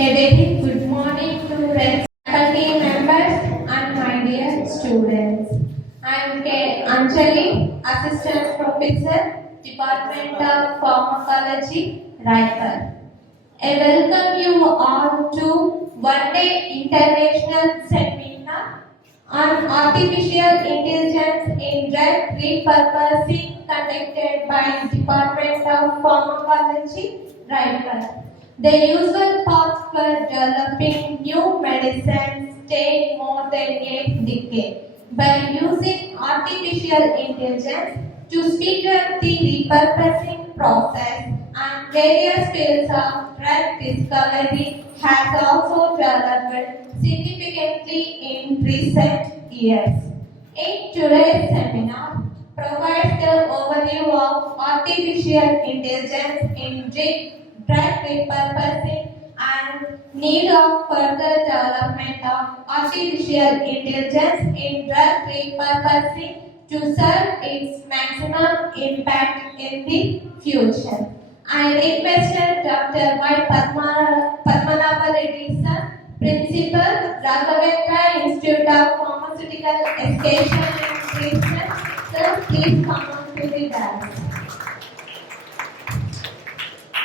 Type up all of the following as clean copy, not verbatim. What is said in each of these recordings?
A very good morning to the faculty members and my dear students. I am K. Anjali, Assistant Professor, Department of Pharmacology, Raipur. I welcome you all to one-day international seminar on artificial intelligence in drug repurposing conducted by Department of Pharmacology, Raipur. The usual path for developing new medicines take more than a decade by using artificial intelligence to speed up the repurposing process, and various fields of drug discovery has also developed significantly in recent years. In today's seminar, provides the overview of artificial intelligence in drug repurposing and need of further development of artificial intelligence in drug repurposing to serve its maximum impact in the future. I requested Dr. Y. Padmanabha Reddy sir, Principal, Raghavendra Institute of Pharmaceutical Education and Treatment. Sir, please come on to the dais.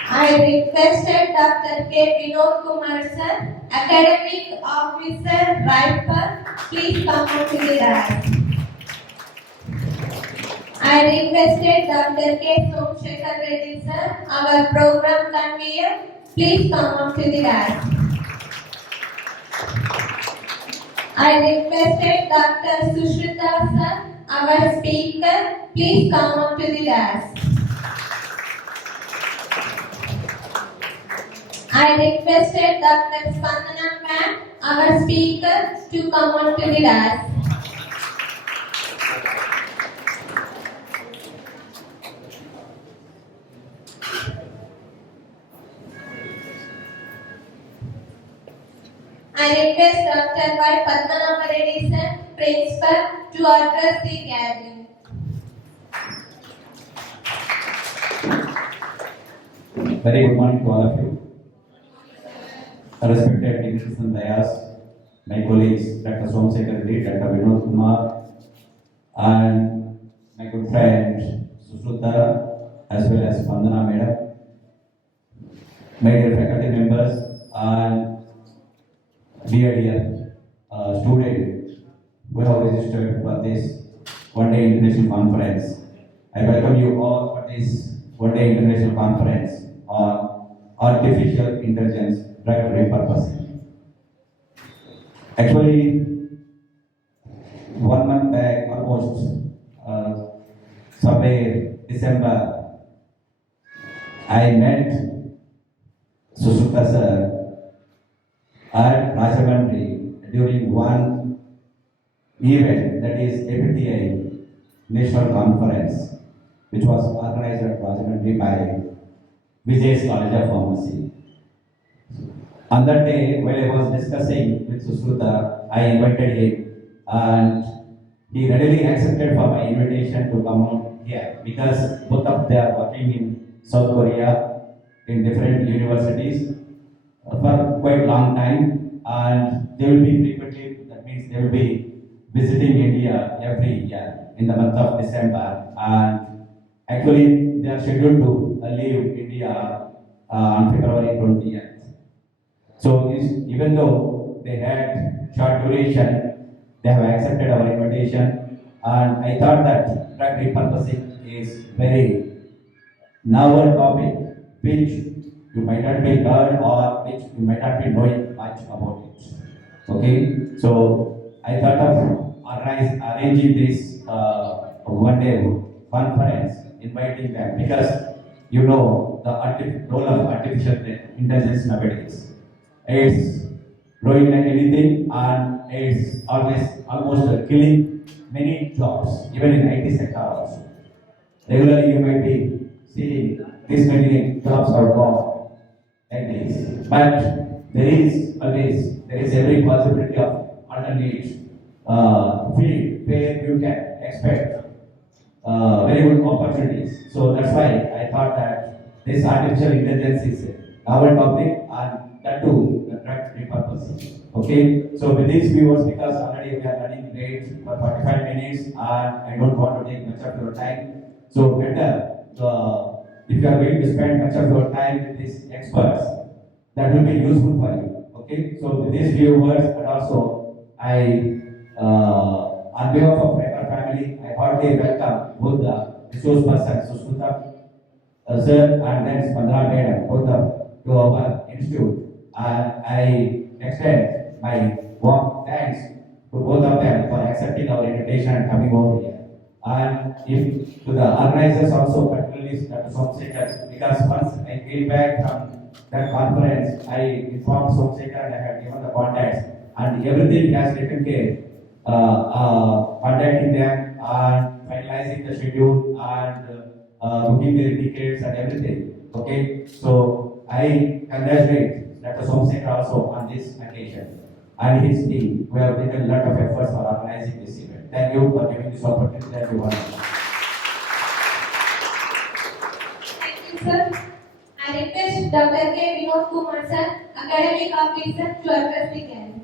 I requested Dr. K. Vinod Kumar sir, Academic Officer, Raipur. Please come on to the dais. I requested Dr. K. Somshekhar Reddy sir, our program convener. Please come on to the dais. I requested Dr. Sushrita sir, our speaker. Please come on to the dais. I requested Dr. Spandana ma'am, our speaker, to come on to the dais. I request Dr. Y. Padmanabha Reddy sir, Principal, to address the gathering. Very good morning to all of you. Respected dignitaries and dayas, my colleagues, Dr. Somsekhar Reddy, Dr. Vinod Kumar, and my good friend Sushrita, as well as Vandana Madam, my dear faculty members, and dear students who have registered for this one-day international conference. I welcome you all for this one-day international conference on artificial intelligence drug repurposing. Actually, 1 month back, almost somewhere December, I met Sushrita sir at Rajamandri during one event, that is APTI National Conference, which was organized at Rajamandri by Vijay's College of Pharmacy. On that day, while I was discussing with Sushrita, I invited him, and he readily accepted for my invitation to come on here, because both of them are working in South Korea in different universities for quite long time, and they will be frequently, that means they will be visiting India every year in the month of December, and actually they are scheduled to leave India on February 20th. So even though they had short duration, they have accepted our invitation, and I thought that drug repurposing is very novel topic which you might not be heard or which you might not be knowing much about it. Okay, so I thought of arranging this one-day conference, inviting them, because you know the role of artificial intelligence nowadays. It's growing like anything, and it's almost killing many jobs, even in IT sector also. Regularly, you might be seeing this many jobs are gone like this, but there is every possibility of alternate field where you can expect very good opportunities. So that's why I thought that this artificial intelligence is a novel topic, and that too, the drug repurposing. Okay, so with these viewers, because already we are running late for 45 minutes, and I don't want to take much of your time. So better, if you are going to spend much of your time with these experts, that will be useful for you. Okay, so with these viewers, and also on behalf of my family, I heartily welcome both the resource persons, Susmita sir and then Spandana madam, both to our institute. And I extend my warm thanks to both of them for accepting our invitation and coming over here. And if to the organizers also, particularly Dr. Somsekhar, because once I came back from that conference, I informed Somsekhar and I had given the contacts, and everything has taken care, contacting them and finalizing the schedule and booking their tickets and everything. Okay, so I congratulate Dr. Somsekhar also on this occasion and his team who have taken a lot of efforts for organizing this event. Thank you for giving this opportunity, everyone. Thank you, sir. I request Dr. K. Vinod Kumar sir, Academic Officer, to address the gathering.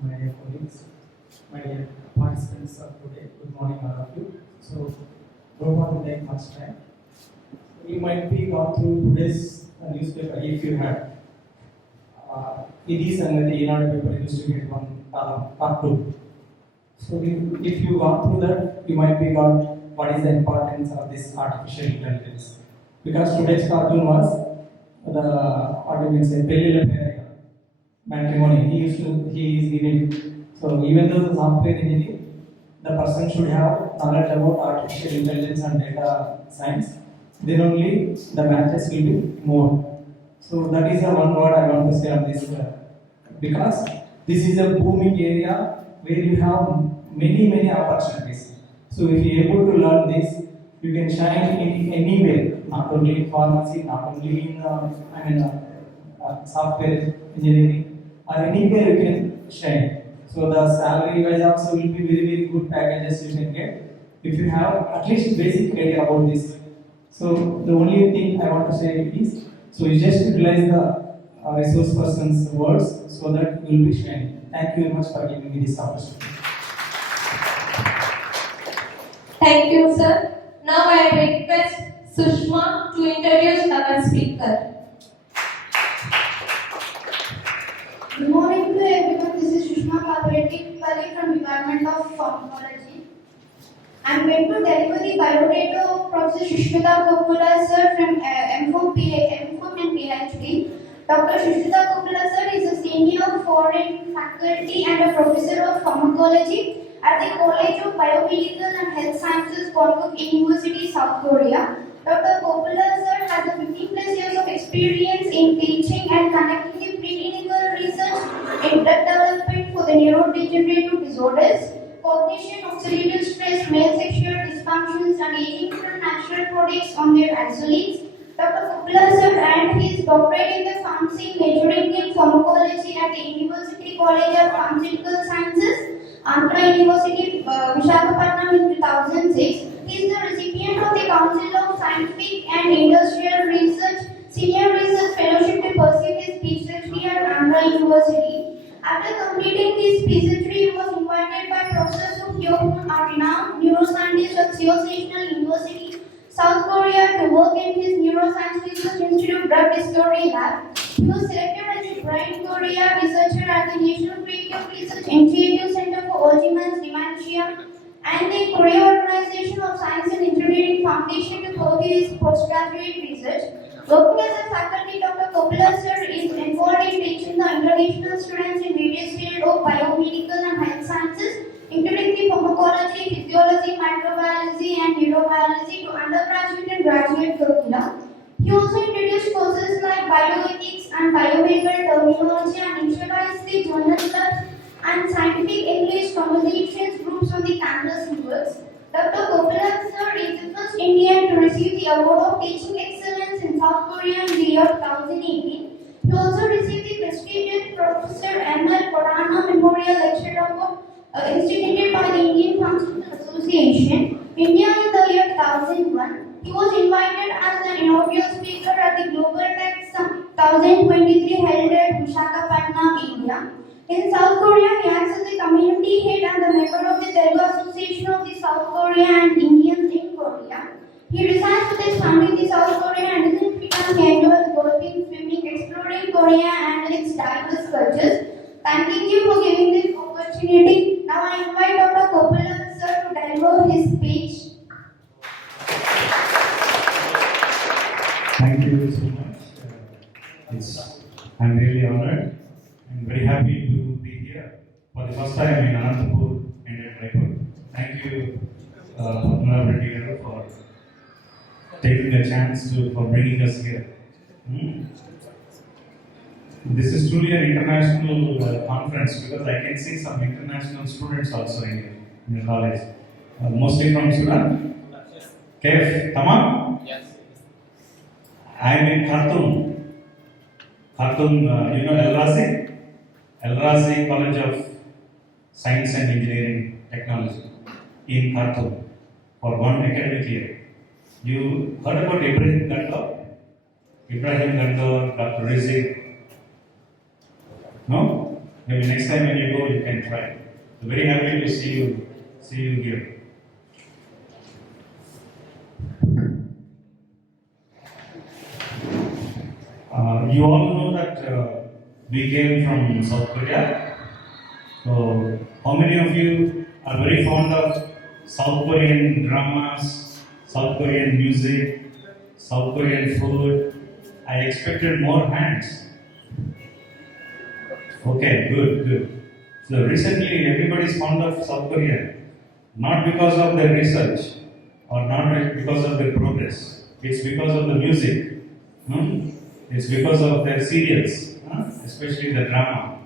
My dear colleagues, my dear participants of today, good morning all of you. So, don't want to take much time. You might be gone through today's newspaper if you had. It is another paper used to get one part 2. So, if you gone through that, you might be got what is the importance of this artificial intelligence. Because today's cartoon was what you can say, matrimony. He is giving. So even though the software engineer, the person should have knowledge about artificial intelligence and data science. Then only the matches will be more. So that is the one word I want to say on this, because this is a booming area where you have many opportunities. So if you are able to learn this, you can shine in anywhere, not only in pharmacy, not only in software engineering, or anywhere you can shine. So the salary wise also will be very good packages you can get if you have at least basic idea about this. So the only thing I want to say is, so you just utilize the resource person's words so that you will be shining. Thank you very much for giving me this opportunity. Thank you, sir. Now I request Sushma to introduce our speaker. Good morning to everyone. This is Sushma Cooperative from Department of Pharmacology. I am going to deliver the biodata of Professor Sushmita Kopula sir from M.Pharm and PhD. Dr. Sushmita Kopula sir is a senior foreign faculty and a professor of pharmacology at the College of Biomedical and Health Sciences, Konkuk University, South Korea. Dr. Kopula sir has 15 plus years of experience in teaching and conducting the preclinical research in drug development for the neurodegenerative disorders, cognition, oxidative stress, male sexual dysfunctions, and aging from natural products on their isolates. Dr. Kopula sir earned his doctorate in the pharmacy, majoring in pharmacology at the University College of Pharmaceutical Sciences, Andhra University, Visakhapatnam in 2006. He is the recipient of the Council of Scientific and Industrial Research Senior Research Fellowship to pursue his PhD at Andhra University. After completing his PhD, he was invited by Professor Soo Hyun, a renowned neuroscientist at Seoul National University, South Korea, to work in his Neuroscience Research Institute Drug Discovery Lab. He was selected as a Brain Korea researcher at the National Creative Research Initiative Center for Alzheimer's Dementia and the Korea Organization of Science and Engineering Foundation to pursue his postgraduate research. Working as a faculty, Dr. Kopula sir is involved in teaching the international students in various fields of biomedical and health sciences, including the pharmacology, physiology, microbiology, and neurobiology to undergraduate and graduate curricula. He also introduced courses like bioethics and biomedical terminology and introduced the journal clubs and scientific English conversations groups on the campus networks. Dr. Kopula sir is the first Indian to receive the award of teaching excellence in South Korea in the year 2018. He also received the prestigious Professor M.L. Kodana Memorial Lecture Award instituted by the Indian Pharmaceutical Association, India in the year 2001. He was invited as an inaugural speaker at the Global Tech Summit 2023 held at Visakhapatnam, India. In South Korea, he acts as a community head and the member of the Telugu Association of the South Korea and Indians in Korea. He resides with his family in the South Korea and his frequent enjoys golfing, swimming, exploring Korea and its diverse cultures. Thanking you for giving this opportunity. Now I invite Dr. Kopula sir to deliver his speech. Thank you so much. I'm really honored and very happy to be here for the first time in Anantapur and at Raipur. Thank you, Honorable Garu, for taking a chance for bringing us here. This is truly an international conference because I can see some international students also in your college, mostly from Sudan. Kef, Tamam? Yes. I am in Khartoum. Khartoum, you know El Razi? El Razi College of Science and Engineering Technology in Khartoum for one academic year. You heard about Ibrahim Gandor? Ibrahim Gandor, Dr. Rizik? No? Maybe next time when you go, you can try. I'm very happy to see you here. You all know that we came from South Korea. So, how many of you are very fond of South Korean dramas, South Korean music, South Korean food? I expected more hands. Okay, good. So, recently everybody is fond of South Korea, not because of their research or not because of their progress. It's because of the music. It's because of their serials, especially the drama.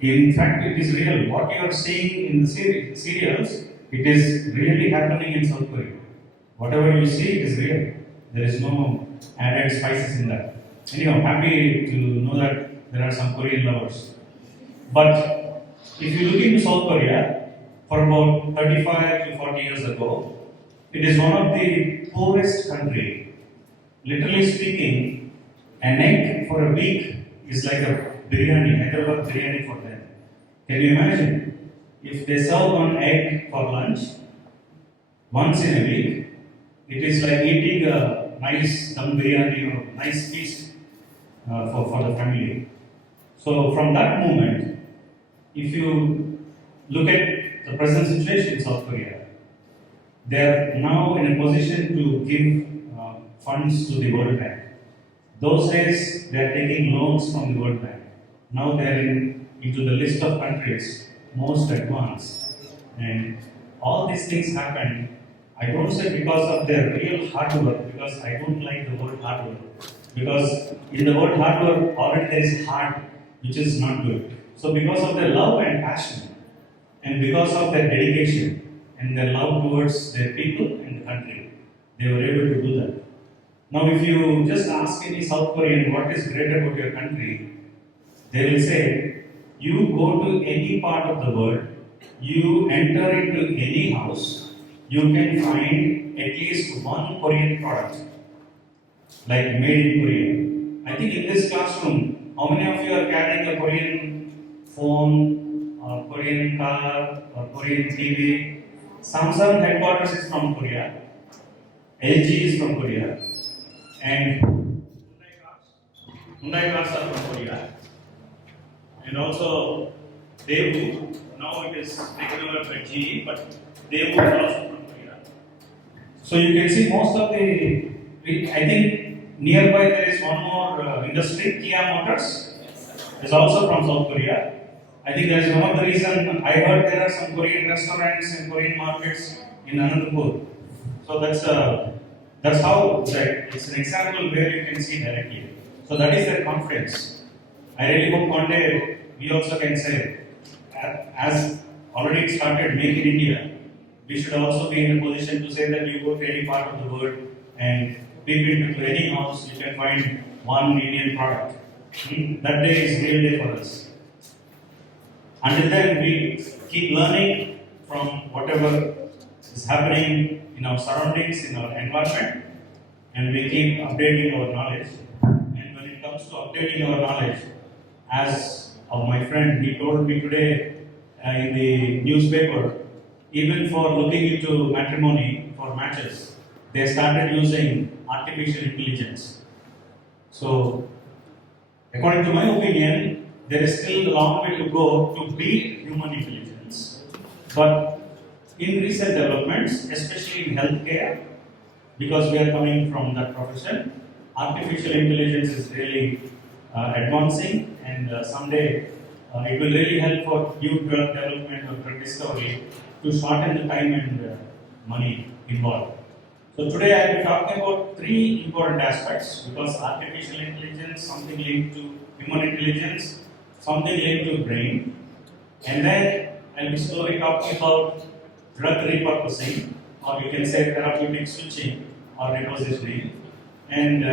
In fact, it is real. What you are seeing in the serials, it is really happening in South Korea. Whatever you see, it is real. There is no added spices in that. Anyhow, happy to know that there are some Korean lovers. But if you look into South Korea, for about 35 to 40 years ago, it is one of the poorest country. Literally speaking, an egg for a week is like a biryani, Hyderabad biryani for them. Can you imagine? If they serve one egg for lunch once in a week, it is like eating a nice dum biryani or nice feast for the family. So from that moment, if you look at the present situation in South Korea, they are now in a position to give funds to the World Bank. Those days they are taking loans from the World Bank. Now they are into the list of countries most advanced. And all these things happen, I don't say because of their real hard work, because I don't like the word hard work. Because in the word hard work, already there is hard, which is not good. So because of their love and passion, and because of their dedication and their love towards their people and the country, they were able to do that. Now, if you just ask any South Korean what is great about your country, they will say, you go to any part of the world, you enter into any house, you can find at least one Korean product, like made in Korea. I think in this classroom, how many of you are carrying a Korean phone, or Korean car, or Korean TV? Samsung headquarters is from Korea, LG is from Korea, and Hyundai cars are from Korea, and also Daewoo. Now it is taken over by GE, but Daewoo is also from Korea. So you can see most of the. I think nearby there is one more industry, Kia Motors, is also from South Korea. I think that is one of the reasons I heard there are some Korean restaurants and Korean markets in Anantapur. So that's how it's an example where you can see directly. So that is their confidence. I really hope one day we also can say, as already it started, make in India, we should also be in a position to say that you go to any part of the world and peep into any house, you can find one Indian product. That day is real day for us. Until then, we keep learning from whatever is happening in our surroundings, in our environment, and we keep updating our knowledge. And when it comes to updating our knowledge, as of my friend, he told me today in the newspaper, even for looking into matrimony for matches, they started using artificial intelligence. So, according to my opinion, there is still a long way to go to beat human intelligence. But in recent developments, especially in healthcare, because we are coming from that profession, artificial intelligence is really advancing, and someday it will really help for new drug development or drug discovery to shorten the time and money involved. So today I will be talking about three important aspects, because artificial intelligence, something linked to human intelligence, something linked to brain, and then I will be slowly talking about drug repurposing, or you can say therapeutic switching or repositioning. And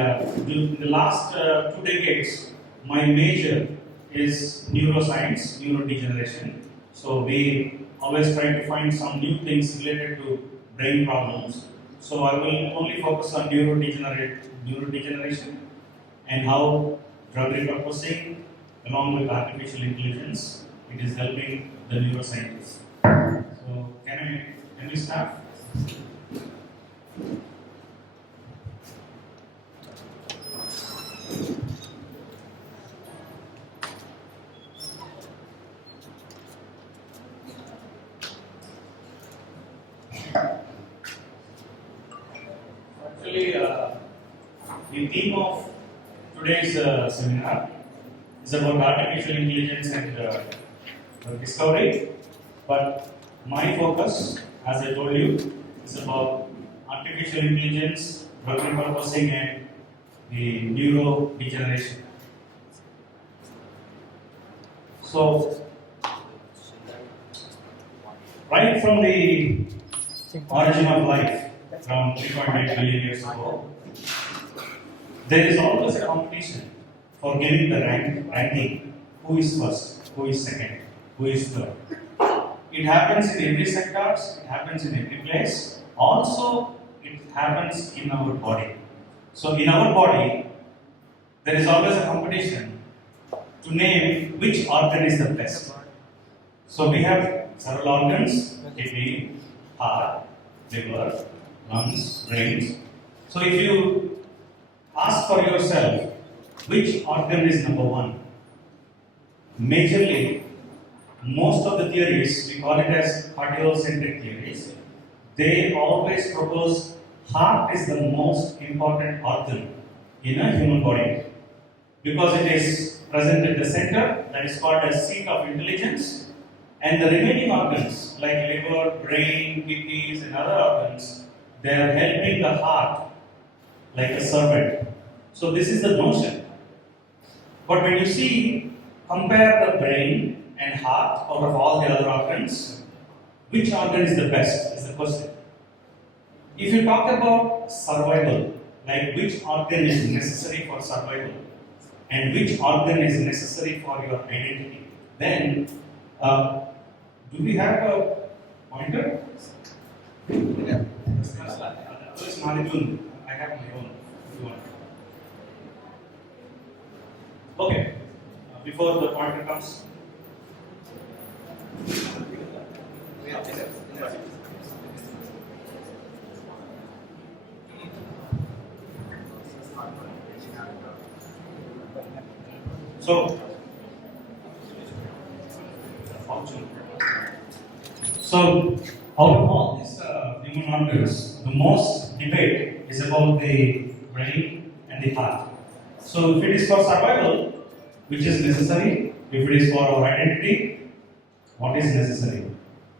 in the last 2 decades, my major is neuroscience, neurodegeneration. So we always try to find some new things related to brain problems. So I will only focus on neurodegeneration and how drug repurposing along with artificial intelligence, it is helping the neuroscientists. So can we start? Actually, the theme of today's seminar is about artificial intelligence and discovery. But my focus, as I told you, is about artificial intelligence, drug repurposing, and the neurodegeneration. So, right from the origin of life, from 3.8 billion years ago, there is always a competition for getting the ranking. Who is first? Who is second? Who is third? It happens in every sectors, it happens in every place. Also, it happens in our body. So, in our body, there is always a competition to name which organ is the best. So, we have several organs: kidney, heart, liver, lungs, brains. So, if you ask for yourself which organ is number one, majorly, most of the theories, we call it as cardiocentric theories, they always propose heart is the most important organ in a human body, because it is present in the center, that is called as seat of intelligence, and the remaining organs like liver, brain, kidneys and other organs, they are helping the heart like a servant. So this is the notion. But when you see, compare the brain and heart out of all the other organs, which organ is the best is the question. If you talk about survival, like which organ is necessary for survival and which organ is necessary for your identity, then do we have a pointer? Yeah. I have my own. If you want. Okay. Before the pointer comes. So, out of all these human organs, the most debate is about the brain and the heart. So, if it is for survival, which is necessary? If it is for our identity, what is necessary?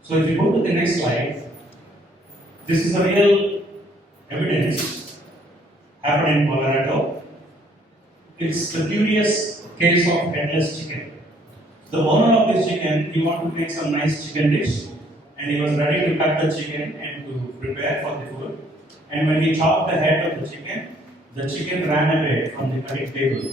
So, if you go to the next slide, this is a real evidence happened in Colorado. It's the curious case of headless chicken. The owner of this chicken, he wanted to make some nice chicken dish, and he was ready to cut the chicken and to prepare for the food. And when he chopped the head of the chicken ran away from the cutting table.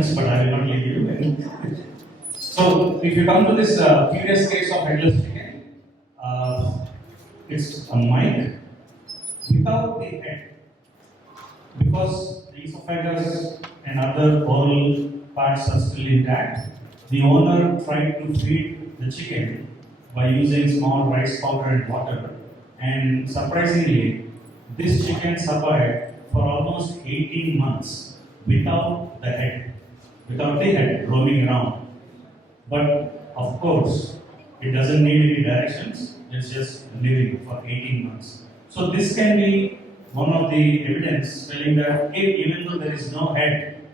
questions, but I will not leave you. So, if you come to this curious case of headless chicken, it's a mic without the head, because the esophagus and other oral parts are still intact. The owner tried to feed the chicken by using small rice powder and water, and surprisingly, this chicken survived for almost 18 months without the head roaming around. But of course, it doesn't need any directions, it's just living for 18 months. So, this can be one of the evidence telling that even though there is no head,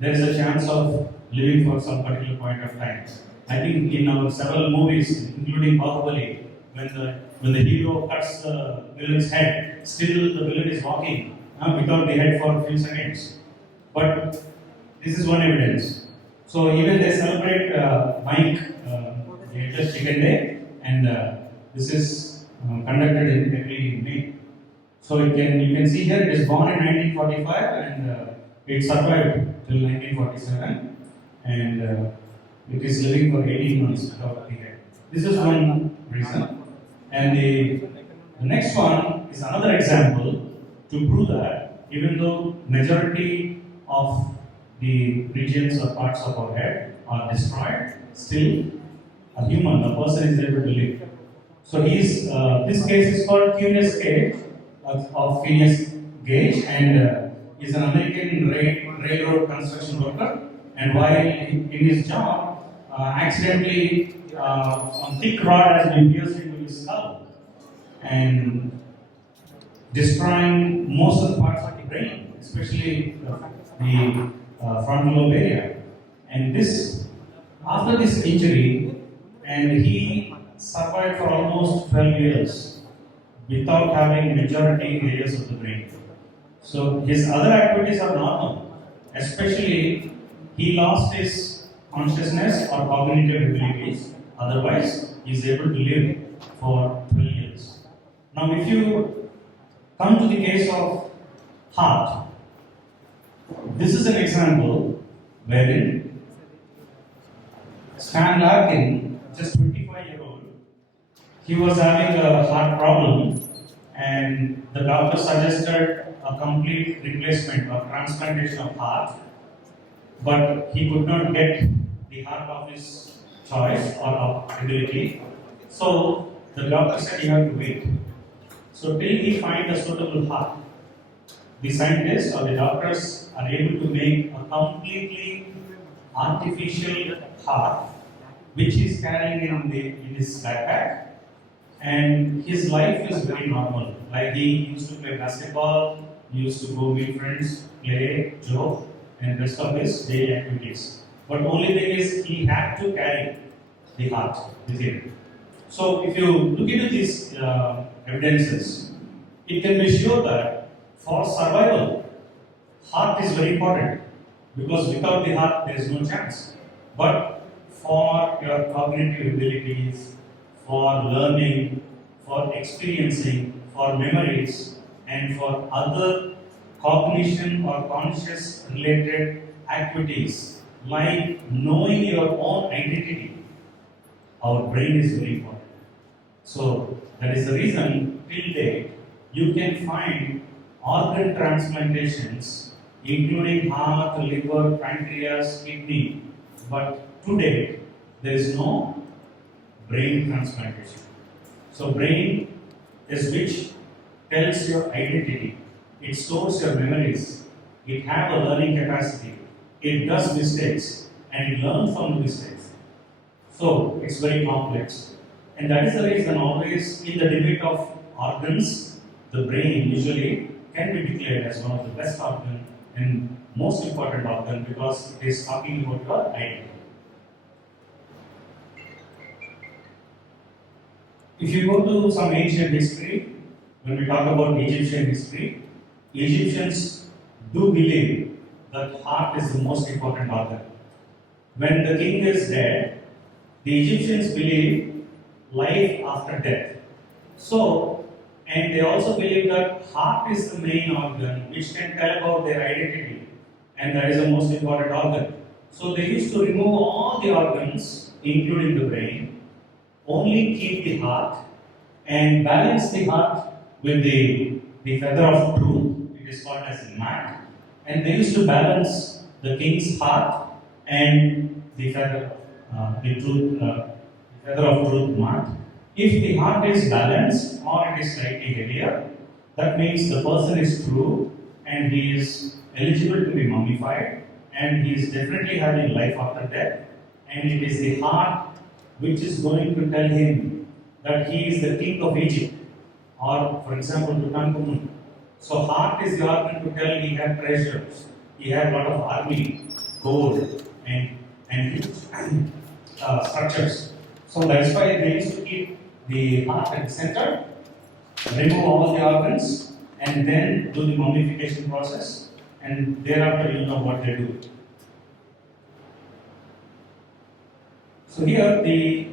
there is a chance of living for some particular point of time. I think in our several movies, including Bahubali, when the hero cuts the villain's head, still the villain is walking without the head for a few seconds. But this is one evidence. So even they celebrate Mike, Headless Chicken Day, and this is conducted in every May. So you can see here it is born in 1945 and it survived till 1947, and it is living for 18 months without the head. This is one reason. And the next one is another example to prove that even though majority of the regions or parts of our head are destroyed, still a person is able to live. So this case is called Curious Case of Phineas Gage, and is an American railroad construction worker. And while in his job, accidentally some thick rod has been pierced into his skull and destroying most of the parts of the brain, especially the frontal lobe area. And after this injury, and he survived for almost 12 years without having majority areas of the brain. So his other activities are normal, especially he lost his consciousness or cognitive abilities. Otherwise, he is able to live for 12 years. Now, if you come to the case of heart, this is an example wherein Stan Larkin, just 25-year-old, he was having a heart problem, and the doctor suggested a complete replacement or transplantation of heart, but he could not get the heart of his choice or of ability. So the doctor said you have to wait. So till he find a suitable heart, the scientists or the doctors are able to make a completely artificial heart, which he's carrying in his backpack, and his life is very normal. Like he used to play basketball, he used to go meet friends, play, joke, and rest of his daily activities. But only thing is he had to carry the heart with him. So if you look into these evidences, it can be sure that for survival, heart is very important, because without the heart there is no chance. But for your cognitive abilities, for learning, for experiencing, for memories, and for other cognition or conscious related activities like knowing your own identity, our brain is very important. So that is the reason till date you can find organ transplantations including heart, liver, pancreas, kidney, but to date there is no brain transplantation. So brain is which tells your identity, it stores your memories, it has a learning capacity, it does mistakes and it learns from the mistakes. So it's very complex, and that is the reason always in the debate of organs, the brain usually can be declared as one of the best organ and most important organ, because it is talking about your identity. If you go to some ancient history, when we talk about Egyptian history, Egyptians do believe that heart is the most important organ. When the king is dead, the Egyptians believe life after death. So, and they also believe that heart is the main organ which can tell about their identity and that is the most important organ. So they used to remove all the organs, including the brain, only keep the heart, and balance the heart with the feather of truth. It is called as the mat. And they used to balance the king's heart and the feather, feather of truth mat. If the heart is balanced or it is slightly heavier, that means the person is true and he is eligible to be mummified and he is definitely having life after death. And it is the heart which is going to tell him that he is the king of Egypt, or for example, Tutankhamun. So heart is the organ to tell he had treasures, he had a lot of army, gold, and huge structures. So that's why they used to keep the heart at the center, remove all the organs, and then do the mummification process. And thereafter, you know what they do. So here, the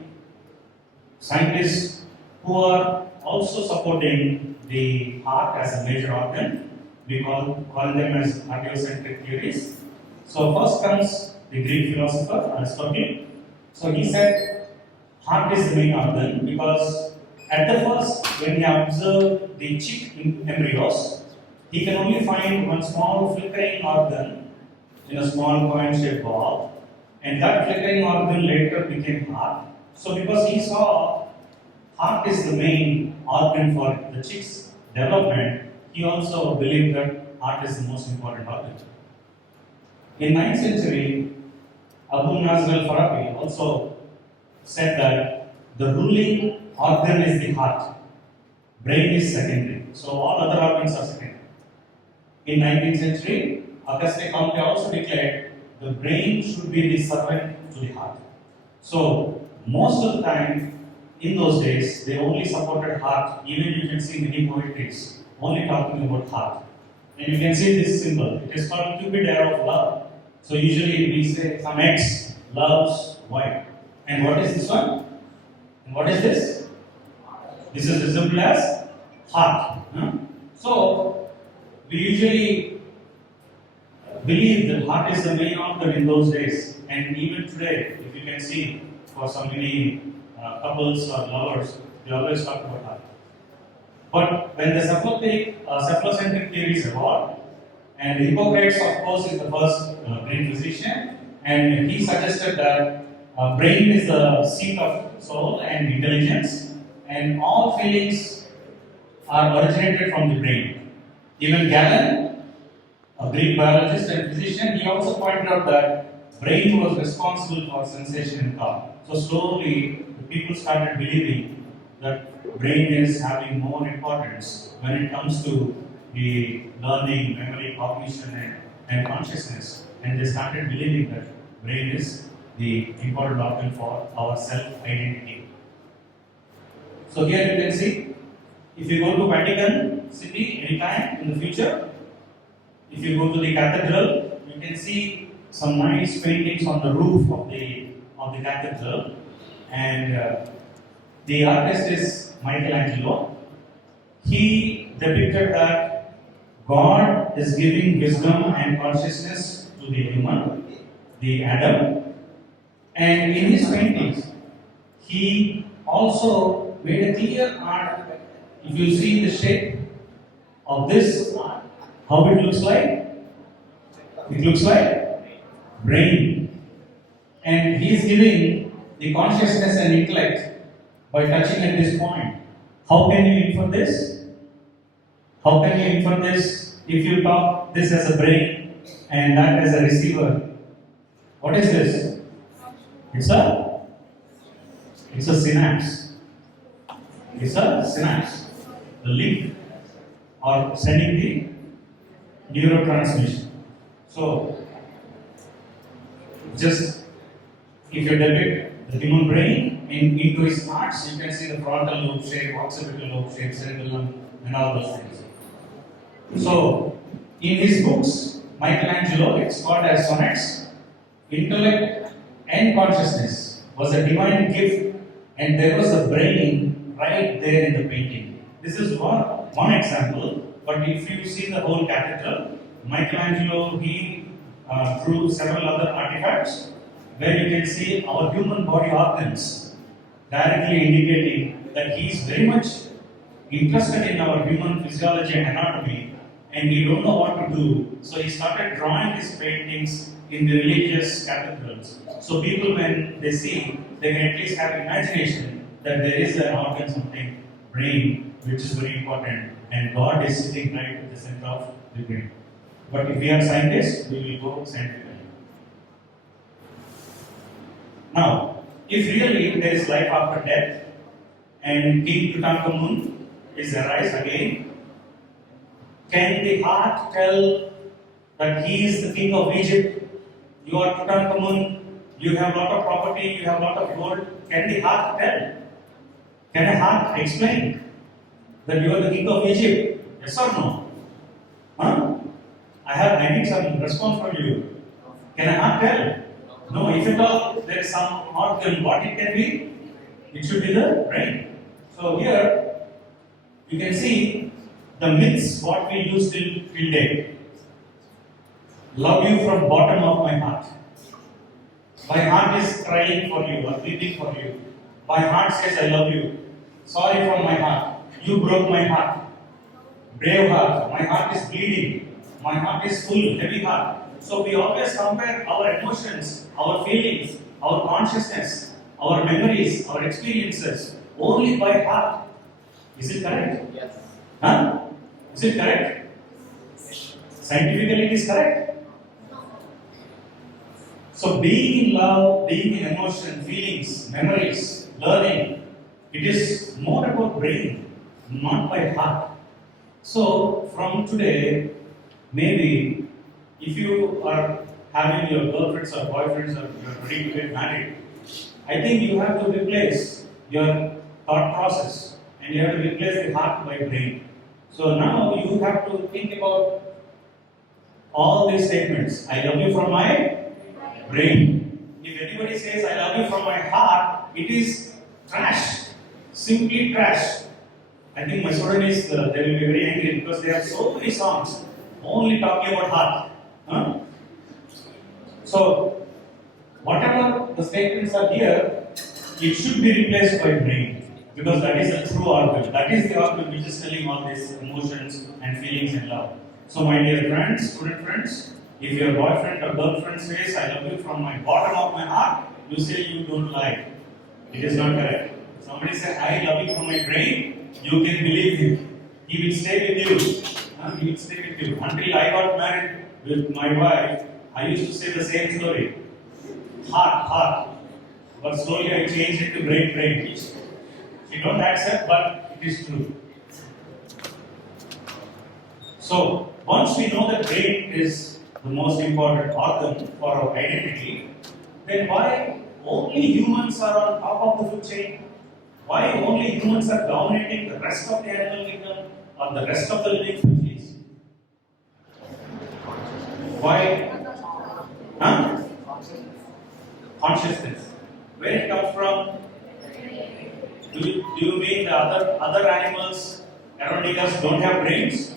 scientists who are also supporting the heart as a major organ, we call them as cardiocentric theories. So first comes the Greek philosopher Aristotle. So he said heart is the main organ because at the first, when he observed the chick embryos, he can only find one small flickering organ in a small coin-shaped ball, and that flickering organ later became heart. So because he saw heart is the main organ for the chick's development, he also believed that heart is the most important organ. In 9th century, Abu Nasr al-Farabi also said that the ruling organ is the heart, brain is secondary, so all other organs are secondary. In 19th century, Auguste Comte also declared the brain should be the servant to the heart. So most of the time, in those days, they only supported heart. Even you can see many poetries only talking about heart. And you can see this symbol. It is called Cupid arrow of love. So usually we say some X loves Y. And what is this one? And what is this? This is visible as heart. So we usually believe that heart is the main organ in those days. And even today, if you can see, for so many couples or lovers, they always talk about heart. But when the cephalocentric theories evolved, and Hippocrates, of course, is the first Greek physician, and he suggested that brain is the seat of soul and intelligence, and all feelings are originated from the brain. Even Galen, a Greek biologist and physician, he also pointed out that brain was responsible for sensation and thought. So slowly, the people started believing that brain is having more importance when it comes to the learning, memory, cognition, and consciousness. And they started believing that brain is the important organ for our self-identity. So here you can see, if you go to Vatican City anytime in the future, if you go to the cathedral, you can see some nice paintings on the roof of the cathedral, and the artist is Michelangelo. He depicted that God is giving wisdom and consciousness to the human, the Adam, and in his paintings, he also made a clear art. If you see the shape of this art, how it looks like? It looks like brain. And he is giving the consciousness and intellect by touching at this point. How can you infer this? How can you infer this if you talk this as a brain and that as a receiver? What is this? It's a synapse. It's a synapse. The link or sending the neurotransmission. So, just if you depict the human brain into its parts, you can see the frontal lobe shape, occipital lobe shape, cerebellum, and all those things. So, in his books, Michelangelo, it's called as sonnets, intellect and consciousness was a divine gift, and there was a brain right there in the painting. This is one example, but if you see the whole cathedral, Michelangelo, he through several other artifacts where you can see our human body organs directly indicating that he is very much interested in our human physiology and anatomy, and he don't know what to do. So he started drawing these paintings in the religious cathedrals. So people, when they see, they can at least have imagination that there is an organ, something, brain, which is very important, and God is sitting right at the center of the brain. But if we are scientists, we will go scientifically. Now, if really there is life after death, and King Tutankhamun is arise again, can the heart tell that he is the king of Egypt? You are Tutankhamun, you have a lot of property, you have a lot of gold. Can the heart tell? Can a heart explain that you are the king of Egypt? Yes or no? Huh? I need some response from you. Can a heart tell? No, if at all there is some organ, what it can be? It should be the brain. So here you can see the myths what we use till date. Love you from bottom of my heart. My heart is crying for you or weeping for you. My heart says I love you. Sorry from my heart. You broke my heart. Brave heart. My heart is bleeding. My heart is full, heavy heart. So we always compare our emotions, our feelings, our consciousness, our memories, our experiences only by heart. Is it correct? Yes. Huh? Is it correct? Scientifically it is correct. So being in love, being in emotion, feelings, memories, learning, it is more about brain, not by heart. So from today, maybe if you are having your girlfriends or boyfriends or you are ready to get married, I think you have to replace your thought process and you have to replace the heart by brain. So now you have to think about all these statements. I love you from my brain. If anybody says I love you from my heart, it is trash. Simply trash. I think my students, they will be very angry because they have so many songs only talking about heart. Huh? So, whatever the statements are here, it should be replaced by brain because that is a true organ. That is the organ which is telling all these emotions and feelings and love. So, my dear friends, student friends, if your boyfriend or girlfriend says, I love you from my bottom of my heart, you say you don't lie. It is not correct. Somebody says, I love you from my brain, you can believe him. He will stay with you. He will stay with you. Until I got married with my wife, I used to say the same story. Heart, heart. But slowly I changed it to brain, brain. She don't accept, but it is true. So, once we know that brain is the most important organ for our identity, then why only humans are on top of the food chain? Why only humans are dominating the rest of the animal kingdom or the rest of the living species? Why? Huh? Consciousness. Where it comes from? Do you mean the other animals around us don't have brains?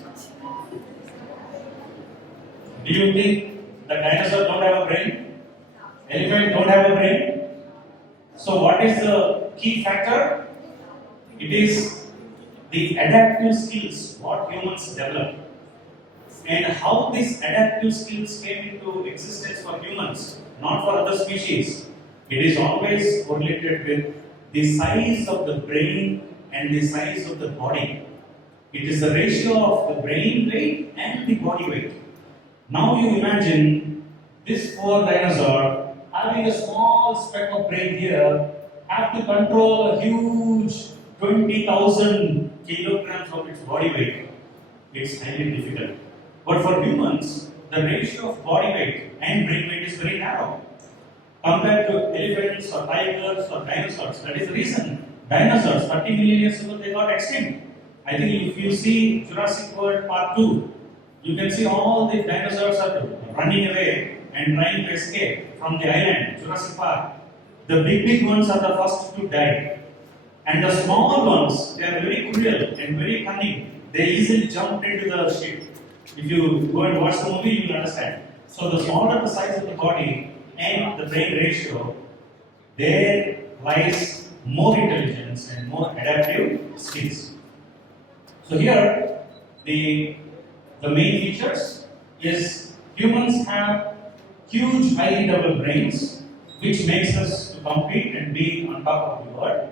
Do you think the dinosaur don't have a brain? Elephant don't have a brain? So what is the key factor? It is the adaptive skills what humans develop. And how these adaptive skills came into existence for humans, not for other species. It is always correlated with the size of the brain and the size of the body. It is the ratio of the brain weight and the body weight. Now you imagine this poor dinosaur having a small speck of brain here, have to control a huge 20,000 kilograms of its body weight. It's highly difficult. But for humans, the ratio of body weight and brain weight is very narrow. Compared to elephants or tigers or dinosaurs, that is the reason dinosaurs 30 million years ago they got extinct. I think if you see Jurassic World Part 2, you can see all the dinosaurs are running away and trying to escape from the island, Jurassic Park. The big ones are the first to die. And the small ones, they are very cruel and very cunning. They easily jump into the ship. If you go and watch the movie, you will understand. So the smaller the size of the body and the brain ratio, there lies more intelligence and more adaptive skills. So here, the main features is humans have huge, highly developed brains, which makes us to compete and be on top of the world.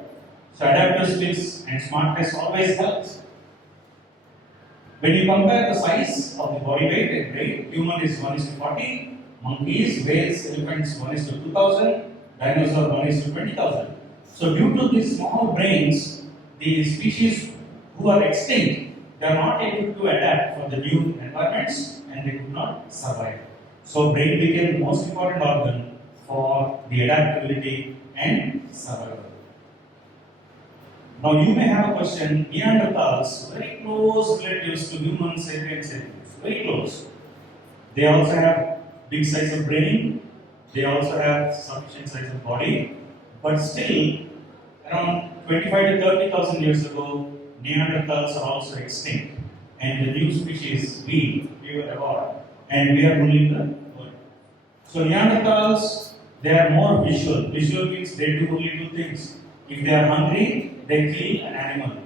So adaptive skills and smartness always helps. When you compare the size of the body weight and brain, human is 1:40, monkeys, whales, elephants 1:2000, dinosaur 1:20,000. So due to these small brains, the species who are extinct, they are not able to adapt for the new environments and they could not survive. So brain became the most important organ for the adaptability and survival. Now you may have a question, Neanderthals, very close relatives to humans, sapiens, very close. They also have big size of brain, they also have sufficient size of body, but still around 25 to 30,000 years ago, Neanderthals are also extinct, and the new species, we were evolved, and we are ruling the world. So Neanderthals, they are more visual. Visual means they do only two things. If they are hungry, they kill an animal,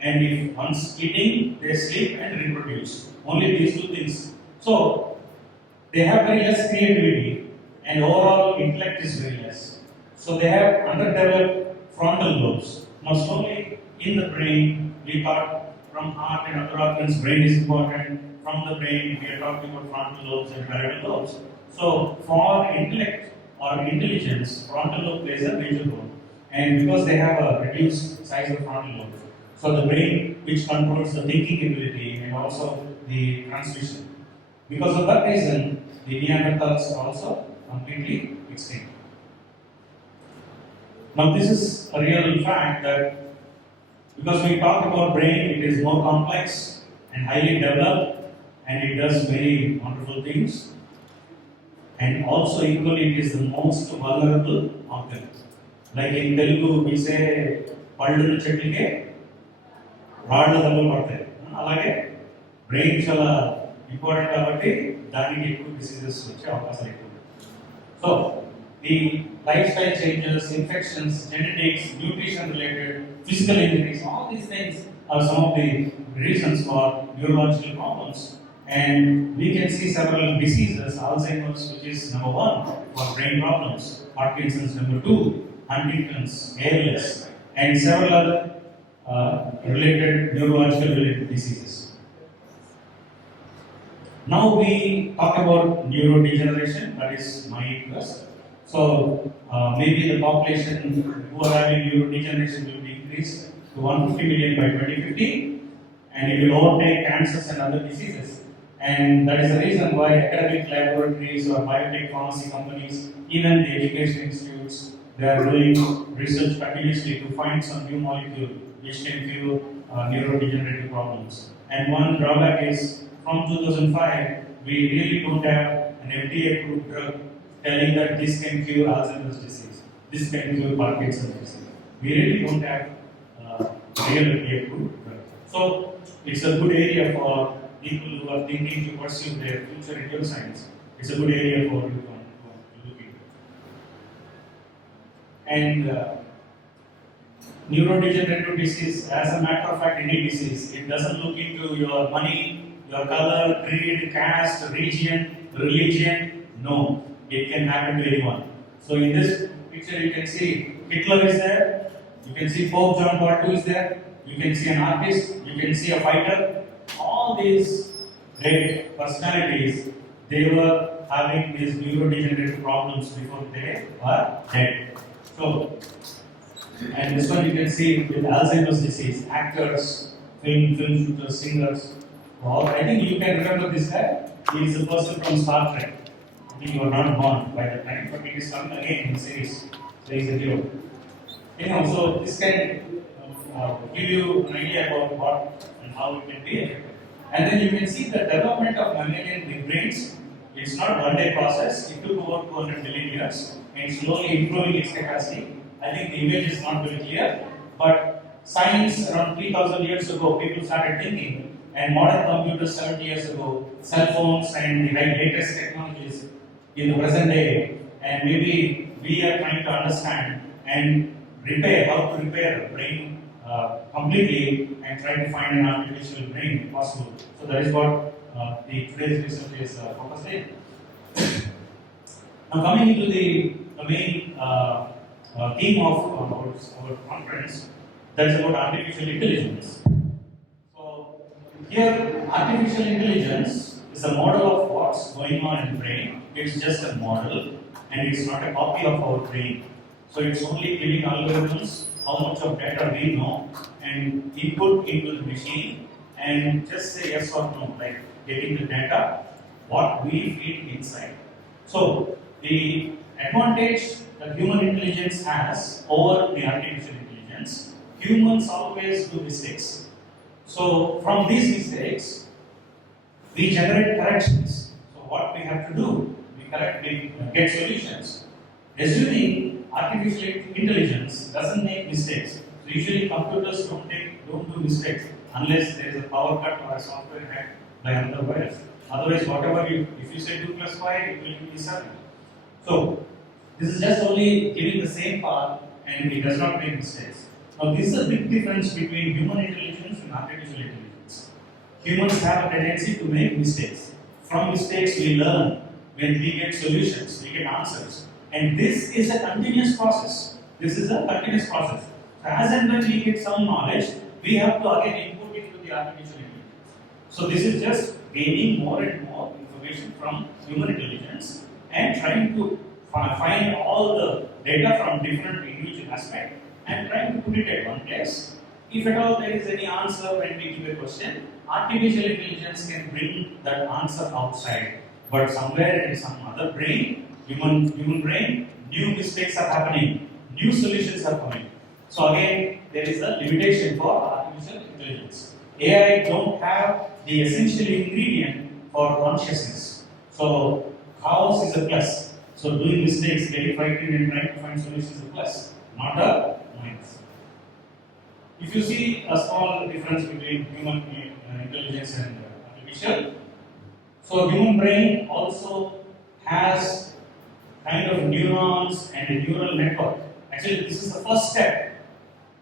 and if once eating, they sleep and reproduce. Only these two things. So they have very less creativity, and overall intellect is very less. So they have underdeveloped frontal lobes. Now slowly in the brain, we thought from heart and other organs, brain is important. From the brain, we are talking about frontal lobes and parietal lobes. So for intellect or intelligence, frontal lobe plays a major role. And because they have a reduced size of frontal lobe, so the brain which controls the thinking ability and also the transmission. Because of that reason, the Neanderthals are also completely extinct. Now this is a real fact that because we talk about brain, it is more complex and highly developed, and it does very wonderful things. And also equally, it is the most vulnerable organ. Like in Telugu, we say, "Pallu chetlike, raadu dabbu padtayi." అలాగే brain చాలా important కాబట్టి దానికి ఎక్కువ diseases వచ్చే అవకాశాలు ఎక్కువ. So the lifestyle changes, infections, genetics, nutrition related, physical injuries, all these things are some of the reasons for neurological problems. And we can see several diseases, Alzheimer's, which is number 1 for brain problems, Parkinson's number 2, Huntington's, ALS, and several other related neurological related diseases. Now we talk about neurodegeneration, that is my interest. So maybe the population who are having neurodegeneration will be increased to 150 million by 2050, and it will overtake cancers and other diseases. And that is the reason why academic laboratories or biotech pharmacy companies, even the education institutes, they are doing research continuously to find some new molecule which can cure neurodegenerative problems. And one drawback is from 2005, we really don't have an FDA approved drug telling that this can cure Alzheimer's disease, this can cure Parkinson's disease. We really don't have real FDA approved drug. So it's a good area for people who are thinking to pursue their future in neuroscience. It's a good area for you to look into. And neurodegenerative disease, as a matter of fact, any disease, it doesn't look into your money, your color, creed, caste, region, religion. No, it can happen to anyone. So in this picture, you can see Hitler is there, you can see Pope John Paul II is there, you can see an artist, you can see a fighter. All these great personalities, they were having these neurodegenerative problems before they were dead. So, and this one you can see with Alzheimer's disease, actors, film shooters, singers. Well, I think you can remember this guy. He is a person from Star Trek. I think you were not born by that time, but it is coming again in the series. So he is a hero. So this can give you an idea about what and how it can be affected. And then you can see the development of mammalian big brains. It's not one-day process. It took about 200 million years and slowly improving its capacity. I think the image is not very clear, but science around 3,000 years ago, people started thinking and modern computers 70 years ago, cell phones and the latest technologies in the present day, and maybe we are trying to understand and repair how to repair a brain completely and try to find an artificial brain if possible. So that is what the today's research is focused in. Now coming into the main theme of our conference, that is about artificial intelligence. So here, artificial intelligence is a model of what's going on in the brain. It's just a model, and it's not a copy of our brain. So it's only giving algorithms how much of data we know and input into the machine and just say yes or no, like getting the data, what we feed inside. So the advantage that human intelligence has over the artificial intelligence, humans always do mistakes. So from these mistakes, we generate corrections. So what we have to do, we get solutions. Assuming artificial intelligence doesn't make mistakes. So usually computers don't do mistakes unless there is a power cut or a software hack by another virus. Otherwise, if you say 2 plus 5, it will be 7. So this is just only giving the same path and it does not make mistakes. Now this is a big difference between human intelligence and artificial intelligence. Humans have a tendency to make mistakes. From mistakes we learn. When we get solutions, we get answers. And this is a continuous process. So as and when we get some knowledge, we have to again input into the artificial intelligence. So this is just gaining more and more information from human intelligence and trying to find all the data from different individual aspects and trying to put it at one place. If at all there is any answer when we give a question, artificial intelligence can bring that answer outside. But somewhere in some other brain, human brain, new mistakes are happening, new solutions are coming. So again, there is a limitation for artificial intelligence. AI don't have the essential ingredient for consciousness. So chaos is a plus. So doing mistakes, getting frightened and trying to find solutions is a plus, not a minus. If you see a small difference between human intelligence and artificial, so human brain also has kind of neurons and a neural network. Actually, this is the first step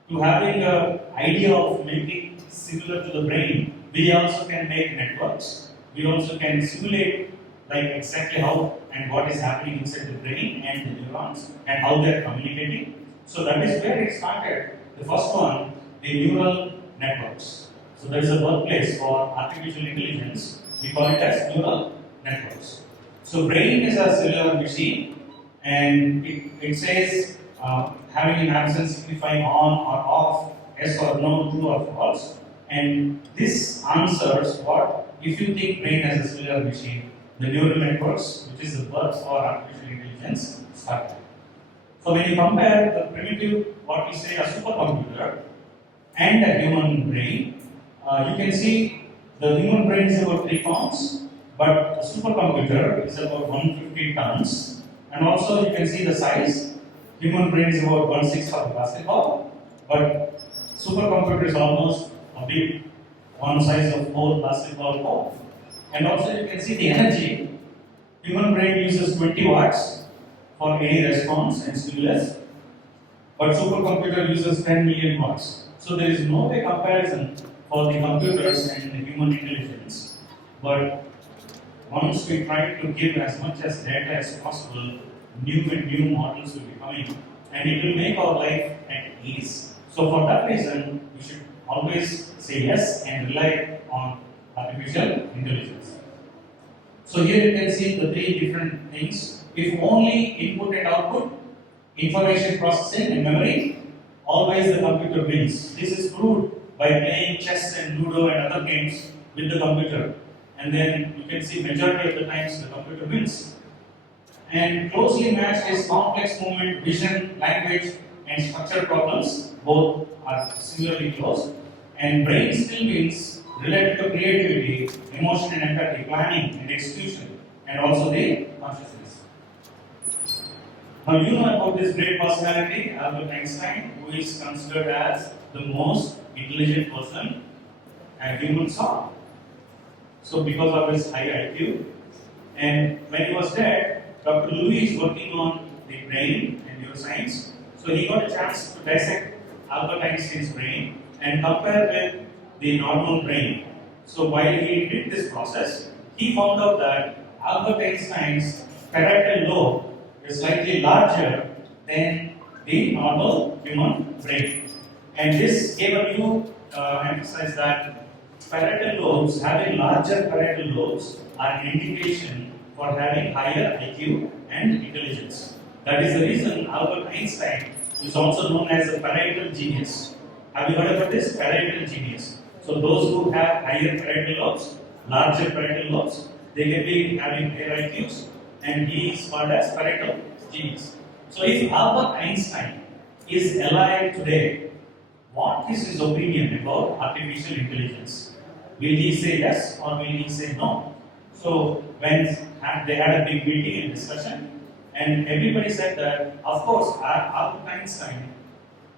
to having an idea of making similar to the brain. We also can make networks. We also can simulate like exactly how and what is happening inside the brain and the neurons and how they are communicating. So that is where it started. The first one, the neural networks. So there is a birthplace for artificial intelligence. We call it as neural networks. So brain is a cellular machine, and it says having an absence signifying on or off, yes or no, true or false. And this answers what if you think brain as a cellular machine, the neural networks, which is the birth for artificial intelligence, started. So when you compare the primitive, what we say a supercomputer, and a human brain, you can see the human brain is about 3 pounds, but the supercomputer is about 150 tons. And also you can see the size. Human brain is about 1/6 of a basketball, but supercomputer is almost a big one size of 4 basketball court. And also you can see the energy. Human brain uses 20 watts for any response and stimulus, but supercomputer uses 10 million watts. So there is no way comparison for the computers and the human intelligence. But once we try to give as much as data as possible, new models will be coming, and it will make our life at ease. So for that reason, we should always say yes and rely on artificial intelligence. So here you can see the 3 different things. If only input and output, information processing and memory, always the computer wins. This is proved by playing chess and ludo and other games with the computer. And then you can see majority of the times the computer wins. And closely matched is complex movement, vision, language, and structural problems. Both are similarly close. And brain still wins related to creativity, emotion and empathy, planning and execution, and also the consciousness. Now you know about this great personality, Albert Einstein, who is considered as the most intelligent person a human saw. So because of his high IQ, and when he was dead, Dr. Louis is working on the brain and neuroscience. So he got a chance to dissect Albert Einstein's brain and compare with the normal brain. So while he did this process, he found out that Albert Einstein's parietal lobe is slightly larger than the normal human brain. And this gave a new emphasis that parietal lobes, having larger parietal lobes, are an indication for having higher IQ and intelligence. That is the reason Albert Einstein is also known as a parietal genius. Have you heard about this? Parietal genius. So those who have higher parietal lobes, larger parietal lobes, they can be having higher IQs, and he is called as parietal genius. So if Albert Einstein is alive today, what is his opinion about artificial intelligence? Will he say yes or will he say no? So when they had a big meeting and discussion, and everybody said that, of course, Albert Einstein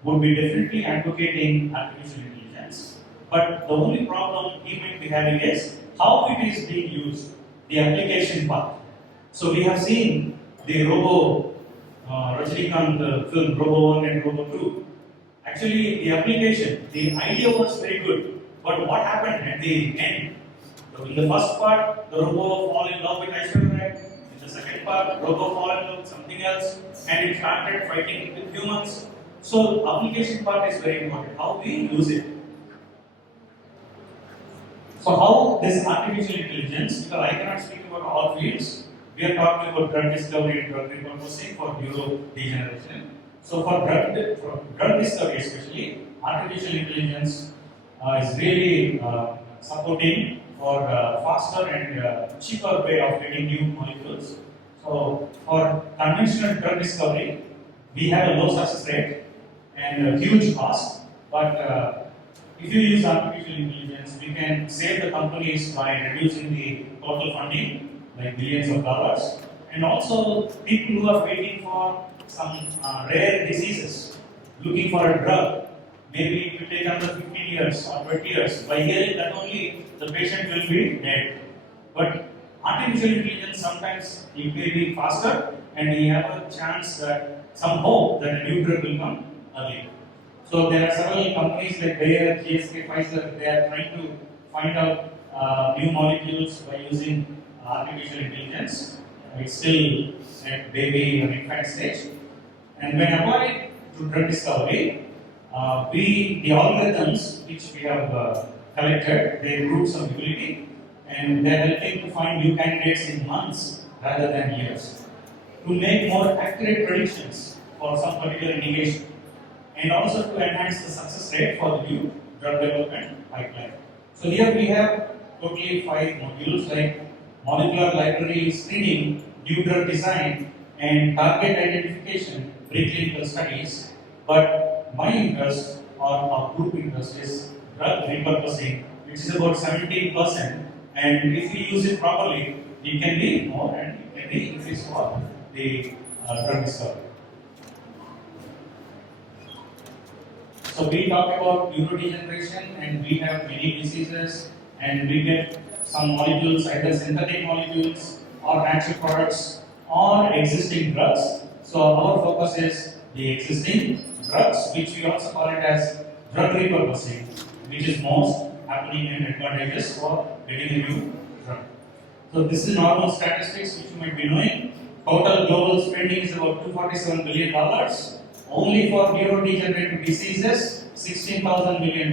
would be definitely advocating artificial intelligence, but the only problem he might be having is how it is being used, the application part. So we have seen the Rajinikanth film Robo 1 and Robo 2. Actually, the application, the idea was very good, but what happened at the end? In the first part, the Robo fall in love with Aishwarya Rai. In the second part, Robo fall in love with something else, and it started fighting with humans. So, application part is very important. How we use it. So, how this artificial intelligence? Because I cannot speak about all fields. We are talking about drug discovery and drug repurposing for neurodegeneration. So, for drug discovery, especially, artificial intelligence is really supporting for faster and cheaper way of getting new molecules. So, for conventional drug discovery, we have a low success rate and a huge cost. But if you use artificial intelligence, we can save the companies by reducing the total funding, like billions of dollars, and also people who are waiting for some rare diseases, looking for a drug. Maybe it will take another 15 years or 20 years. By hearing that only, the patient will be dead. But artificial intelligence sometimes it may be faster, and we have a chance that some hope that a new drug will come early. So there are several companies like Bayer, GSK, Pfizer. They are trying to find out new molecules by using artificial intelligence. It's still at baby or infant stage. And when applied to drug discovery, the algorithms which we have collected, they prove some utility, and they are helping to find new candidates in months rather than years, to make more accurate predictions for some particular indication, and also to enhance the success rate for the new drug development pipeline. So here we have totally 5 modules like molecular library screening, new drug design, and target identification, preclinical studies. But my interest or our group interest is drug repurposing, which is about 17%. And if we use it properly, it can be more and it can be increased for the drug discovery. So we talk about neurodegeneration, and we have many diseases, and we get some molecules, either synthetic molecules or natural products or existing drugs. So our focus is the existing drugs, which we also call it as drug repurposing, which is most happening and advantageous for getting a new drug. So this is normal statistics which you might be knowing. Total global spending is about $247 billion. Only for neurodegenerative diseases, $16,000 million.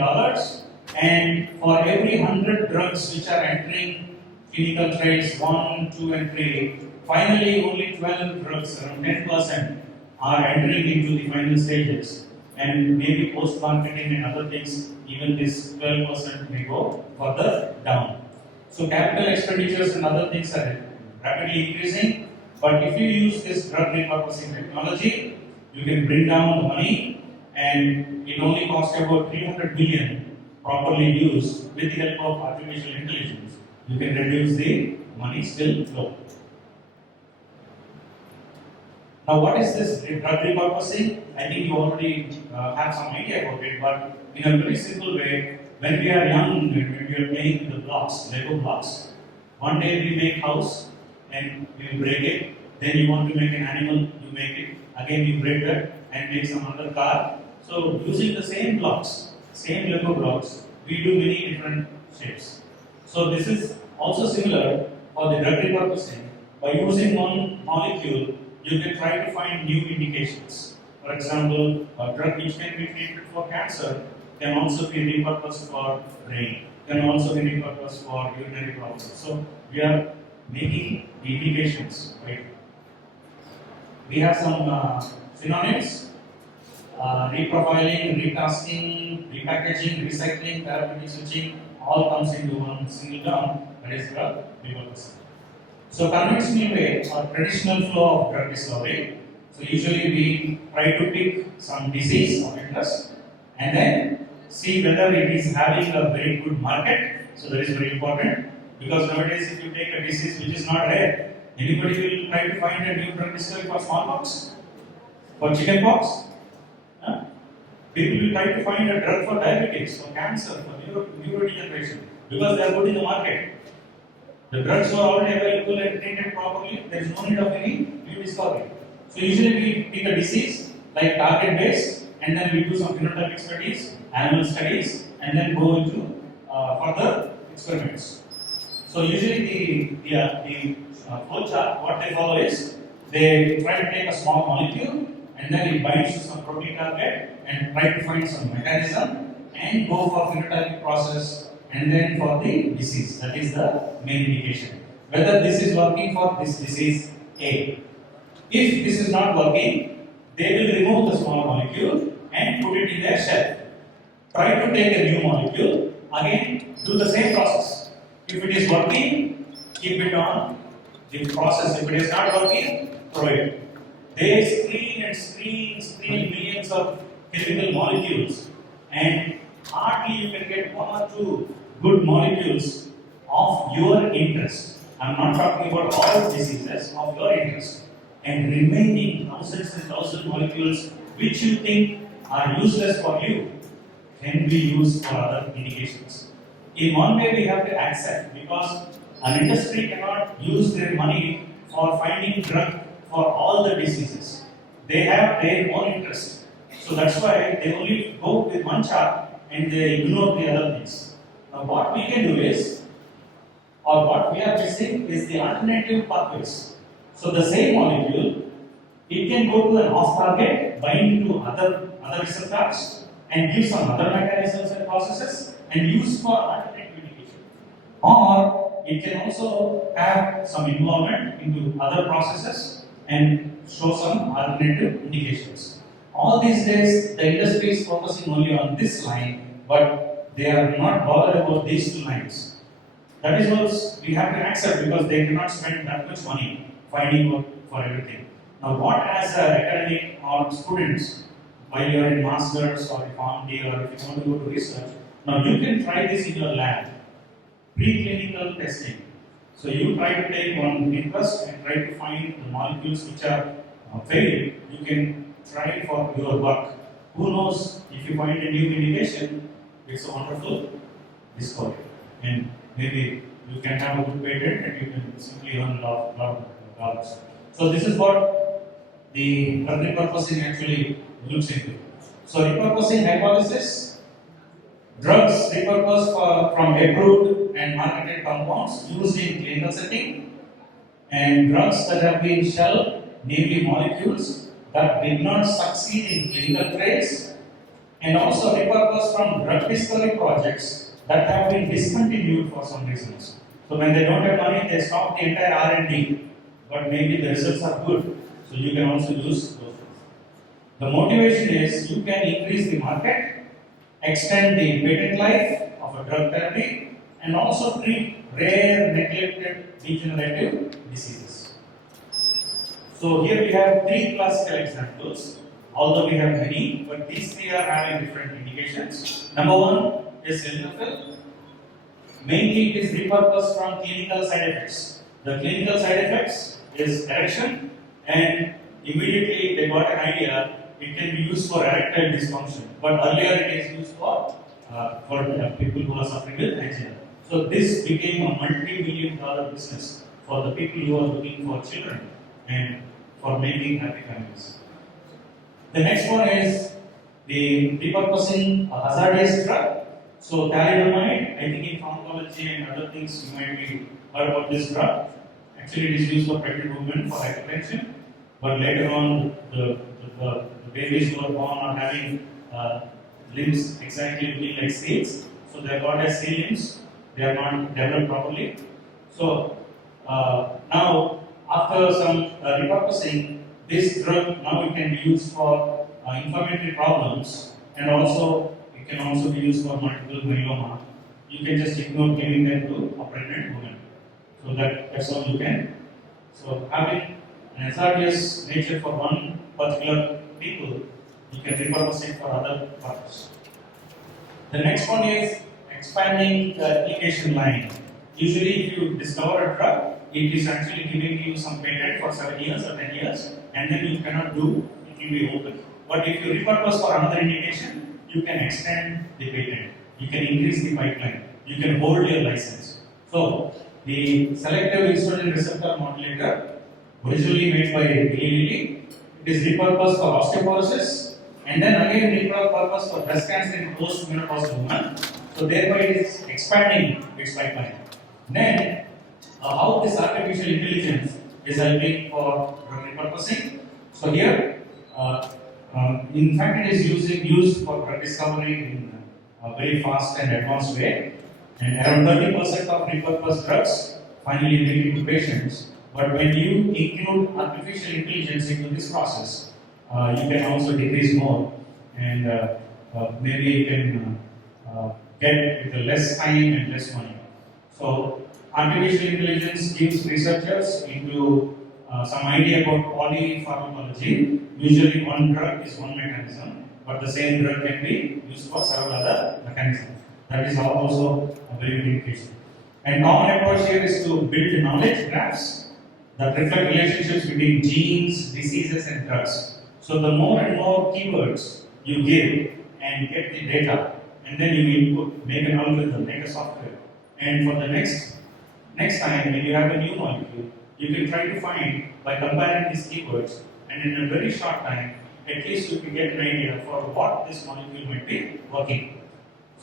And for every 100 drugs which are entering clinical trials 1, 2, and 3, finally only 12 drugs, around 10%, are entering into the final stages. And maybe post-marketing and other things, even this 12% may go further down. So capital expenditures and other things are rapidly increasing. But if you use this drug repurposing technology, you can bring down the money, and it only costs about 300 billion properly used with the help of artificial intelligence. You can reduce the money still flow. Now, what is this drug repurposing? I think you already have some idea about it, but in a very simple way, when we are young, when we are playing with the blocks, Lego blocks, one day we make house and you break it. Then you want to make an animal, you make it. Again you break that and make some other car. So using the same blocks, same Lego blocks, we do many different shapes. So this is also similar for the drug repurposing. By using one molecule, you can try to find new indications. For example, a drug which can be treated for cancer can also be repurposed for brain, can also be repurposed for urinary problems. So we are making indications, right? We have some synonyms: reprofiling, recasting, repackaging, recycling, therapeutic switching, all comes into one single term, that is drug repurposing. So conventional way or traditional flow of drug discovery. So usually we try to pick some disease of interest and then see whether it is having a very good market. So that is very important, because nowadays if you take a disease which is not rare, anybody will try to find a new drug discovery for smallpox, for chickenpox. Huh? People will try to find a drug for diabetes, for cancer, for neurodegeneration, because they are good in the market. The drugs were already available and treated properly. There is no need of any new discovery. So usually we pick a disease like target based, and then we do some phenotypic studies, animal studies, and then go into further experiments. So usually the flow chart, what they follow is they try to take a small molecule and then it binds to some protein target and try to find some mechanism and go for phenotypic process and then for the disease. That is the main indication. Whether this is working for this disease A. If this is not working, they will remove the small molecule and put it in their shelf. Try to take a new molecule, again do the same process. If it is working, keep it on the process. If it is not working, throw it. They screen millions of chemical molecules, and hardly you can get one or two good molecules of your interest. I'm not talking about all diseases, of your interest. And remaining thousands and thousands of molecules which you think are useless for you can be used for other indications. In one way we have to accept, because an industry cannot use their money for finding drug for all the diseases. They have their own interest. So that's why they only go with one chart and they ignore the other things. Now what we can do is, or what we are missing is the alternative pathways. So the same molecule, it can go to an off-target, bind to other receptors and give some other mechanisms and processes and use for alternative medication. Or it can also have some involvement into other processes and show some alternative indications. All these days, the industry is focusing only on this line, but they are not bothered about these two lines. That is what we have to accept, because they cannot spend that much money finding out for everything. Now, what as a academic or students, while you are in masters or PhD or if you want to go to research, now you can try this in your lab, preclinical testing. So you try to take one interest and try to find the molecules which are failed. You can try for your work. Who knows, if you find a new indication, it's a wonderful discovery. And maybe you can have a good patent and you can simply earn a lot of dollars. So this is what the repurposing actually looks into. So repurposing hypothesis: drugs repurposed from approved and marketed compounds used in clinical setting, and drugs that have been shelved, namely molecules that did not succeed in clinical trials, and also repurposed from drug discovery projects that have been discontinued for some reasons. So when they don't have money, they stop the entire R&D, but maybe the results are good, so you can also use those. The motivation is you can increase the market, extend the patent life of a drug therapy, and also treat rare, neglected, degenerative diseases. So here we have three classical examples, although we have many, but these three are having different indications. Number one is sildenafil. Mainly it is repurposed from clinical side effects. The clinical side effects is erection, and immediately they got an idea it can be used for erectile dysfunction. But earlier it is used for for people who are suffering with angina. So this became a multi-million-dollar business for the people who are looking for children and for making happy families. The next one is the repurposing a hazardous drug. So thalidomide, I think in pharmacology and other things you might be heard about this drug. Actually, it is used for pregnant women for hypertension, but later on the babies who are born are having limbs exactly looking like scales. So they are called as scale limbs. They are not developed properly. So now, after some repurposing, this drug now it can be used for inflammatory problems, and also it can also be used for multiple myeloma. You can just ignore giving them to a pregnant woman. So that's all you can. So having an hazardous nature for one particular people, you can repurpose it for other purpose. The next one is expanding the application line. Usually, if you discover a drug, it is actually giving you some patent for 7 years or 10 years, and then you cannot do, it will be open. But if you repurpose for another indication, you can extend the patent, you can increase the pipeline, you can hold your license. So, the selective estrogen receptor modulator, originally made by Eli Lilly, it is repurposed for osteoporosis, and then again repurposed for breast cancer in post-menopausal women. So thereby it is expanding its pipeline. Then, how this artificial intelligence is helping for drug repurposing. So here, in fact, it is used for drug discovery in a very fast and advanced way. And around 30% of repurposed drugs finally make it to patients. But when you include artificial intelligence into this process, you can also decrease more, and maybe you can get with less time and less money. So artificial intelligence gives researchers into some idea about polypharmacology. Usually one drug is one mechanism, but the same drug can be used for several other mechanisms. That is also a very good indication. And common approach here is to build knowledge graphs that reflect relationships between genes, diseases, and drugs. So the more and more keywords you give and get the data, and then you input, make an algorithm, make a software, and for the next time when you have a new molecule, you can try to find by comparing these keywords, and in a very short time, at least you can get an idea for what this molecule might be working.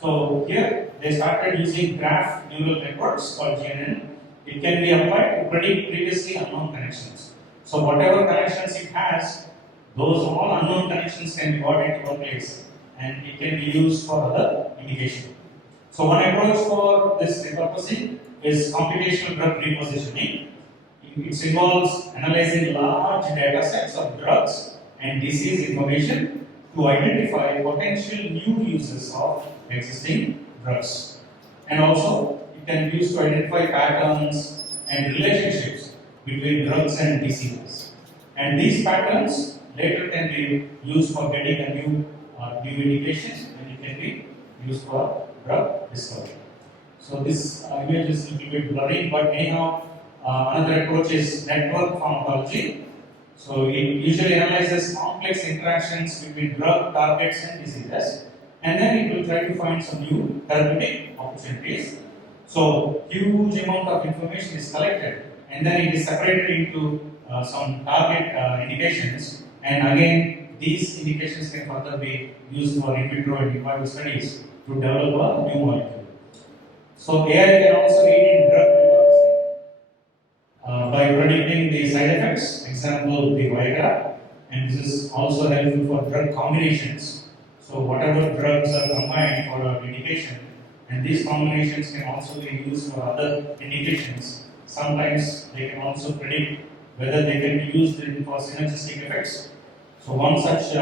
So here they started using graph neural networks called GNN. It can be applied to predict previously unknown connections. So whatever connections it has, those all unknown connections can be brought into one place, and it can be used for other indication. So one approach for this repurposing is computational drug repositioning. It involves analyzing large data sets of drugs and disease information to identify potential new uses of existing drugs. And also, it can be used to identify patterns and relationships between drugs and diseases. And these patterns later can be used for getting a new indications, and it can be used for drug discovery. So this image is a little bit blurry, but anyhow, another approach is network pharmacology. So it usually analyzes complex interactions between drug targets and diseases, and then it will try to find some new therapeutic opportunities. So huge amount of information is collected, and then it is separated into some target indications, and again these indications can further be used for in vitro and in vivo studies to develop a new molecule. So AI can also aid in drug repurposing by predicting the side effects, example the Viagra, and this is also helpful for drug combinations. So whatever drugs are combined for an indication, and these combinations can also be used for other indications. Sometimes they can also predict whether they can be used for synergistic effects. So one such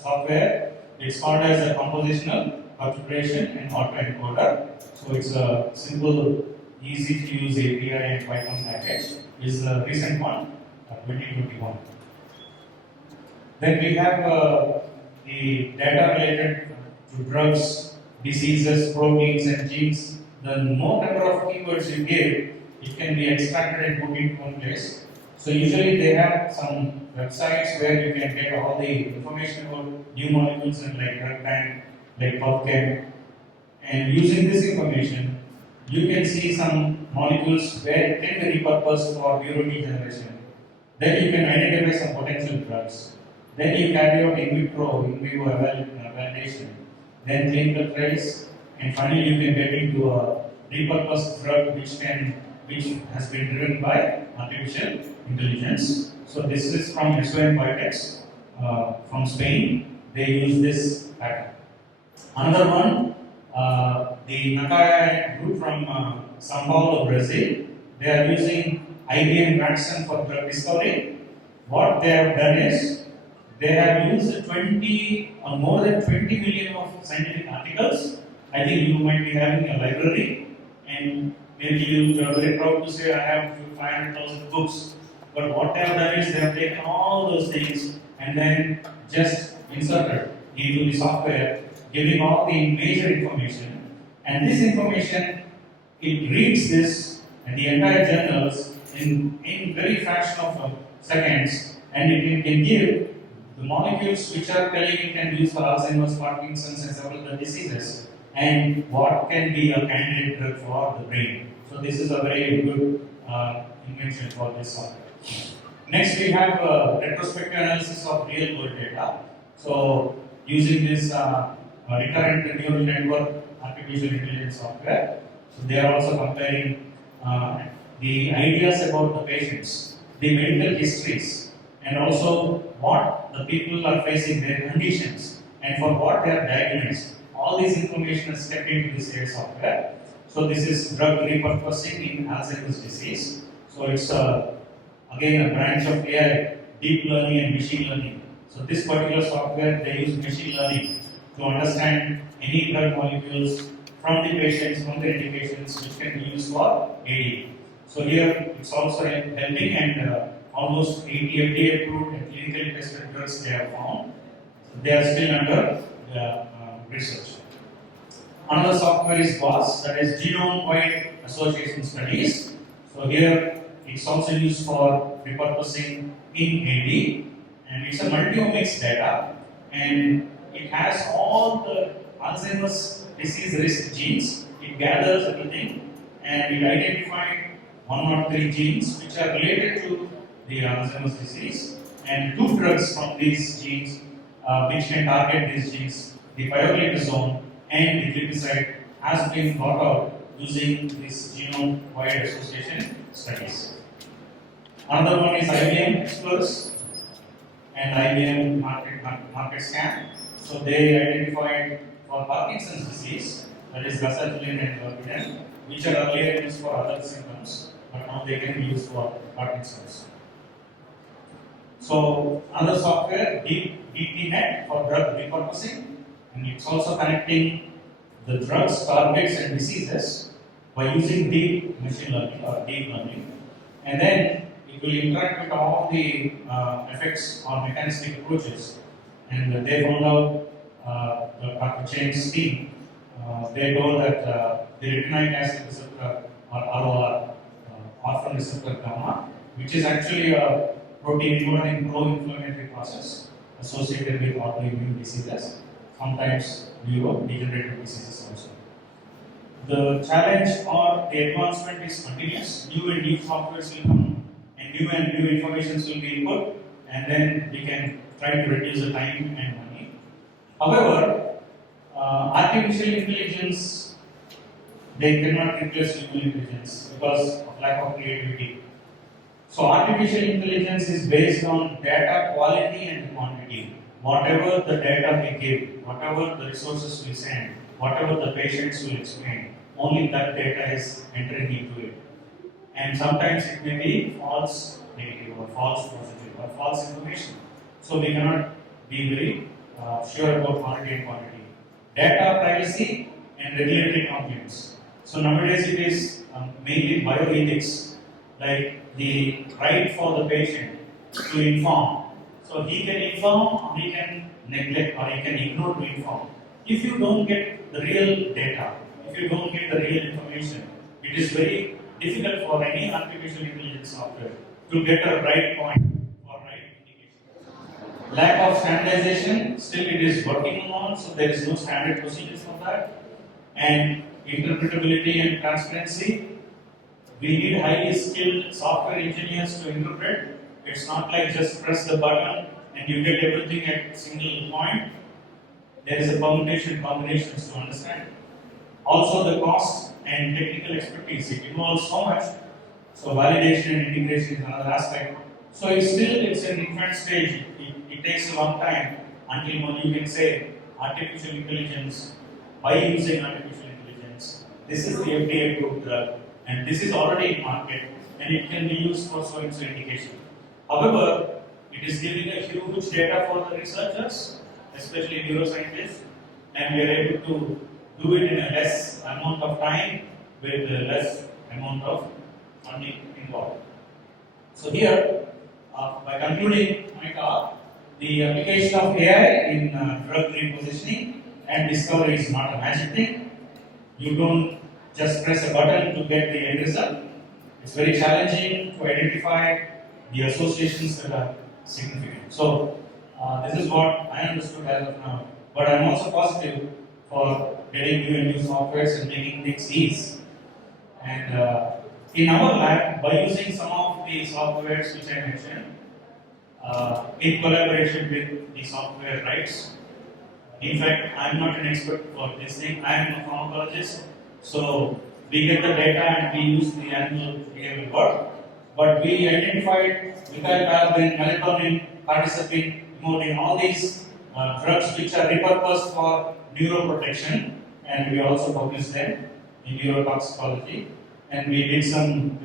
software is called as a compositional configuration and autoencoder. So it's a simple, easy to use API and Python package. Is a recent one, 2021. Then we have the data related to drugs, diseases, proteins, and genes. The more number of keywords you give, it can be extracted and put into one place. So usually they have some websites where you can get all the information about new molecules and like drug bank, like PubChem, And using this information, you can see some molecules where it can be repurposed for neurodegeneration. Then you can identify some potential drugs. Then you carry out in vitro, in vivo validation. Then clinical trials, and finally you can get into a repurposed drug which has been driven by artificial intelligence. So this is from SOM Biotech from Spain. They use this pattern. Another one, the Nakaya group from São Paulo, Brazil. They are using IBM Watson for drug discovery. What they have done is they have used 20 or more than 20 million of scientific articles. I think you might be having a library, and maybe you are very proud to say I have 500,000 books. But what they have done is they have taken all those things and then just inserted into the software, giving all the major information. And this information, it reads this and the entire journals in very fraction of seconds, and it can give the molecules which are telling it can be used for Alzheimer's, Parkinson's, and several other diseases, and what can be a candidate drug for the brain. So this is a very good invention for this software. Next, we have retrospective analysis of real world data. So using this recurrent neural network artificial intelligence software, so they are also comparing the ideas about the patients, the medical histories, and also what the people are facing, their conditions, and for what they are diagnosed. All this information is stepped into this AI software. So this is drug repurposing in Alzheimer's disease. So it's again a branch of AI, deep learning and machine learning. So this particular software, they use machine learning to understand any drug molecules from the patients, from the indications which can be used for AD. So here it's also helping, and almost 80 FDA approved and clinically tested drugs they have found. So they are still under research. Another software is GWAS, that is Genome-Wide Association Studies. So here it's also used for repurposing in AD, and it's a multi-omics data, and it has all the Alzheimer's disease risk genes. It gathers everything, and it identified 103 genes which are related to the Alzheimer's disease, and 2 drugs from these genes which can target these genes, the pioglitazone and the glipizide, has been brought out using this genome-wide association studies. Another one is IBM Explorers and IBM Market Scan. So they identified for Parkinson's disease, that is gazatilin and clopidem, which are earlier used for other symptoms, but now they can be used for Parkinson's. So another software, DTNet for drug repurposing, and it's also connecting the drugs, targets, and diseases by using deep machine learning or deep learning, and then it will interact with all the effects or mechanistic approaches. And they found out, Dr. Chen's team, they told that the retinoic acid receptor or ROR, orphan receptor gamma, which is actually a protein involving pro-inflammatory process associated with autoimmune diseases, sometimes neurodegenerative diseases also. The challenge or the advancement is continuous. New and new softwares will come, and new information will be input, and then we can try to reduce the time and money. However, artificial intelligence, they cannot replace human intelligence because of lack of creativity. So artificial intelligence is based on data quality and quantity. Whatever the data we give, whatever the resources we send, whatever the patients will explain, only that data is entering into it. And sometimes it may be false negative or false positive or false information. So we cannot be very sure about quality and quantity. Data privacy and regulatory compliance. So nowadays it is mainly bioethics, like the right for the patient to inform. So he can inform, or he can neglect, or he can ignore to inform. If you don't get the real data, if you don't get the real information, it is very difficult for any artificial intelligence software to get a right point or right indication. Lack of standardization, still it is working on, so there is no standard procedures for that. and interpretability and transparency. We need highly skilled software engineers to interpret. It's not like just press the button and you get everything at single point. There is a permutation combinations to understand. Also the cost and technical expertise. It involves so much. So validation and integration is another aspect. So it's an infant stage. It takes a long time until when you can say artificial intelligence, by using artificial intelligence, this is the FDA approved drug and this is already in market and it can be used for so and so indication. However, it is giving a huge data for the researchers, especially neuroscientists, and we are able to do it in a less amount of time with less amount of funding involved. So here, by concluding my talk, the application of AI in drug repositioning and discovery is not a magic thing. You don't just press a button to get the end result. It's very challenging to identify the associations that are significant. So this is what I understood as of now. But I'm also positive for getting new and new softwares and making things easy. And in our lab, by using some of the softwares which I mentioned, in collaboration with the software rights. In fact, I'm not an expert for this thing. I'm a pharmacologist, so we get the data and we use the animal behavioral work. But we identified methylparaben, melatonin, cardizepine, imodin, all these drugs which are repurposed for neuroprotection, and we also published them in neurotoxicology. And we did some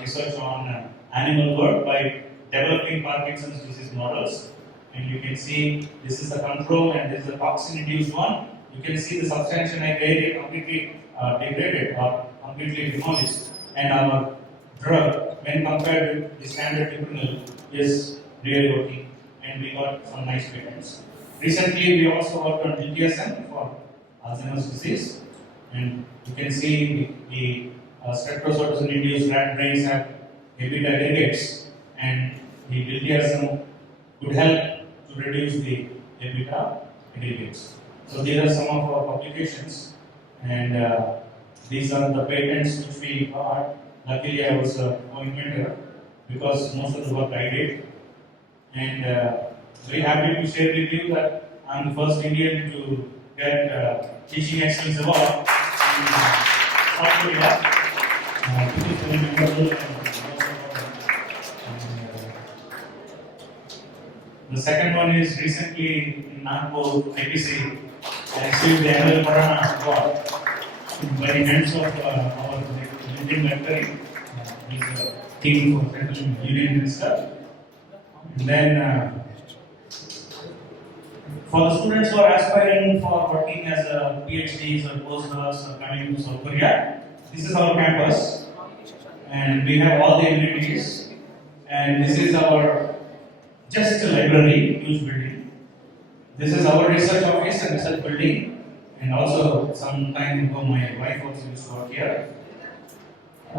research on animal work by developing Parkinson's disease models. And you can see this is the control and this is the toxin-induced one. You can see the substantia nigra completely degraded or completely demolished. And our drug, when compared with the standard criminal, is really working. And we got some nice patents. Recently, we also worked on GTSM for Alzheimer's disease. And you can see the streptozotocin-induced rat brains have beta aggregates, and the diltiazem could help to reduce the beta aggregates. So these are some of our publications, and these are the patents which we got. Luckily, I was a co-inventor because most of the work I did, and very happy to share with you that I'm the first Indian to get Teaching Excellence Award in South Korea. The second one is recently in Nagpur, IPC, I received the annual Purana Award by the hands of our Indian lecturing. He's a team for Central Union Minister. And then for the students who are aspiring for working as a PhDs or postdocs or coming to South Korea, this is our campus, and we have all the amenities. And this is our just a library, huge building. This is our research office and research building, and also some time ago my wife also used to work here.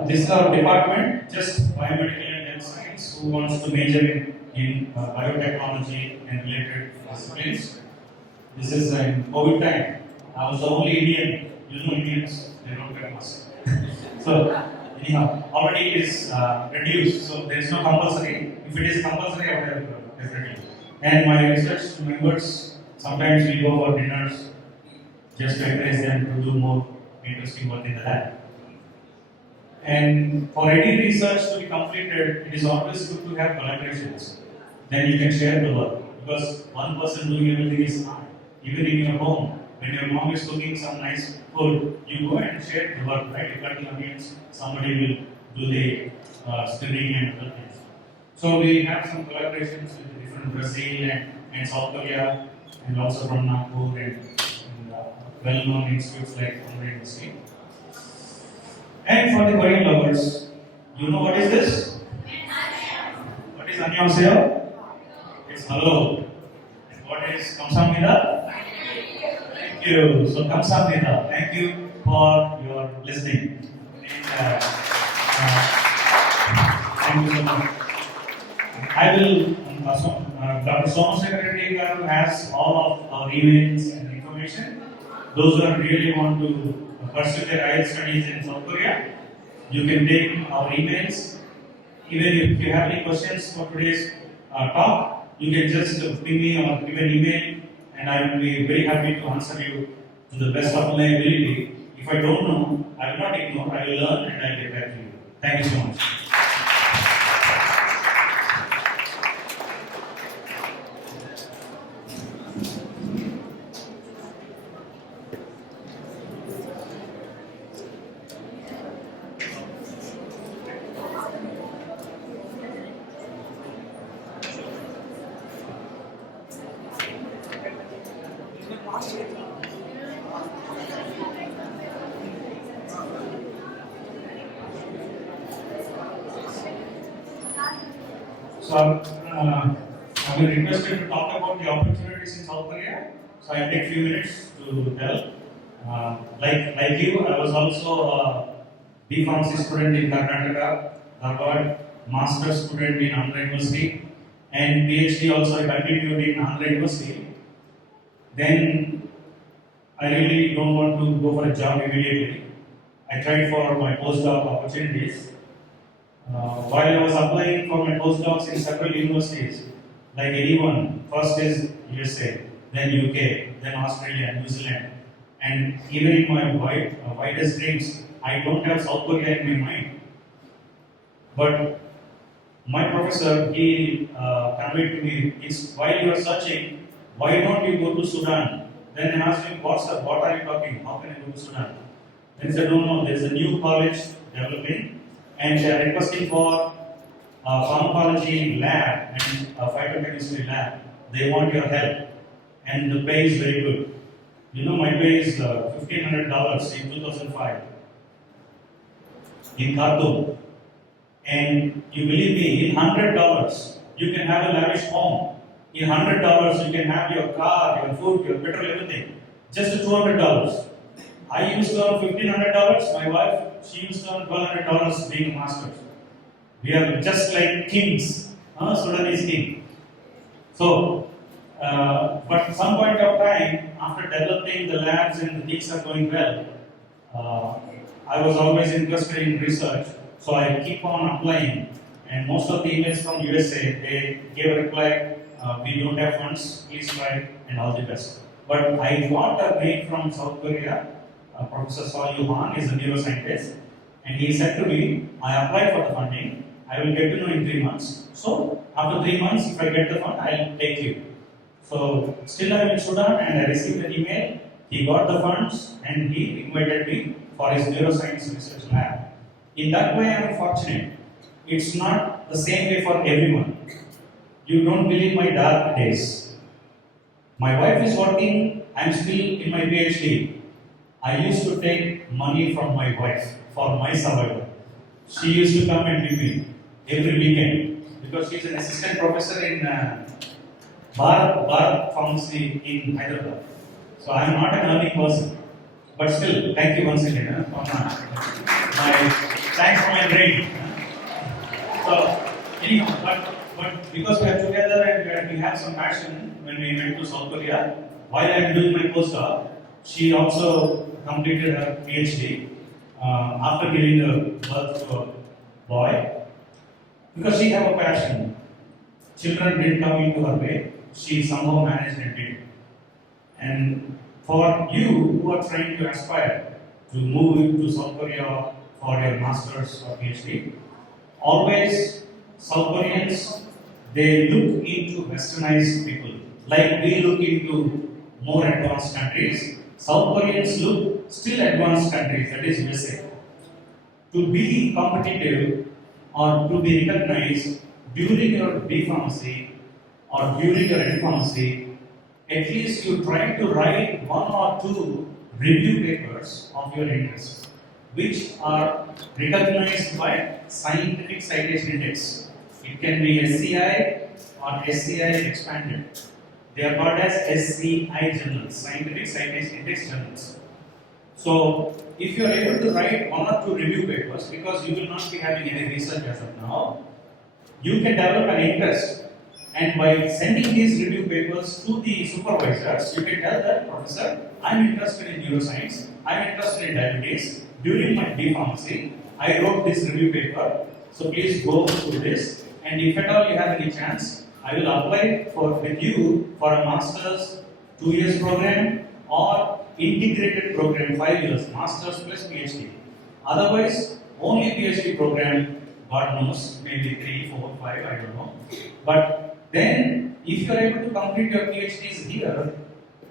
This is our department, just biomedical and health science. Who wants to major in biotechnology and related disciplines? This is in COVID time. I was the only Indian. You know Indians, they don't wear masks. So anyhow, already it is reduced, so there is no compulsory. If it is compulsory, I would have definitely. And my research members, sometimes we go for dinners just to encourage them to do more interesting work in the lab. And for any research to be completed, it is always good to have collaborations. Then you can share the work, because one person doing everything is hard. Even in your home, when your mom is cooking some nice food, you go and share the work, right? You cut the onions, somebody will do the stirring and other things. So we have some collaborations with different Brazil and South Korea, and also from Nagpur and well-known institutes like Congress University. And for the Korean lovers, you know what is this? What is annyeonghaseyo? It's hello. And what is kamsahamnida? Thank you. So kamsahamnida. Thank you for your listening. And, thank you so much. I will, Dr. Somasekaran has all of our events and information information. Those who really want to pursue their higher studies in South Korea, you can take our emails. Even if you have any questions for today's talk, you can just ping me or give an email, and I will be very happy to answer you to the best of my ability. If I don't know, I will not ignore, I will learn and I will get back to you. Thank you so much. So I've been requested to talk about the opportunities in South Korea. So I take few minutes to tell. Like you, I was also a B.Pharmacy student in Karnataka, Harvard, Master student in Andhra University, and PhD also I continued in Andhra University. Then I really don't want to go for a job immediately. I tried for my postdoc opportunities. While I was applying for my postdocs in several universities, like anyone, first is USA, then UK, then Australia, New Zealand, and even in my widest dreams, I don't have South Korea in my mind. But my professor, he conveyed to me, while you are searching, why don't you go to Sudan? Then I asked him, what are you talking? How can I go to Sudan? Then he said, no, there's a new college developing, and they are requesting for a pharmacology lab and a phytochemistry lab. They want your help, and the pay is very good. You know, my pay is $1,500 in 2005 in Khartoum. And you believe me, in $100, you can have a lavish home. In $100, you can have your car, your food, your petrol, everything. Just $200. I used to earn $1,500. My wife, she used to earn $1,200 being a master. We are just like kings, Sudanese king. So, but at some point of time, after developing the labs and the things are going well, I was always interested in research. So I keep on applying, and most of the emails from USA, they gave a reply, we don't have funds, please try, and all the best. But I got a mail from South Korea. Professor Saw Yuhan is a neuroscientist, and he said to me, I applied for the funding, I will get to know in 3 months. So after 3 months, if I get the fund, I will take you. So still I am in Sudan, and I received an email. He got the funds, and he invited me for his neuroscience research lab. In that way, I am fortunate. It's not the same way for everyone. You don't believe my dark days. My wife is working, I am still in my PhD. I used to take money from my wife for my survival. She used to come and give me every weekend because she is an assistant professor in Bar Pharmacy in Hyderabad. So I am not an earning person. But still, thank you once again for thanks for my brain. So, anyhow, but because we are together and we have some passion when we went to South Korea, while I am doing my postdoc, she also completed her PhD after giving birth to a boy. Because she had a passion. Children didn't come into her way, she somehow managed and did. And for you who are trying to aspire to move into South Korea for your master's or PhD, always South Koreans, they look into westernized people. Like we look into more advanced countries, South Koreans look still advanced countries, that is USA. To be competitive or to be recognized during your B pharmacy or during your M pharmacy, at least you try to write 1 or 2 review papers of your interest, which are recognized by Scientific Citation Index. It can be SCI or SCI expanded. They are called as SCI journals, Scientific Citation Index journals. So, if you are able to write 1 or 2 review papers, because you will not be having any research as of now, you can develop an interest And by sending these review papers to the supervisors, you can tell that, Professor, I'm interested in neuroscience, I'm interested in diabetes. During my B Pharmacy, I wrote this review paper, so please go through this. And if at all you have any chance, I will apply with you for a master's 2 years program or integrated program 5 years, master's plus PhD. Otherwise, only PhD program, God knows, maybe 3, 4, 5, I don't know. But then, if you are able to complete your PhDs here,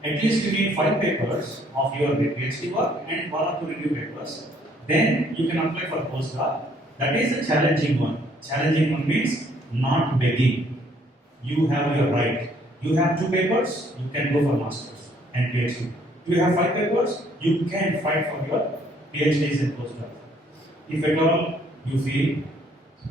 at least you need 5 papers of your PhD work and 1 or 2 review papers. Then you can apply for postdoc. That is a challenging one. Challenging one means not begging. You have your right. You have 2 papers, you can go for masters and PhD. You have 5 papers, you can fight for your PhDs and postdoc. If at all you feel,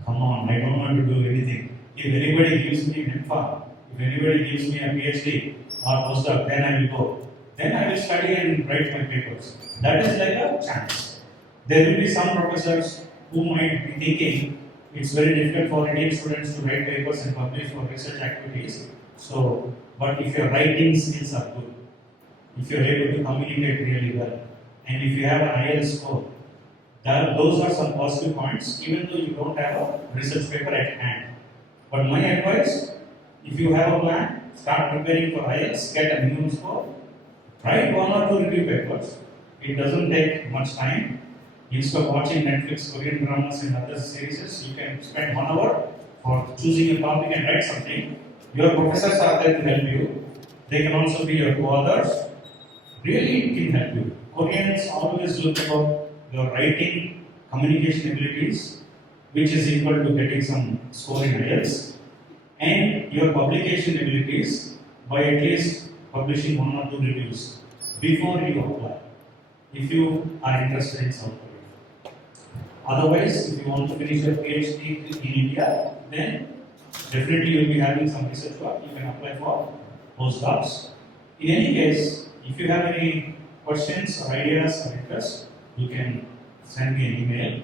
come on, I don't want to do anything. If anybody gives me an MPharm, if anybody gives me a PhD or postdoc, then I will go. Then I will study and write my papers. That is like a chance. There will be some professors who might be thinking it's very difficult for Indian students to write papers and publish for research activities. So, but if your writing skills are good, if you are able to communicate really well, and if you have an IELTS score, those are some positive points, even though you don't have a research paper at hand. But my advice, if you have a plan, start preparing for IELTS, get a minimum score, write 1 or 2 review papers. It doesn't take much time. Instead of watching Netflix, Korean dramas and other series, you can spend 1 hour for choosing a topic and write something. Your professors are there to help you. They can also be your co-authors. Really, it can help you. Koreans always look about your writing, communication abilities, which is equal to getting some score in IELTS, and your publication abilities by at least publishing 1 or 2 reviews before you apply, if you are interested in South Korea. Otherwise, if you want to finish your PhD in India, then definitely you will be having some research work. You can apply for postdocs. In any case, if you have any questions or ideas or interest, you can send me an email.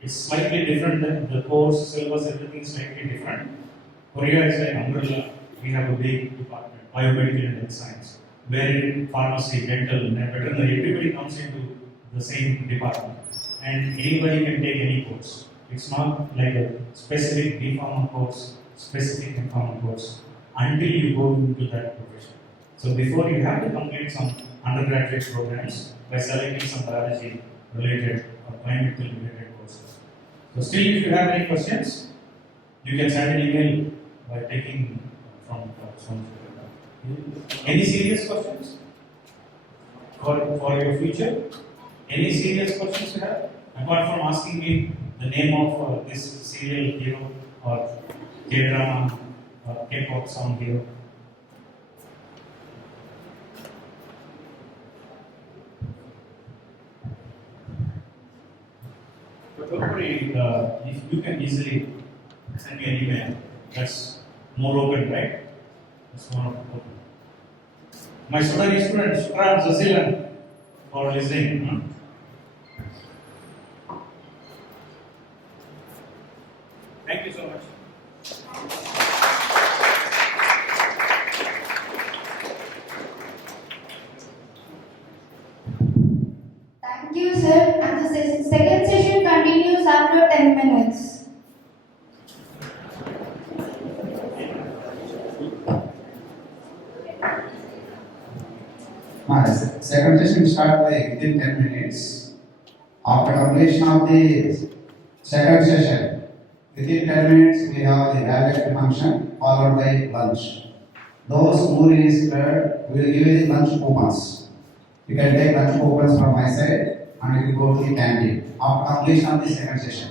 It's slightly different than the course, syllabus, everything is slightly different. Korea is like umbrella. We have a big department, biomedical and health science, wherein pharmacy, dental, and veterinary, everybody comes into the same department. And anybody can take any course. It's not like a specific B.Pharma course, specific M.Pharma course, until you go into that profession. So before you have to complete some undergraduate programs by selecting some biology related or biomedical related courses. So still, if you have any questions, you can send an email by taking from some. Any serious questions for your future? Any serious questions you have? Apart from asking me the name of this serial hero or K-drama or K-pop song hero. But don't worry, if you can easily send me an email, that's more open, right? That's more open. My study students, Shukran Zazilan, for listening. Thank you so much. Thank you, sir. And the second session continues after 10 minutes. Second session start by within 10 minutes. After completion of the second session, within 10 minutes we have the evaluation function followed by lunch. Those who registered will give you the lunch coupons. You can take lunch coupons from my side and you will go to the canteen after completion of the second session.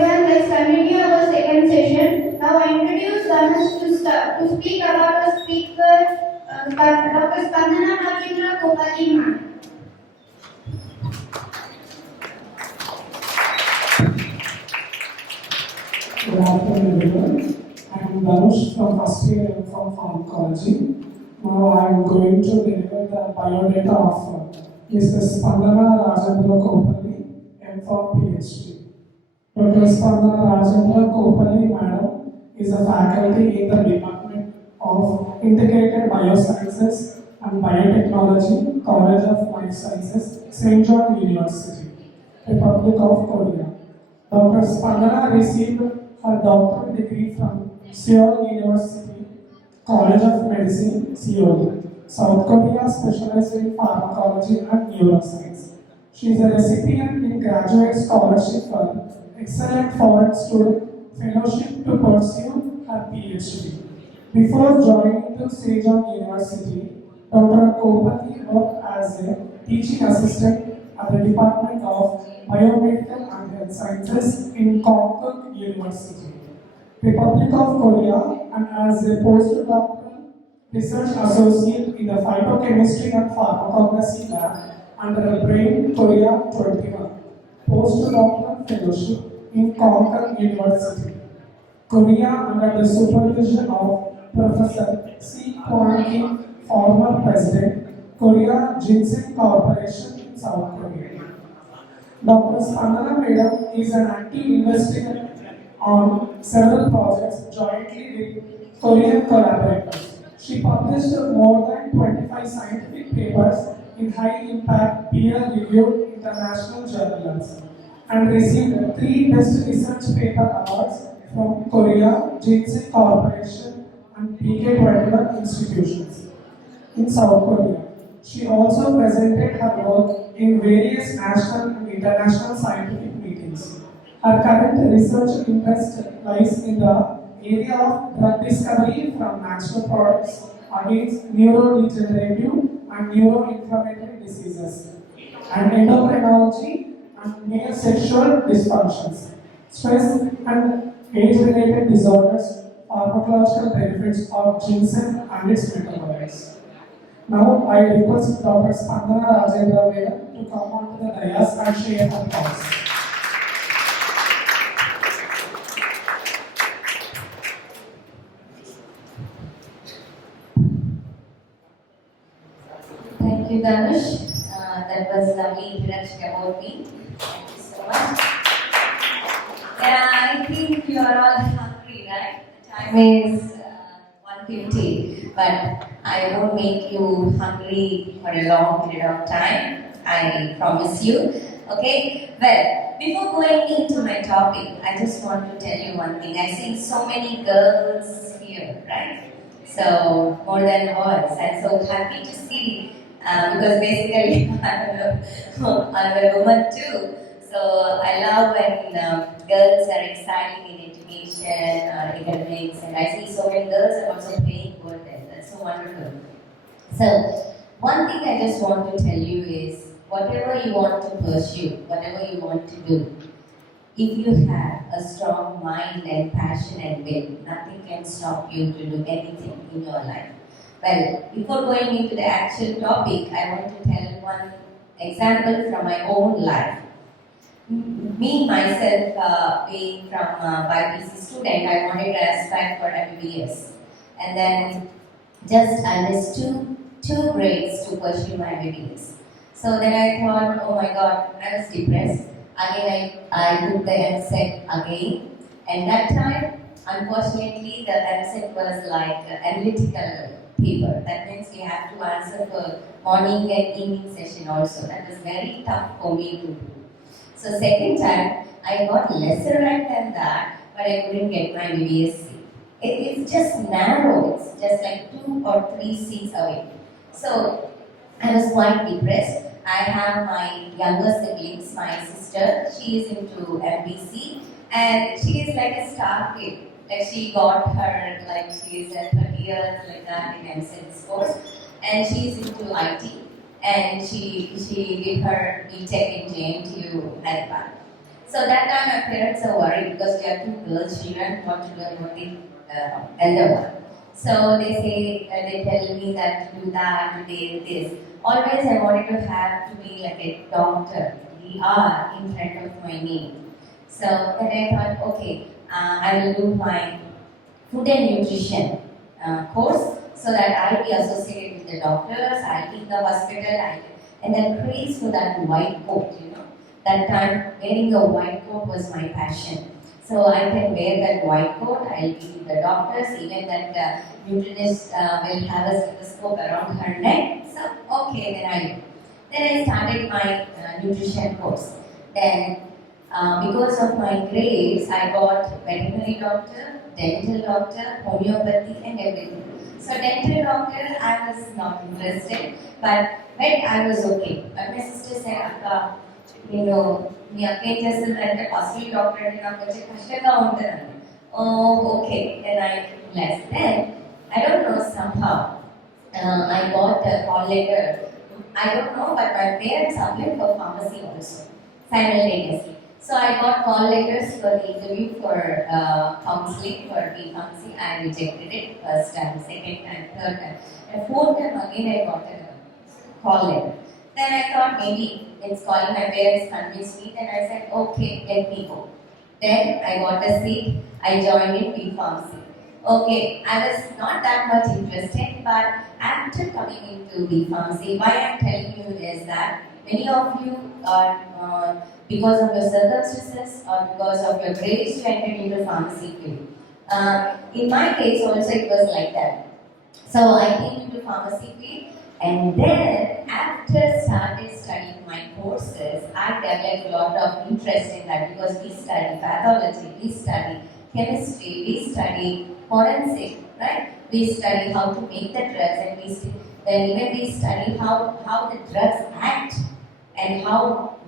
everyone. Let's continue our second session. Now I introduce Dhanush to speak about the speaker, Dr. Spandana Rajendra Gopali ma'am. Good afternoon, everyone. I am Dhanush from first year from pharmacology. Now I am going to deliver the biodata of Mr. Spandana Rajendra Gopali, M.Pharm PhD. Dr. Spandana Rajendra Gopali Madam is a faculty in the Department of Integrated Biosciences and Biotechnology, College of Life Sciences, St. John University, Republic of Korea. Dr. Spandana received her doctorate degree from Seoul University, College of Medicine, Seoul, South Korea, specialized in pharmacology and neuroscience. She is a recipient in graduate scholarship for Excellent Foreign Student Fellowship to pursue her PhD. Before joining to St. John University, Dr. Gopali worked as a teaching assistant at the Department of Biomedical and Health Sciences in Konkuk University, Republic of Korea, and as a postdoctoral research associate in the phytochemistry and pharmacognosy lab under the Brain Korea 21 postdoctoral fellowship in Konkuk University, Korea, under the supervision of Professor C. Kwon Kim, former president, Korea Ginseng Corporation in South Korea. Dr. Spandana Madam is an active investigator on several projects jointly with Korean collaborators. She published more than 25 scientific papers in high-impact, peer-reviewed international journals and received 3 Best Research Paper Awards from Korea Ginseng Corporation and PK21 institutions in South Korea. She also presented her work in various national and international scientific meetings. Her current research interest lies in the area of drug discovery from natural products against neurodegenerative and neuroinflammatory diseases, and endocrinology and male sexual dysfunctions, stress and age-related disorders, pharmacological benefits of ginseng and its metabolites. Now I request Dr. Spandana Rajendra Madam to come onto the dais and share her thoughts. Thank you, Dhanush. That was lovely introduction about me. Thank you so much. Yeah, I think you are all hungry, right? The time is 1:50, but I won't make you hungry for a long period of time. I promise you. Okay? Well, before going into my topic, I just want to tell you one thing. I see so many girls here, right? So, more than boys. I'm so happy to see because basically I'm a woman too. So I love when girls are exciting in education or academics, and I see so many girls are also playing over there. That's so wonderful. So one thing I just want to tell you is whatever you want to pursue, whatever you want to do, if you have a strong mind and passion and will, nothing can stop you to do anything in your life. Well, before going into the actual topic, I want to tell one example from my own life. Me, myself, being from a BPC student, I wanted to aspire for MBBS. And then just I missed two grades to pursue my MBBS. So then I thought, oh my God, I was depressed. Again, I took the MSET again. And that time, unfortunately, the MSET was like analytical paper. That means you have to answer for morning and evening session also. That was very tough for me to do. So second time, I got lesser rank than that, but I couldn't get my BBSc. It's just narrow. It's just like 2 or 3 seats away. So I was quite depressed. I have my younger siblings, my sister. She is into MBC, and she is like a star kid. Like she got her, like she is at 30 years, like that in MSc course, and she is into IT, and she did her BTech in JNTU Hyderabad. So that time my parents are worried because we have two girls children, what to do about the elder one. So they say, they tell me that to do that, to do this. Always I wanted to have to be like a doctor, DR in front of my name. So then I thought, okay, I will do my food and nutrition course so that I'll be associated with the doctors, I'll be in the hospital, and then craze for that white coat, you know. That time wearing a white coat was my passion. So I can wear that white coat, I'll be with the doctors, even that nutritionist will have a stethoscope around her neck. So okay, then I started my nutrition course. Then because of my grades, I got veterinary doctor, dental doctor, homeopathy, and everything. So dental doctor, I was not interested, but vet I was okay. But my sister said, Akka, you know, మీ అక్క ఏం చేస్తుందంటే first doctor అంటే నాకు వచ్చే కష్టంగా ఉంటుందండి. Oh, okay. Then I left. Then I don't know somehow I got a call letter. I don't know, but my parents applied for pharmacy also simultaneously. So I got call letters for the interview for counseling for the pharmacy. I rejected it first time, second time, third time, and fourth time again I got a call letter. Then I thought maybe it's calling, my parents convinced me. Then I said, okay, let me go. Then I got a seat. I joined in B Pharmacy. Okay, I was not that much interested, but after coming into B Pharmacy, why I'm telling you is that many of you are, because of your circumstances or because of your grades, you entered into pharmacy field. In my case also it was like that. So I came into pharmacy field. And then, after started studying my courses, I developed a lot of interest in that because we study pathology, we study chemistry, we study forensic, right? We study how to make the drugs, and we study how the drugs act and how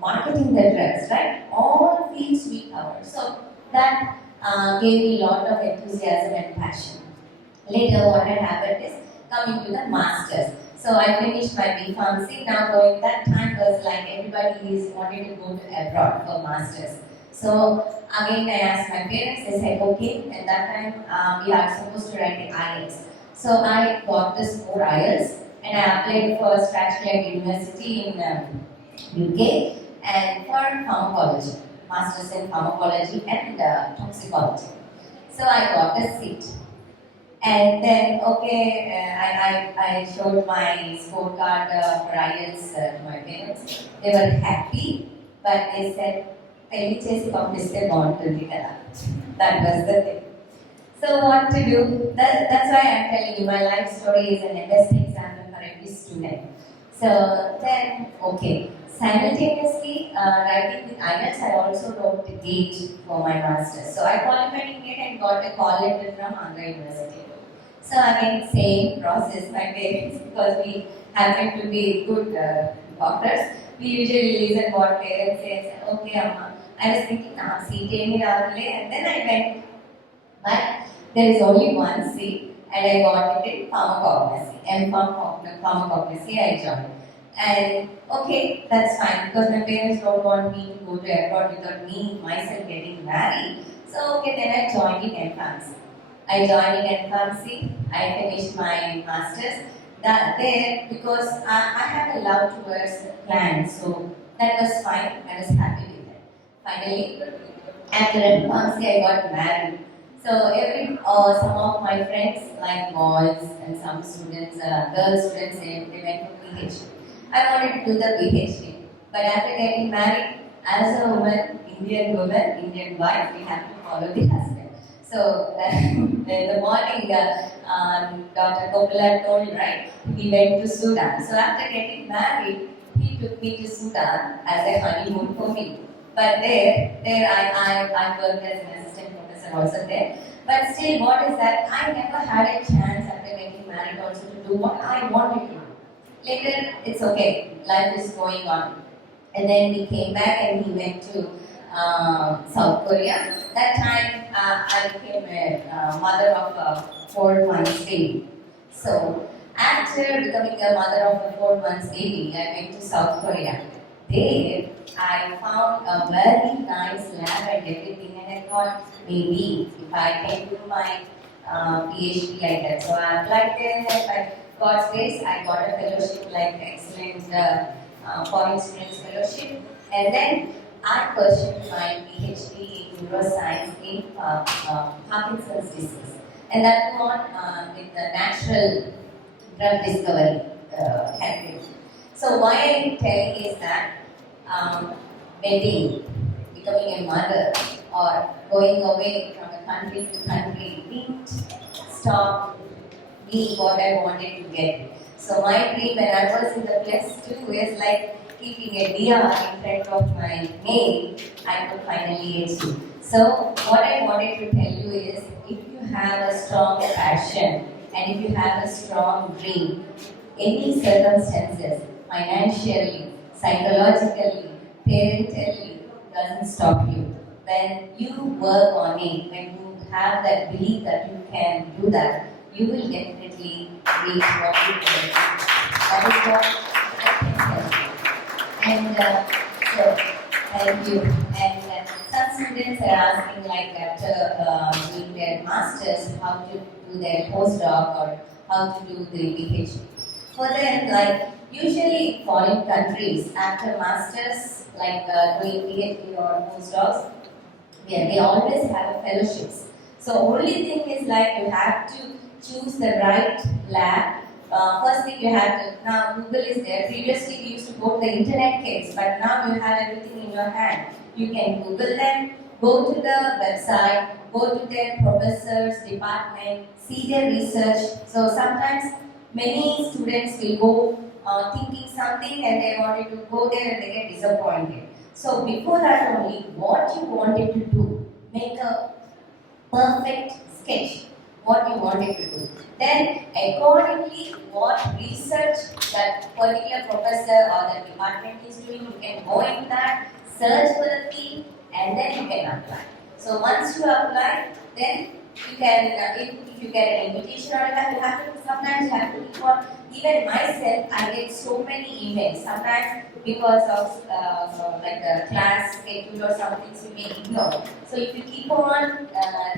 marketing the drugs, right? All fields we cover. So that gave me a lot of enthusiasm and passion. Later, what had happened is coming to the masters. So I finished my B Pharmacy. Now going that time was like everybody is wanting to go to abroad for masters. So again I asked my parents. They said okay. And that time we are supposed to write the IELTS. So I got the score IELTS and I applied for Strathclyde University in UK and for pharmacology, masters in pharmacology and toxicology. So I got a seat. And then, okay, I showed my scorecard for IELTS to my parents. They were happy, but they said, "Pelli chesi పంపిస్తే బాగుంటుంది కదా." That was the thing. So what to do? That's why I'm telling you, my life story is an best example for every student. So then, okay, simultaneously writing with IELTS, I also wrote the GATE for my master's. So I qualified in GATE and got a call letter from Andhra University. So again, same process. My parents, because we happen to be good doctors, we usually listen what parents say and say, okay, Amma. I was thinking, seat and then I went. But there is only one seat, and I got it in pharmacognosy. Pharmacognosy I joined. And okay, that's fine because my parents don't want me to go to airport without me myself getting married. So okay, then I joined in pharmacy. I joined in pharmacy. I finished my masters. There because I had a love towards plants, so that was fine. I was happy with that. Finally, after pharmacy, I got married. So some of my friends, like boys and some students, girl students, they went for PhD. I wanted to do the PhD, but after getting married, as a woman, Indian wife, we have to follow the husband. So in the morning, Dr. Kopila told, right, he went to Sudan. So after getting married, he took me to Sudan as a honeymoon for me. But there I worked as an assistant professor also there. But still, what is that? I never had a chance after getting married also to do what I wanted to do. Later, it's okay. Life is going on. And then we came back and he went to South Korea. That time I became a mother of a 4 months baby. So after becoming a mother of a 4 months baby, I went to South Korea. there I found a very nice lab and everything, and I thought maybe if I can do my PhD like that. So I applied there, and by God's grace, I got a fellowship like excellent foreign students fellowship, and then I pursued my PhD in neuroscience in Parkinson's disease, and that one with the natural drug discovery category. So why I'm telling is that wedding, becoming a mother, or going away from a country to country didn't stop me what I wanted to get. So my dream when I was in the +2 is like keeping a diya in front of my name, I could finally achieve. So what I wanted to tell you is, if you have a strong passion and if you have a strong dream, any circumstances, financially, psychologically, parentally, doesn't stop you. When you work on it, when you have that belief that you can do that, you will definitely reach what you can. That is what I can tell you. And so, thank you. And some students are asking, like after doing their masters, how to do their postdoc or how to do the PhD. For them, like usually in foreign countries, after masters, like doing PhD or postdocs, yeah, they always have fellowships. So only thing is like you have to choose the right lab. First thing you have to, now Google is there. Previously we used to go to the internet caves, but now you have everything in your hand. You can Google them, go to the website, go to their professors, department, see their research. So sometimes many students will go thinking something and they wanted to go there and they get disappointed. So before that only, what you wanted to do, make a perfect sketch, what you wanted to do. Then accordingly, what research that particular professor or the department is doing, you can go in that, search for the field, and then you can apply. So once you apply, then you can, if you get an invitation or you have to, sometimes you have to keep on. Even myself, I get so many emails. Sometimes because of like the class schedule or something, so you may ignore. So if you keep on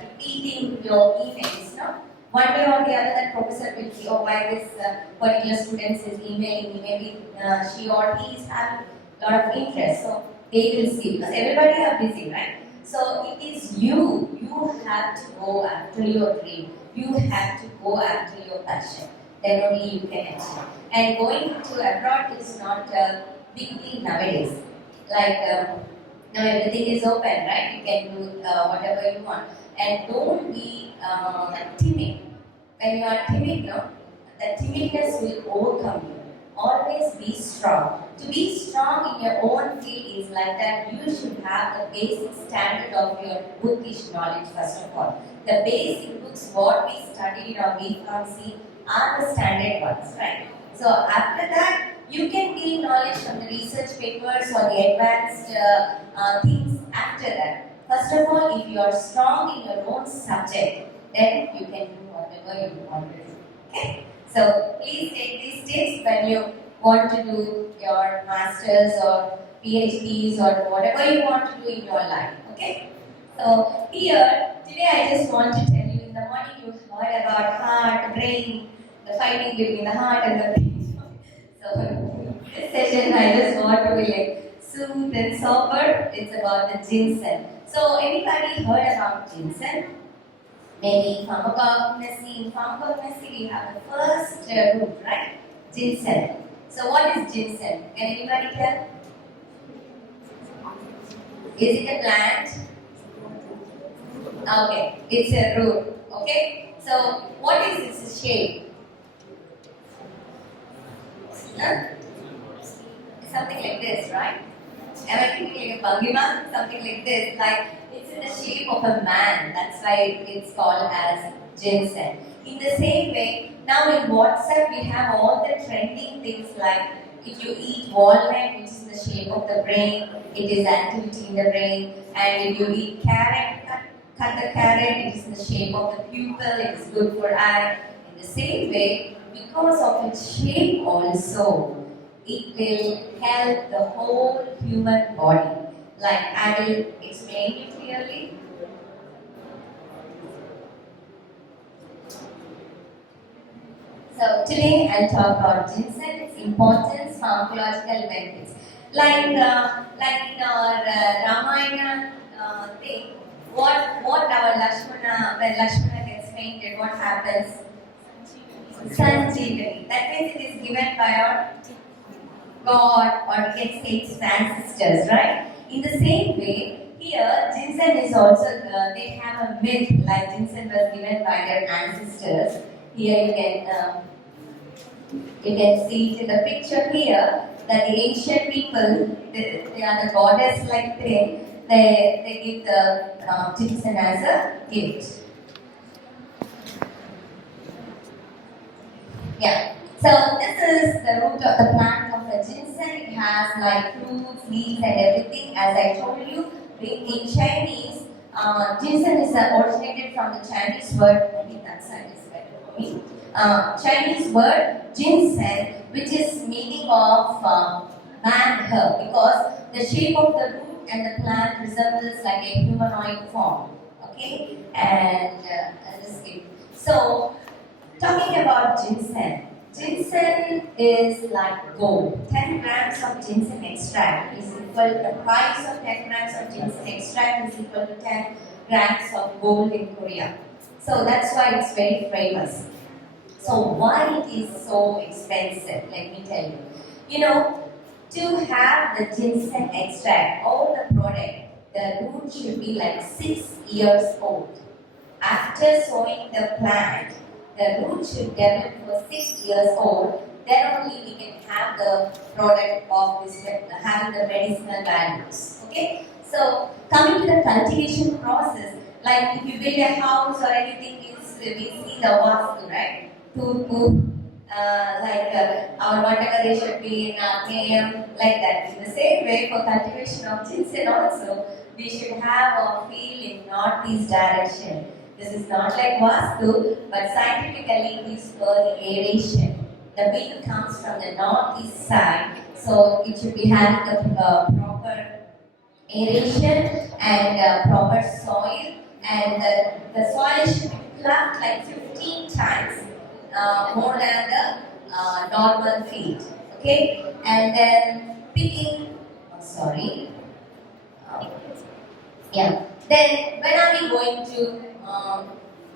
repeating your emails, no, one day or the other that professor will see, oh, why this particular student is emailing me, maybe she or he is having a lot of interest. So they will see, because everybody are busy, right? So it is you have to go after your dream. You have to go after your passion. Then only you can achieve. And going to abroad is not a big deal nowadays. Like now everything is open, right? You can do whatever you want. And don't be timid. When you are timid, no, the timidness will overcome you. Always be strong. To be strong in your own field is like that. You should have the basic standard of your bookish knowledge first of all. The basic books, what we studied in our BPharmacy are the standard ones, right? So after that, you can gain knowledge from the research papers or the advanced things after that. First of all, if you are strong in your own subject, then you can do whatever you want to do. Okay? So please take these tips when you want to do your masters or PhDs or whatever you want to do in your life. Okay? So here, today I just want to tell you, in the morning you heard about heart, brain, the fighting between the heart and the brain. So this session I just want to be like soothe and sober. It's about the ginseng. So anybody heard about ginseng? Maybe pharmacognosy. In pharmacognosy we have the first root, right? Ginseng. So what is ginseng? Can anybody tell? Is it a plant? Okay, it's a root. Okay, so what is its shape? Huh? Something like this, right? Am I thinking like a bhangima? Something like this, like it's in the shape of a man. That's why it's called as ginseng. In the same way, now in WhatsApp we have all the trending things like if you eat walnut, which is in the shape of the brain, it is activity in the brain, and if you eat carrot, cut the carrot, it is in the shape of the pupil, it is good for eye. In the same way, because of its shape also, it will help the whole human body. Like I will explain it clearly. So today I'll talk about ginseng, its importance, pharmacological benefits. Like in our Ramayana thing, what our Lakshmana, when Lakshmana gets fainted, what happens? Sanjeevani. That means it is given by our God, or we can say its ancestors, right? In the same way, here ginseng is also, they have a myth like ginseng was given by their ancestors. Here you can see it in the picture here that the ancient people, they are the goddess-like thing. They give the ginseng as a gift. Yeah. So this is the root of the plant of the ginseng. It has like fruits, leaves, and everything. As I told you, in Chinese, ginseng is originated from the Chinese word. I think that side is better for me. Chinese word ginseng, which is meaning of man herb, because the shape of the root and the plant resembles like a humanoid form. Okay, and so talking about ginseng. Ginseng is like gold. 10 grams of ginseng extract is equal to the price of 10 grams of ginseng extract is equal to 10 grams of gold in Korea. So that's why it's very famous. So why it is so expensive? Let me tell you. You know, to have the ginseng extract, all the product, the root should be like 6 years old. After sowing the plant, the root should develop for 6 years old. Then only we can have the product of this, having the medicinal values. Okay. So coming to the cultivation process, like if you build a house or anything, we see the vastu, right? Our Vatakade should be in Agneyam, like that. In the same way, for cultivation of ginseng also, we should have a field in northeast direction. This is not like Vastu, but scientifically it is for the aeration. The wind comes from the northeast side, so it should be having the proper aeration and proper soil, and the soil should be plucked like 15 times more than the normal field. Okay, and then picking. Yeah. Then when are we going to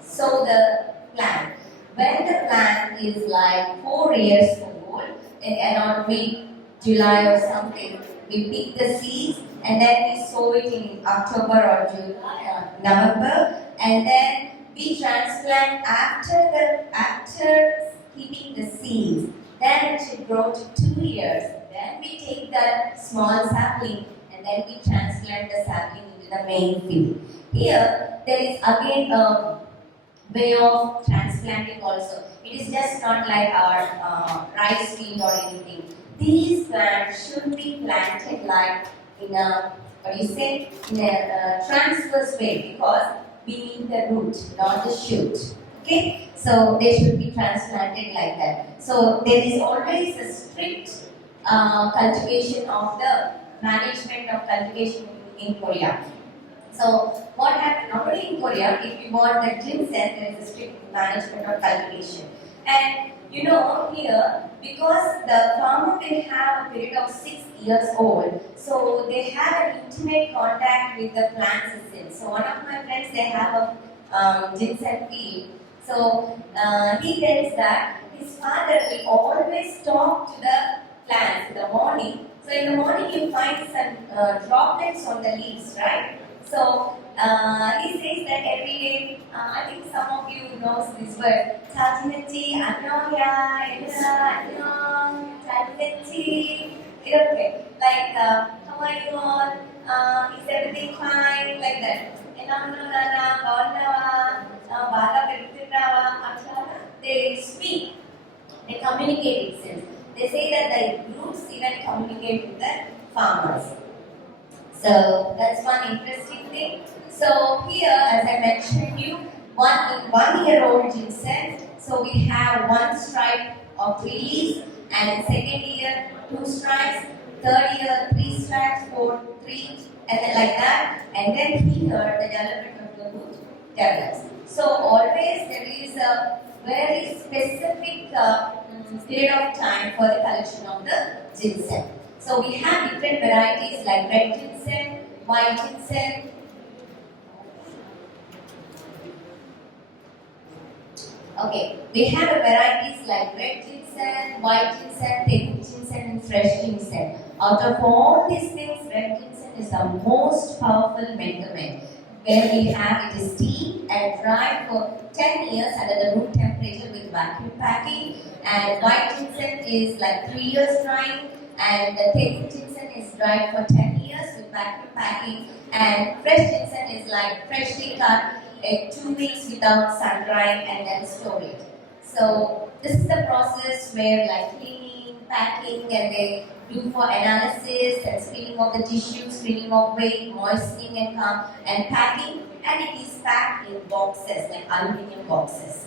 sow the plant? When the plant is like 4 years old, and on mid-July or something, we pick the seeds and then we sow it in October or July or November, and then we transplant after keeping the seeds. Then it should grow to 2 years. Then we take that small sapling and then we transplant the sapling into the main field. Here, there is again a way of transplanting also. It is just not like our rice field or anything. These plants should be planted like in a, in a transverse way, because we need the root, not the shoot. Okay, so they should be transplanted like that. So there is always a strict cultivation of the management of cultivation in Korea. So what happened, not only in Korea, if you want the ginseng, there is a strict management of cultivation. And you know, here, because the farmer will have a period of 6 years old, so they have an intimate contact with the plants itself. So one of my friends, they have a ginseng field. So he tells that his father will always talk to the plants in the morning. So in the morning you find some droplets on the leaves, right? So he says that every day, I think some of you knows this word, Tajinati, Anoya, Anong, Tajinati. Okay, like how are you all? Is everything fine? Like that. They speak, they communicate itself. They say that the groups even communicate with the farmers. So that's one interesting thing. So here, as I mentioned you, 1 year old ginseng. So we have one stripe of 3 leaves, and in second year 2 strikes, third year 3 strikes, fourth 3, and then like that, and then here the development of the root develops. So always there is a very specific period of time for the collection of the ginseng. So we have different varieties like red ginseng, white ginseng. Okay, we have varieties like red ginseng, white ginseng, tegu ginseng, and fresh ginseng. Out of all these things, red ginseng is the most powerful medicament. Where we have it is steamed and dried for 10 years under the room temperature with vacuum packing, and white ginseng is like 3 years drying, and the tegu ginseng is dried for 10 years with vacuum packing, and fresh ginseng is like freshly cut 2 weeks without sun drying and then store it. So this is the process where like cleaning, packing, and they do for analysis and screening of the tissue, screening of weight, moistening and packing, and it is packed in boxes like aluminum boxes.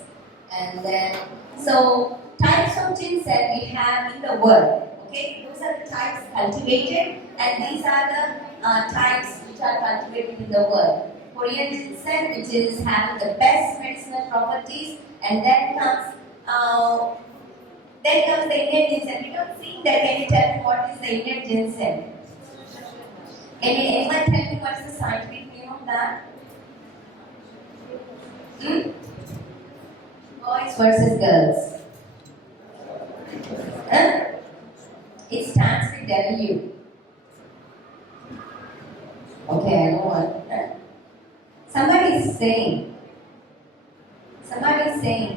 And then so types of ginseng we have in the world. Okay, those are the types cultivated, and these are the types which are cultivated in the world. Korean ginseng, which is having the best medicinal properties, and then comes the Indian ginseng. We don't see that. Can you tell me what is the Indian ginseng? Can anyone tell me what is the scientific name of that? Boys versus girls. It stands for W. Okay, I know what. Somebody is saying,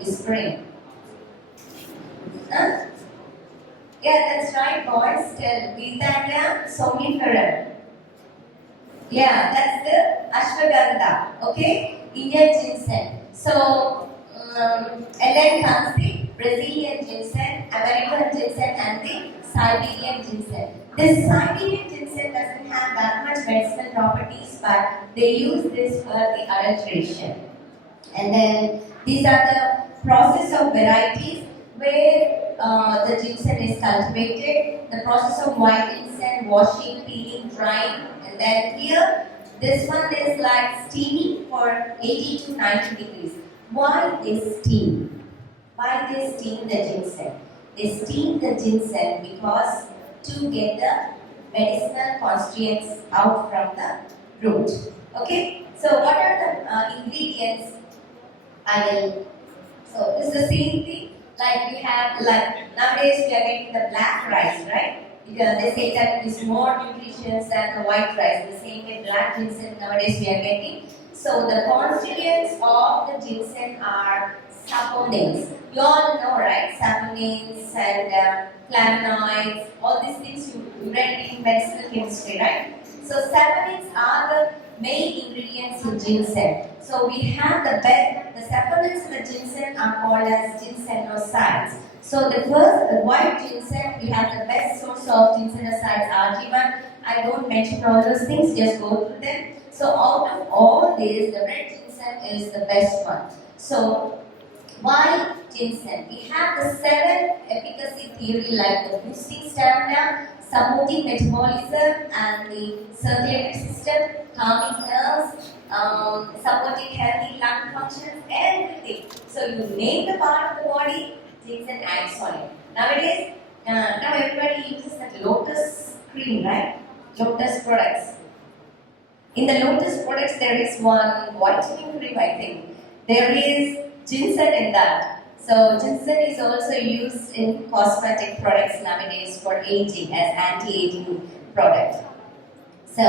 whispering. Yeah, that's right, boys. Tell Vidanya somniferum. Yeah, that's the ashwagandha. Okay, Indian ginseng. So, and then comes the Brazilian ginseng, American ginseng, and the Siberian ginseng. This Siberian ginseng doesn't have that much medicinal properties, but they use this for the adulteration. And then these are the process of varieties where the ginseng is cultivated. The process of white ginseng, washing, peeling, drying, and then here this one is like steaming for 80 to 90 degrees. Why they steam? Why they steam the ginseng? They steam the ginseng because to get the medicinal constituents out from the root. Okay, so what are the ingredients? So this is the same thing. Like we have, like nowadays we are getting the black rice, right? Because they say that it is more nutritious than the white rice. The same way black ginseng nowadays we are getting. So the constituents of the ginseng are saponins. You all know, right? Saponins and flavonoids, all these things you read in medicinal chemistry, right? So saponins are the main ingredients in ginseng. So we have the saponins in the ginseng are called as ginsenosides. So the white ginseng, we have the best source of ginsenosides, RG1. I don't mention all those things, just go through them. So out of all these, the red ginseng is the best one. So why ginseng? We have the 7 efficacy theory like the boosting stamina, supporting metabolism and the circulatory system, calming nerves, supporting healthy lung functions, everything. So you name the part of the body, ginseng acts on it. Nowadays, now everybody uses that lotus cream, right? Lotus products. In the lotus products, there is one whitening cream, I think. There is ginseng in that. So ginseng is also used in cosmetic products nowadays for aging as anti-aging product. So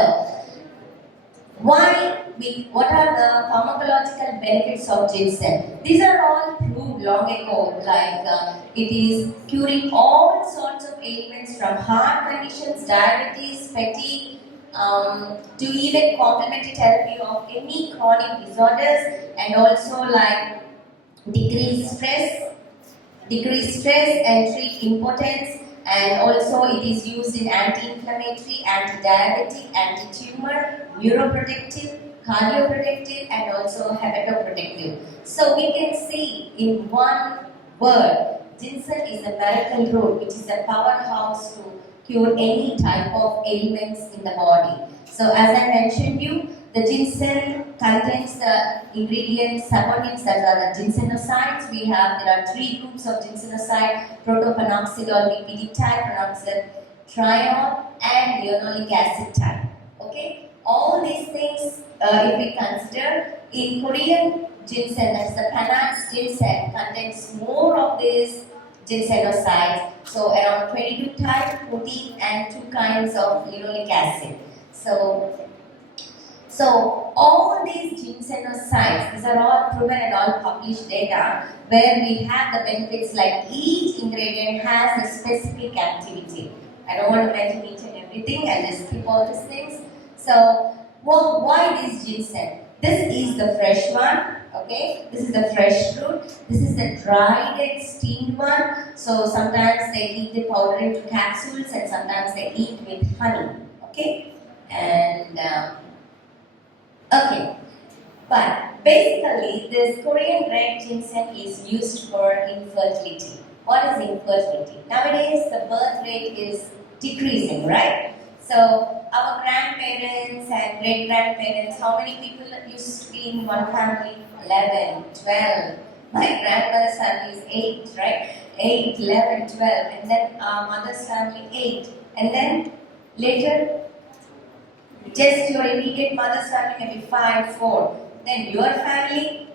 what are the pharmacological benefits of ginseng? These are all proved long ago, like it is curing all sorts of ailments from heart conditions, diabetes, fatigue, to even complementary therapy of any chronic disorders, and also like decrease stress and treat impotence, and also it is used in anti-inflammatory, anti-diabetic, anti-tumor, neuroprotective, cardioprotective, and also hepatoprotective. So we can see in one word ginseng is a miracle root, which is a powerhouse to cure any type of ailments in the body. So as I mentioned you, the ginseng contains the ingredients, saponins that are the ginsenosides. There are three groups of ginsenoside: protoperoxidol, BPD type, peroxide triol, and linoleic acid type. Okay, all these things, if we consider in Korean ginseng, that's the Panax ginseng, contains more of these ginsenosides. So around 22 type protein and 2 kinds of linoleic acid. So all these ginsenosides, these are all proven and all published data where we have the benefits like each ingredient has a specific activity. I don't want to mention each and everything, I'll just skip all these things. So, well, why this ginseng? This is the fresh one, okay? This is the fresh fruit. This is the dried and steamed one. So sometimes they eat the powder into capsules and sometimes they eat with honey, okay? And okay, but basically this Korean red ginseng is used for infertility. What is infertility? Nowadays the birth rate is decreasing, right? So our grandparents and great-grandparents, how many people used to be in one family? 11, 12. My grandmother's family is 8, right? 8, 11, 12. And then our mother's family 8. And then later, just your immediate mother's family maybe 5, 4. Then your family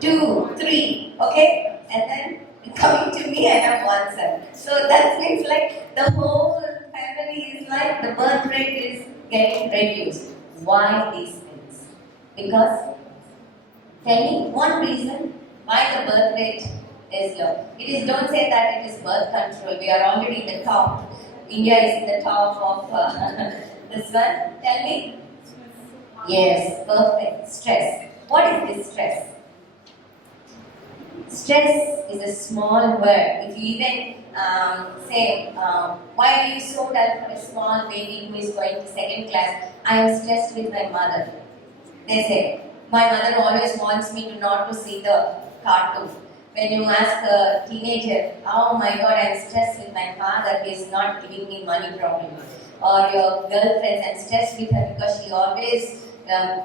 2, 3. Okay? And then coming to me, I have 1 son. So that means like the whole family is like the birth rate is getting reduced. Why these things? Because, tell me one reason why the birth rate is low. It is, don't say that it is birth control. We are already in the top. India is in the top of this one. Tell me. Yes, perfect. Stress. What is this stress? Stress is a small word. If you even say, why are you so dull for a small baby who is going to 2nd class? I am stressed with my mother. They say, my mother always wants me to not to see the cartoon. When you ask a teenager, oh my God, I am stressed with my father, he is not giving me money probably. Or your girlfriend, I am stressed with her because she always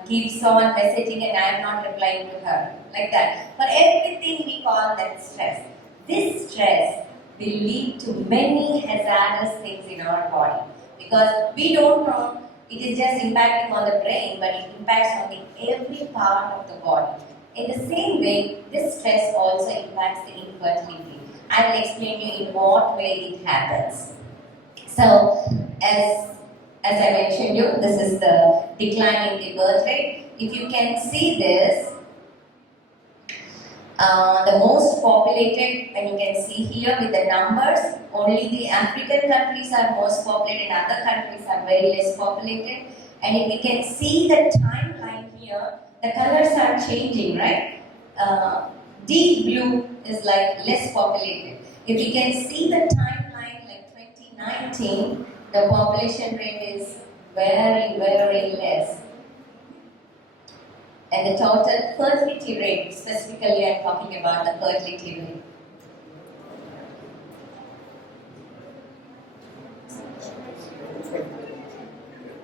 keeps on messaging and I am not replying to her. Like that. For everything we call that stress. This stress will lead to many hazardous things in our body. Because we don't know, it is just impacting on the brain, but it impacts on every part of the body. In the same way, this stress also impacts the infertility. I will explain you in what way it happens. So, as I mentioned you, this is the decline in the birth rate. If you can see this, the most populated, and you can see here with the numbers, only the African countries are most populated, other countries are very less populated. And if you can see the timeline here, the colors are changing, right? Deep blue is like less populated. If you can see the timeline, like 2019, the population rate is very, very less. And the total fertility rate, specifically I'm talking about the fertility rate.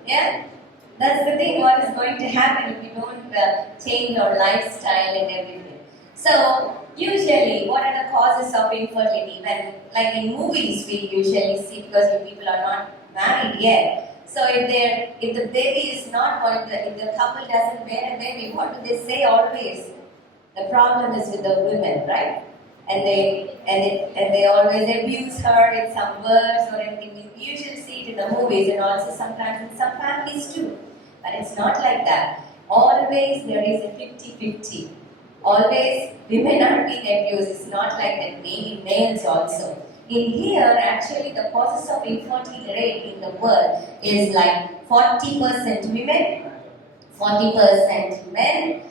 Yeah? That's the thing, what is going to happen if you don't change your lifestyle and everything. So, usually, what are the causes of infertility? When, like in movies, we usually see, because you people are not married yet. So if the baby is not going to, if the couple doesn't bear a baby, what do they say always? The problem is with the women, right? And they always abuse her in some words or anything. We usually see it in the movies and also sometimes in some families too. But it's not like that. Always there is a 50-50. Always women are being abused. It's not like that. Maybe males also. In here, actually, the causes of infertility rate in the world is like 40% women, 40% men,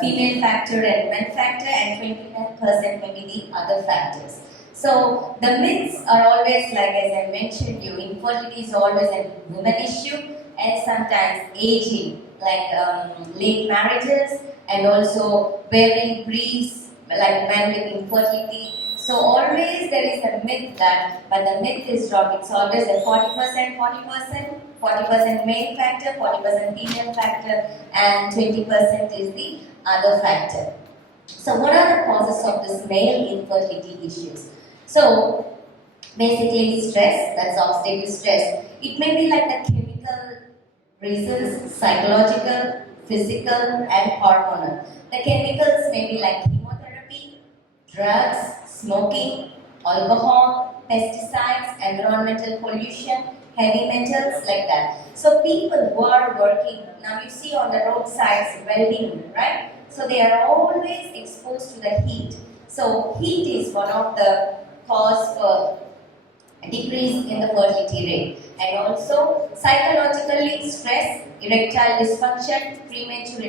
female factor and men factor, and 29% maybe the other factors. So the myths are always like, as I mentioned you, infertility is always a woman issue, and sometimes aging, like late marriages, and also wearing briefs like men with infertility. So always there is a myth that, but the myth is wrong. It's always a 40%, 40%, 40% male factor, 40% female factor, and 20% is the other factor. So what are the causes of this male infertility issues? So basically stress, that's oxidative stress. It may be like the chemical reasons, psychological, physical, and hormonal. The chemicals may be like chemotherapy, drugs, smoking, alcohol, pesticides, environmental pollution, heavy metals, like that. So people who are working, now you see on the roadsides welding, right? So they are always exposed to the heat. So heat is one of the cause for decrease in the fertility rate. And also psychologically stress, erectile dysfunction, premature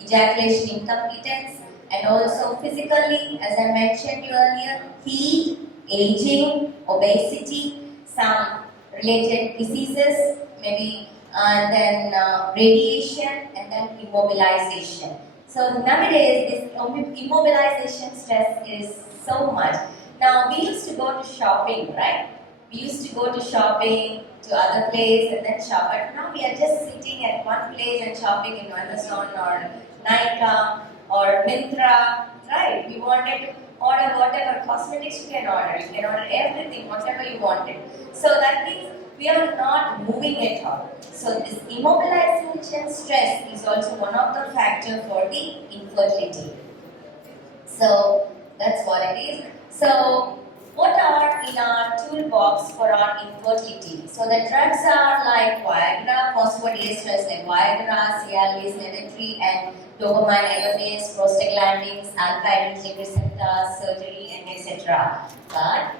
ejaculation incompetence, and also physically, as I mentioned earlier, heat, aging, obesity, some related diseases, maybe, and then radiation, and then immobilization. So nowadays, this immobilization stress is so much. Now we used to go to shopping, right? We used to go to shopping to other place and then shop. But now we are just sitting at one place and shopping in Amazon or Nykaa or Myntra, right? We wanted to order whatever cosmetics you can order. You can order everything, whatever you wanted. So that means we are not moving at all. So this immobilization stress is also one of the factors for the infertility. So that's what it is. So what are in our toolbox for our infertility? So the drugs are like Viagra, phosphodiesterase like Viagra, Cialis, Levothyroxine, and dopamine agonists, prostaglandins, alpha-adrenergic receptors, surgery, and etc. But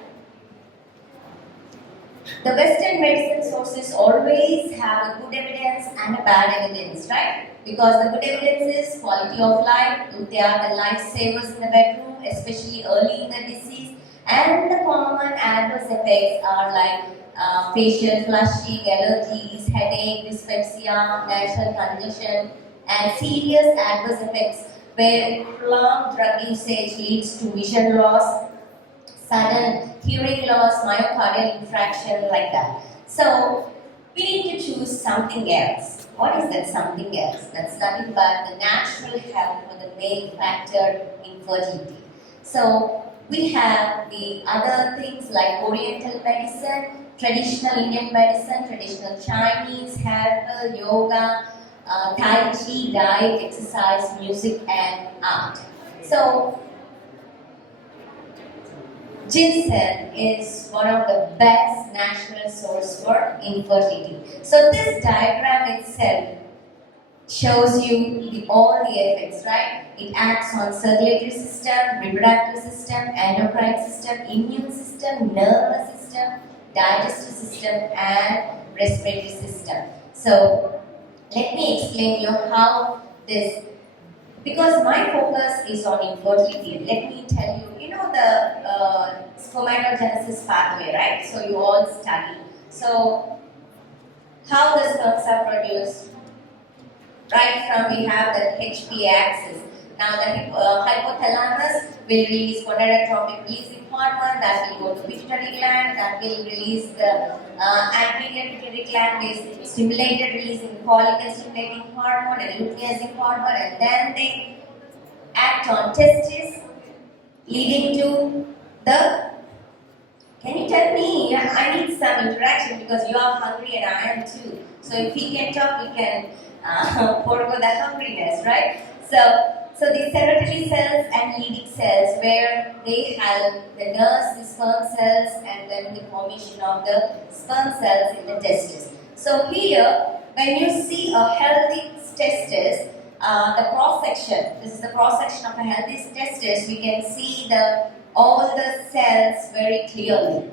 the Western medicine sources always have a good evidence and a bad evidence, right? Because the good evidence is quality of life, they are the lifesavers in the bedroom, especially early in the disease, and the common adverse effects are like facial flushing, allergies, headache, dyspepsia, nasal congestion, and serious adverse effects where prolonged drug usage leads to vision loss, sudden hearing loss, myocardial infarction, like that. So we need to choose something else. What is that something else? That's nothing but the natural help for the male factor infertility. So we have the other things like Oriental medicine, traditional Indian medicine, traditional Chinese, herbal, yoga, Tai Chi, diet, exercise, music, and art. So ginseng is one of the best natural source for infertility. So this diagram itself shows you all the effects, right? It acts on circulatory system, reproductive system, endocrine system, immune system, nervous system, digestive system, and respiratory system. So let me explain you how this, because my focus is on infertility. Let me tell you, you know the spermatogenesis pathway, right? So you all study. So how the sperms are produced? Right from we have the HP axis. Now the hypothalamus will release gonadotrophic releasing hormone that will go to pituitary gland, that will release the anterior pituitary gland is stimulated releasing follicle stimulating hormone and luteinizing hormone, and then they act on testes leading to the, can you tell me? I need some interaction because you are hungry and I am too. So if we can talk, we can forego the hungriness, right? So the serotonin cells and Leydig cells, where they help the nurse the sperm cells and then the formation of the sperm cells in the testes. So here, when you see a healthy testis, the cross section. This is the cross section of a healthy testis. We can see all the cells very clearly.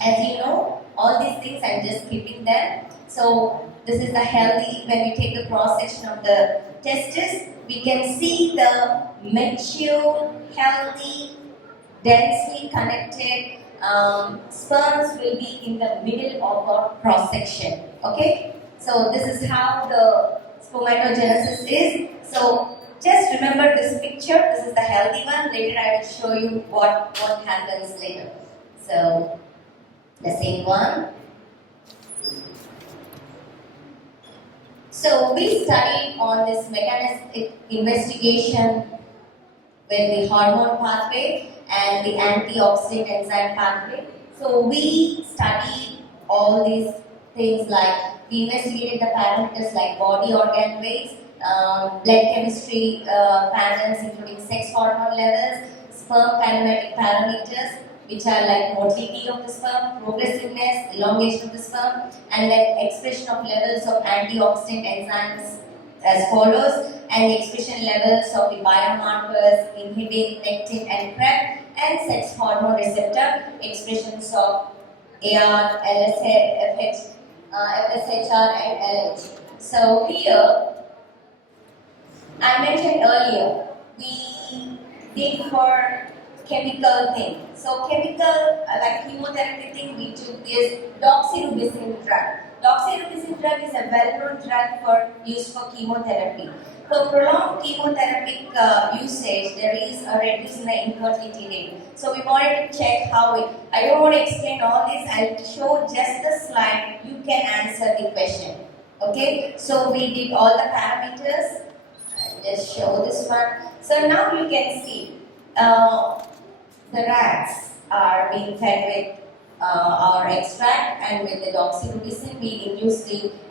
As you know, all these things I'm just skipping them. So this is the healthy. When we take the cross section of the testis, we can see the mature, healthy, densely connected sperms will be in the middle of our cross section. Okay, so this is how the spermatogenesis is. So just remember this picture. This is the healthy one. Later I will show you what happens later. So the same one. So we studied on this mechanistic investigation with the hormone pathway and the antioxidant enzyme pathway. So we studied all these things like we investigated the parameters like body organ weights, blood chemistry patterns including sex hormone levels, sperm kinematic parameters which are like motility of the sperm, progressiveness, elongation of the sperm, and then expression of levels of antioxidant enzymes as follows, and the expression levels of the biomarkers, inhibin, lectin, and PrEP, and sex hormone receptor, expressions of AR, LSH, FSHR, and LH. So here, I mentioned earlier, we did for chemical thing. So chemical, like chemotherapy thing, we took this doxorubicin drug. Doxorubicin drug is a well-known drug for use for chemotherapy. For prolonged chemotherapy usage, there is a reduce in the infertility rate. So we wanted to check how it. I don't want to explain all this. I'll show just the slide. You can answer the question. Okay. So we did all the parameters. I'll just show this one. So now you can see the rats are being fed with our extract, and with the doxorubicin we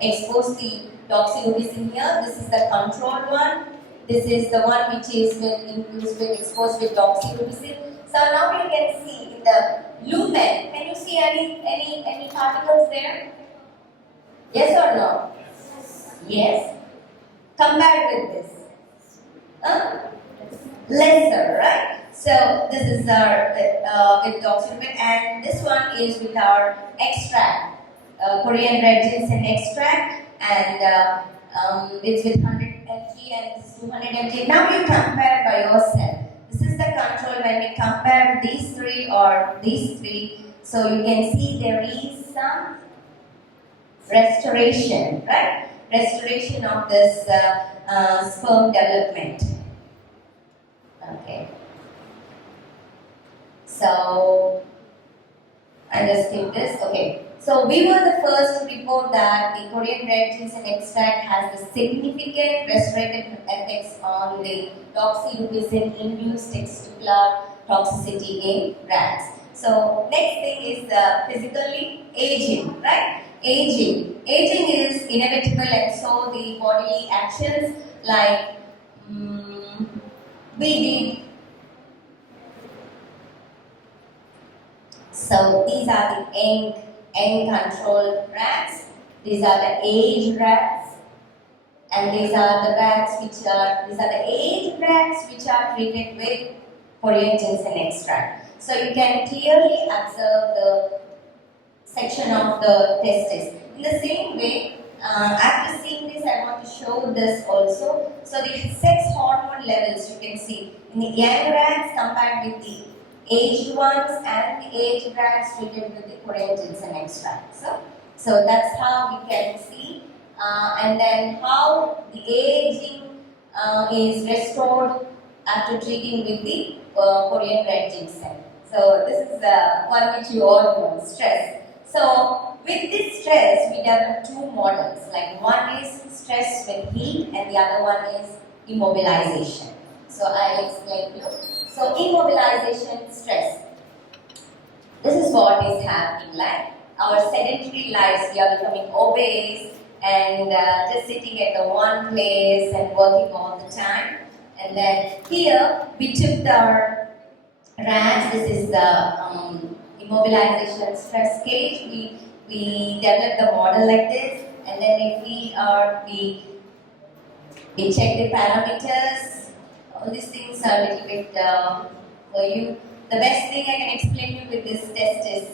expose the doxorubicin here. This is the controlled one. This is the one which is exposed with doxorubicin. So now you can see in the lumen. Can you see any particles there? Yes or no? Yes. Compare with this. Lesser, right? So this is our with doxorubicin, and this one is with our extract, Korean red ginseng extract, and it's with 100 mg and this is 200 mg. Now you compare by yourself. This is the control when we compare these three or these three. So you can see there is some restoration, right? Restoration of this sperm development. Okay. So, I just skip this. Okay. So, we were the first to report that the Korean red ginseng extract has the significant restorative effects on the doxorubicin-induced testicular toxicity in rats. So, next thing is physically aging, right? Aging is inevitable, and so the bodily actions like we did. So these are the young controlled rats. These are the aged rats, and these are the aged rats which are treated with Korean ginseng extract. So you can clearly observe the section of the testis. In the same way, after seeing this, I want to show this also. So the sex hormone levels you can see in the young rats compared with the aged ones, and the aged rats treated with the Korean ginseng extract. So that's how we can see, and then how the aging is restored after treating with the Korean red ginseng. So this is one which you all know, stress. So with this stress, we develop two models. Like one is stress with heat, and the other one is immobilization. So I'll explain to you. So immobilization stress. This is what is happening. Like our sedentary lives, we are becoming obese and just sitting at the one place and working all the time. And then here we took our rats. This is the immobilization stress gauge. We developed the model like this, and then we check the parameters. All these things are a little bit for you. The best thing I can explain you with this test is,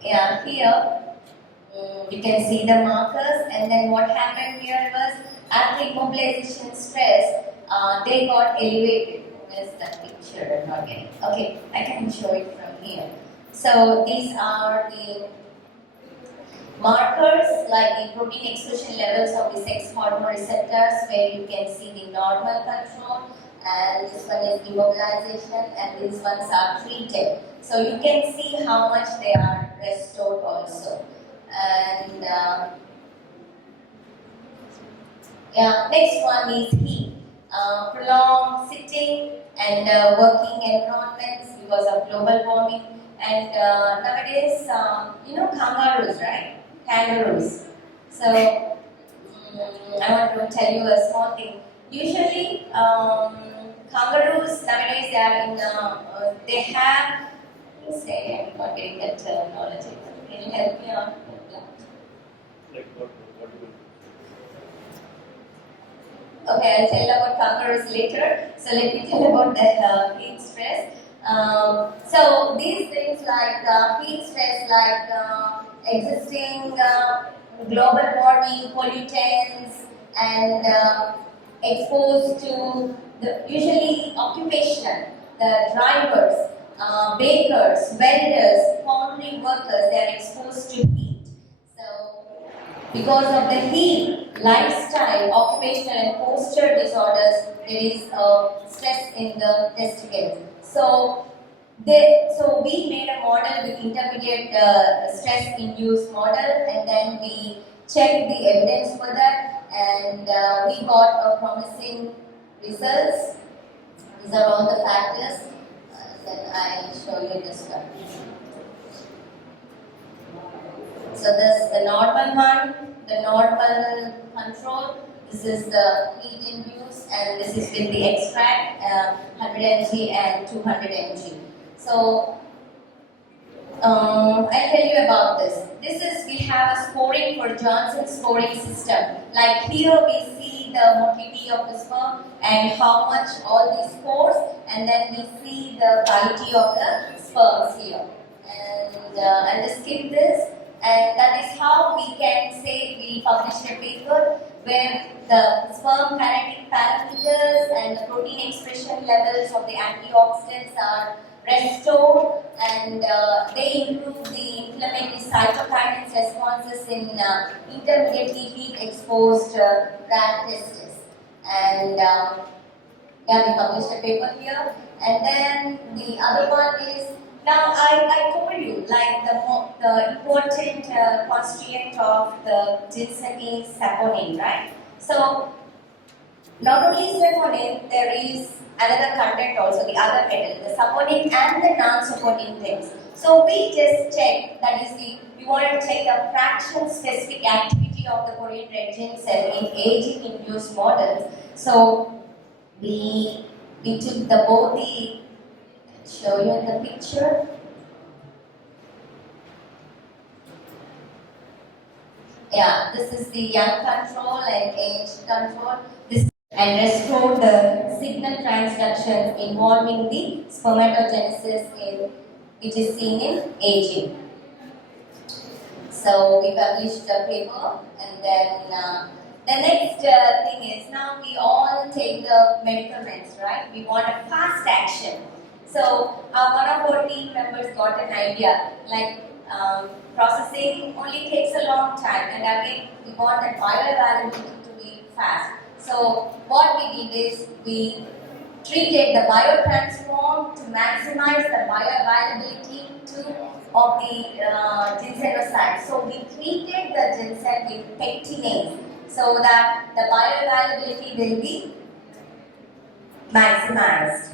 here you can see the markers, and then what happened here was after immobilization stress, they got elevated. Where's that picture? I'm not getting. Okay, I can show it from here. So these are the markers like the protein expression levels of the sex hormone receptors, where you can see the normal control, and this one is immobilization, and these ones are treated. So you can see how much they are restored also. And next one is heat. Prolonged sitting and working environments because of global warming. And nowadays, kangaroos, right? Kangaroos. So, I want to tell you a small thing. Usually, kangaroos nowadays they have, I'm not getting that terminology. Can you help me out? Okay, I'll tell about kangaroos later. So let me tell about the heat stress. So these things like heat stress, like existing global warming, pollutants, and exposed to the usually occupational, the drivers, bakers, welders, foundry workers, they are exposed to heat. So because of the heat, lifestyle, occupational and posture disorders, there is stress in the testicles. So we made a model with intermediate stress-induced model, and then we checked the evidence for that, and we got a promising results. These are all the factors. Then I show you this one. So this is the normal one, the normal control. This is the heat induced, and this is with the extract, 100 mg and 200 mg. So I'll tell you about this. We have a scoring for Johnson scoring system. Like here we see the motility of the sperm and how much all these scores, and then we see the quality of the sperms here. And I'll just skip this. And that is how we can say we published a paper where the sperm kinetic parameters and the protein expression levels of the antioxidants are restored, and they improve the inflammatory cytokine responses in intermediately heat exposed rat testes. And we published a paper here. And then the other one is, now I told you, like the important constituent of the ginseng is saponin, right? So not only saponin, there is another content also, the other metal, the saponin and the non-saponin things. So we just check, that is we wanted to check the fraction specific activity of the Korean red ginseng in aging-induced models. So we took both the, show you in the picture. Yeah, this is the young control and age control. And restore the signal transductions involving the spermatogenesis which is seen in aging. So we published a paper, and then the next thing is, now we all take the medicaments, right? We want a fast action. So one of our team members got an idea, like processing only takes a long time, and again we want that bioavailability to be fast. So what we did is we treated the biotransform to maximize the bioavailability of the ginsenoside. So we treated the ginseng with pectinase so that the bioavailability will be maximized.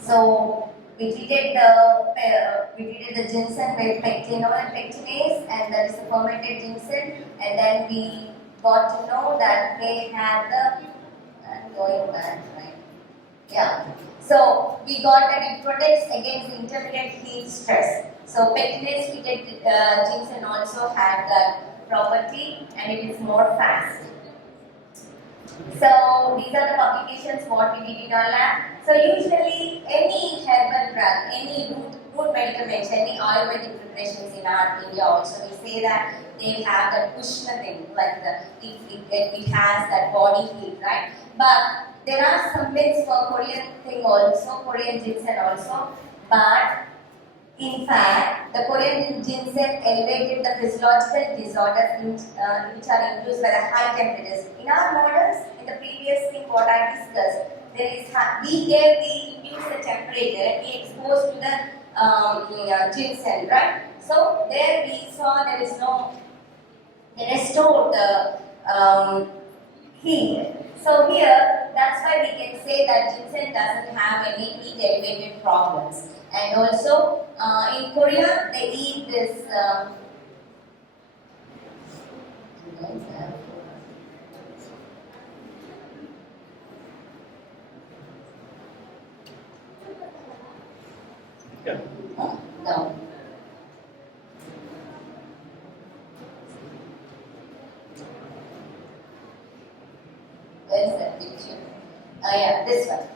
So we treated the ginseng with pectinol and pectinase, and that is the fermented ginseng, and then we got to know that they had going back, right? Yeah. So we got that it protects against intermittent heat stress. So pectinase treated ginseng also had that property, and it is more fast. So these are the publications what we did in our lab. So usually any herbal drug, any root medicaments, any Ayurvedic preparations in our India also, we say that they have that Ushna thing, like it has that body heat, right? But there are some myths for Korean thing also, Korean ginseng also. But In fact, the Korean ginseng elevated the physiological disorders which are induced by the high temperatures. In our models, in the previous thing what I discussed, we induce the temperature and we exposed to the ginseng, right? So there we saw there is no restored heat. So here, that's why we can say that ginseng doesn't have any heat elevated problems. And also, in Korea, they eat this. No. Where's that picture? Yeah, this one.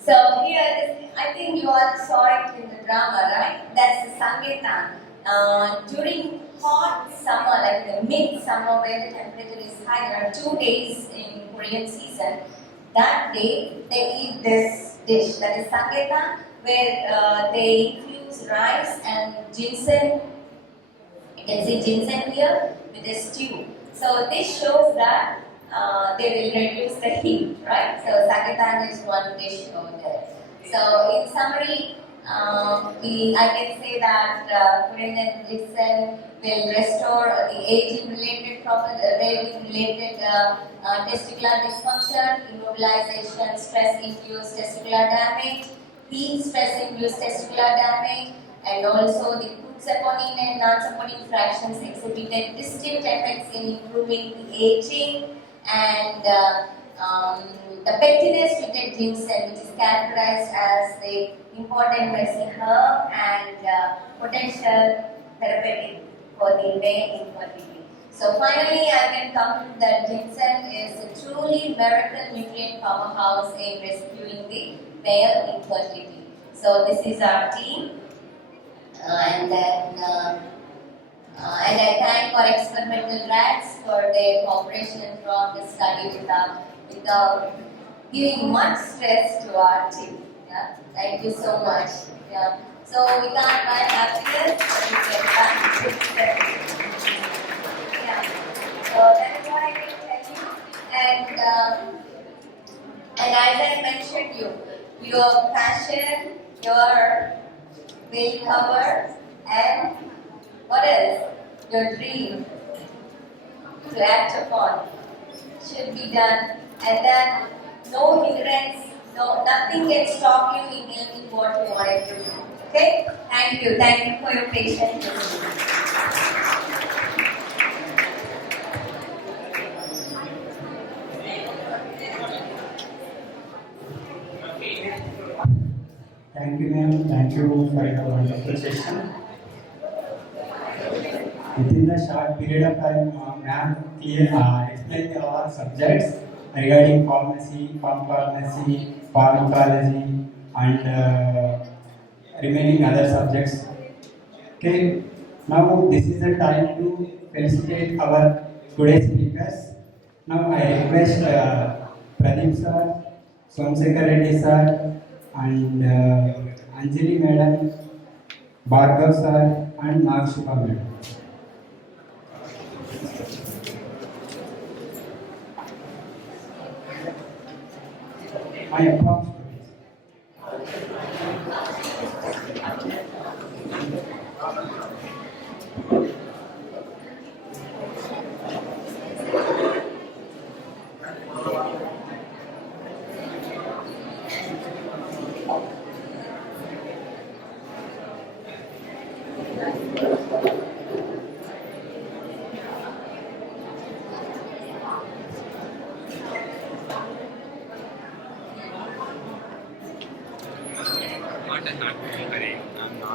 So here, I think you all saw it in the drama, right? That's the Sangetan. During hot summer, like the mid-summer where the temperature is high, there are 2 days in Korean season. That day, they eat this dish, that is Sangetan, where they infuse rice and ginseng. You can see ginseng here with a stew. So this shows that they will reduce the heat, right? So Saketan is one dish over there. So in summary, I can say that Korean ginseng will restore the aging-related problems, aging-related testicular dysfunction, immobilization, stress-induced testicular damage, heat stress-induced testicular damage, and also the saponin and non-saponin fractions exhibited distinct effects in improving the aging and the pettiness-treated ginseng, which is characterized as the important medicine herb and potential therapeutic for the male infertility. So finally, I can conclude that ginseng is a truly miracle nutrient powerhouse in rescuing the male infertility. So this is our team. And I thank our experimental rats for their cooperation throughout the study without giving much stress to our team. Yeah? Thank you so much. Yeah. So without my happiness, we get back to the yeah. So that is what I can tell you. And as I mentioned your passion, your willpower, and what else? Your dream to act upon should be done, and then no hindrance, nothing can stop you in doing what you wanted to do. Okay? Thank you for your patience. Thank you, ma'am. Thank you for your wonderful session. Within the short period of time, ma'am explained our subjects regarding pharmacy, pharmacology, and remaining other subjects. Okay, now this is the time to felicitate our today's speakers. Now I request Pradeep sir, Somsekhar Reddy sir, and Anjali madam, Bhargav sir, and Nakshika madam. My approach.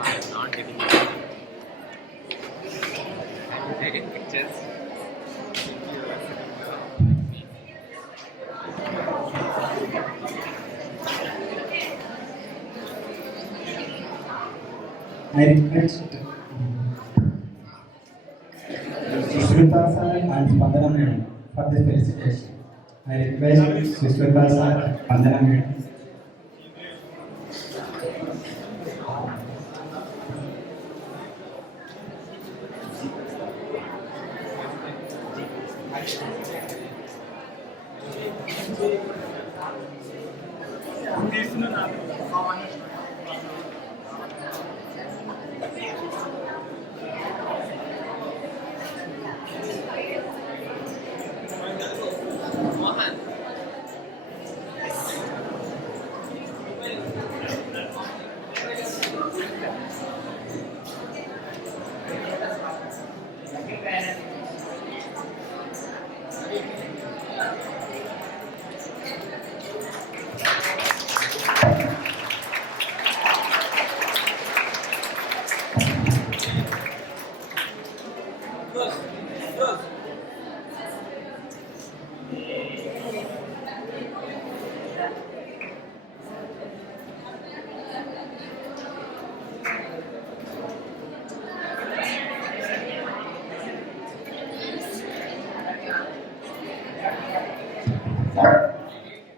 I'm not getting it. I'm taking pictures. I request Sushmita sir and Spandana madam for this felicitation. I request Sushmita sir, Spandana madam.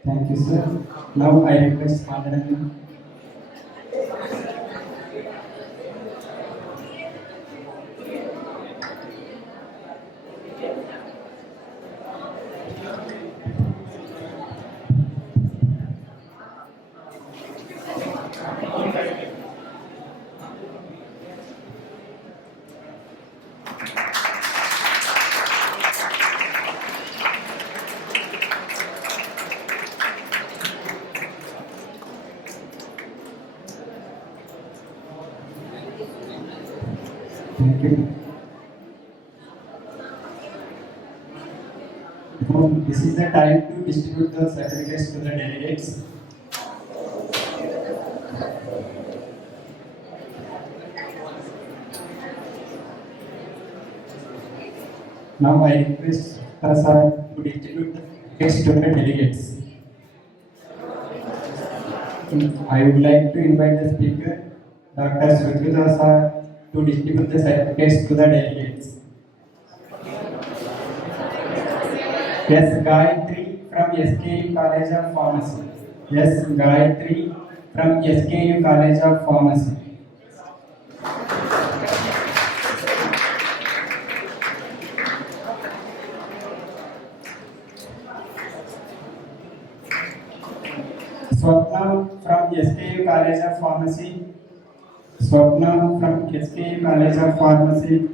Thank you, sir. Now I request Madam. Thank you. Now, this is the time to distribute the certificates to the delegates. Now I request sir to distribute the certificates to the delegates. I would like to invite the speaker, Dr. Srutrita sir, to distribute the certificates to the delegates. Yes, Gayatri from SKU College of Pharmacy. Yes, Gayatri from SKU College of Pharmacy. Swapna from SKU College of Pharmacy. Swapna from SKU College of Pharmacy.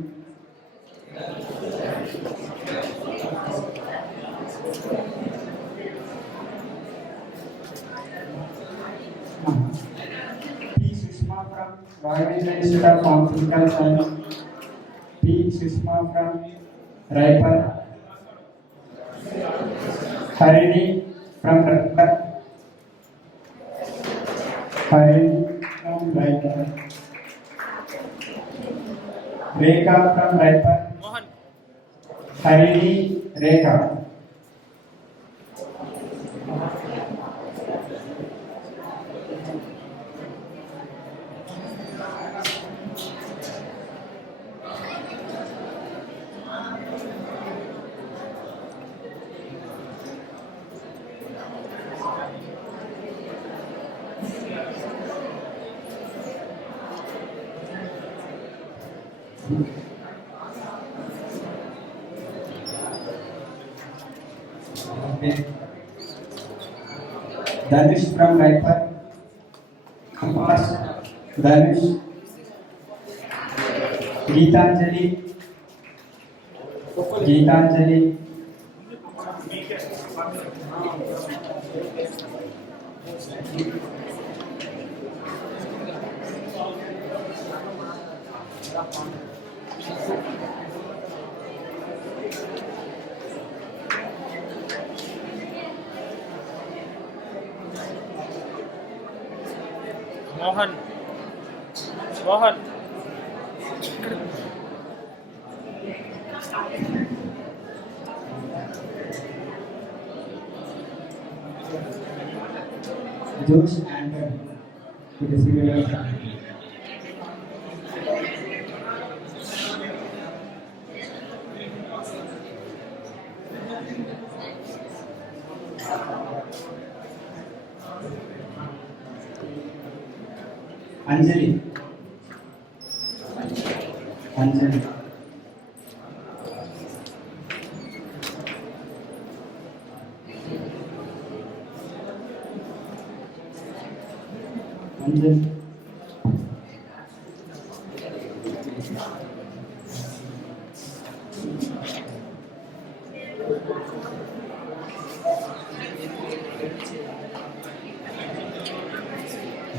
P. Sushma from Royal Institute of Pharmaceutical Science. P. Sushma from Raipur. Harini from Raipur. Harini from Raipur. Rekha from Raipur. Mohan. Harini, Rekha. Okay. Danish from Raipur. Compass. Danish. Geetanjali. Geetanjali. Mohan. Mohan. Josh Anton. To receive your Anjali. Anjali. Anjali.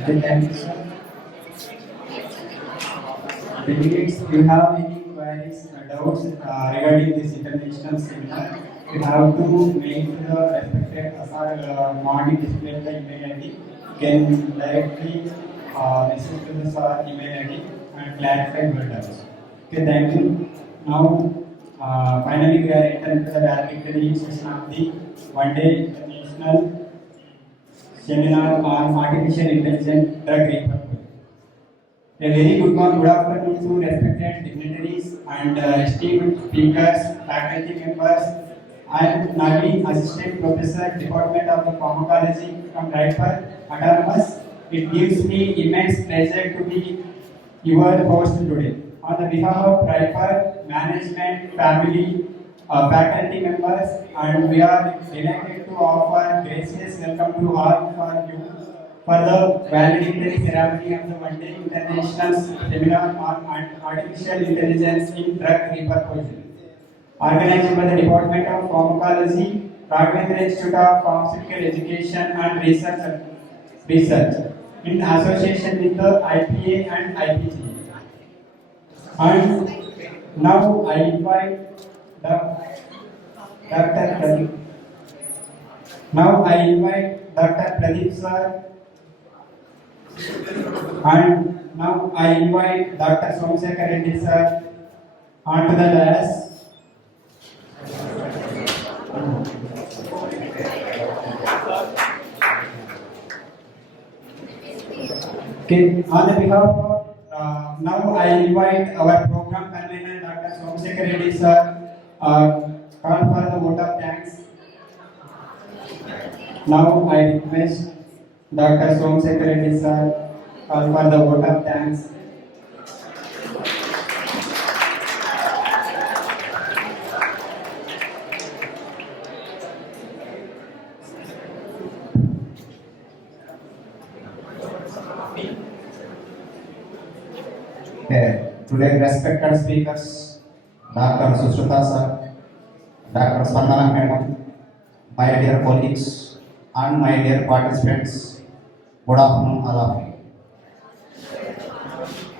Okay, thank you, sir. Delegates, if you have any queries or doubts regarding this international seminar, you have to mail to the respected morning display the email ID. You can directly message to the email ID and clarify your doubts. Okay, thank you. Now, finally, we are entering to the valedictory session of the one-day international seminar on artificial intelligence drug repurposing. A very good afternoon to respected dignitaries and esteemed speakers, faculty members. I am Naveen, Assistant Professor, Department of the Pharmacology from Raipur, Autonomous. It gives me immense pleasure to be your host today. On the behalf of Raipur management, family, faculty members, and we are delighted to offer gracious welcome to all for you for the valedictory ceremony of the one-day international seminar on artificial intelligence in drug repurposing, organized by the Department of Pharmacology, Raghavendra Institute of Pharmaceutical Education and Research, in association with the IPA and IPG. And now I invite Dr. Pradeep. Now I invite Dr. Pradeep sir. And now I invite Dr. Somsekhar Reddy sir onto the dais. Okay, on the behalf of now I invite our program convener Dr. Somsekhar Reddy sir call for the vote of thanks. Now I request Dr. Somsekhar Reddy sir call for the vote of thanks. Today, respected speakers, Dr. Sushrita sir, Dr. Spandana madam, my dear colleagues, and my dear participants, good afternoon, all of you.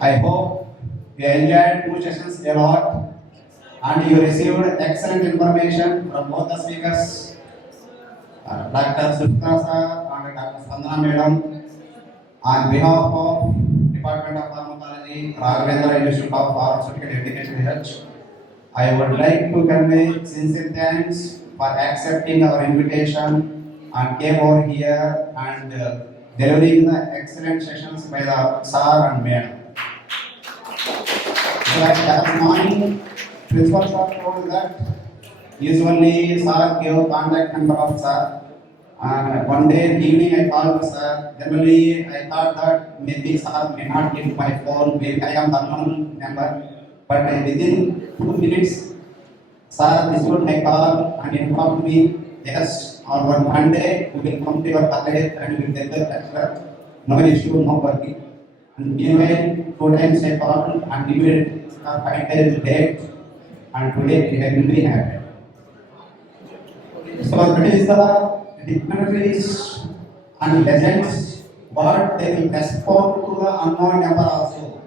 I hope you enjoyed two sessions a lot, and you received excellent information from both the speakers, Dr. Sushrita sir and Dr. Spandana madam. On behalf of Department of Pharmacology, Raghavendra Institute of Pharmaceutical Education Research, I would like to convey sincere thanks for accepting our invitation and came over here and delivering the excellent sessions by the sir and madam. That morning, principal sir told that usually sir gave contact number of sir. And one day evening I called sir. Generally I thought that maybe sir may not give my phone, maybe I am the unknown number. But within 2 minutes, sir received my call and informed me, yes, on one Monday we will come to your college and we will take the lecture. No issue, no working. And meanwhile, 2 times I called and immediately finalized the date. And today it will be happened. So that is the dignitaries and legends, but they will respond to the unknown number also.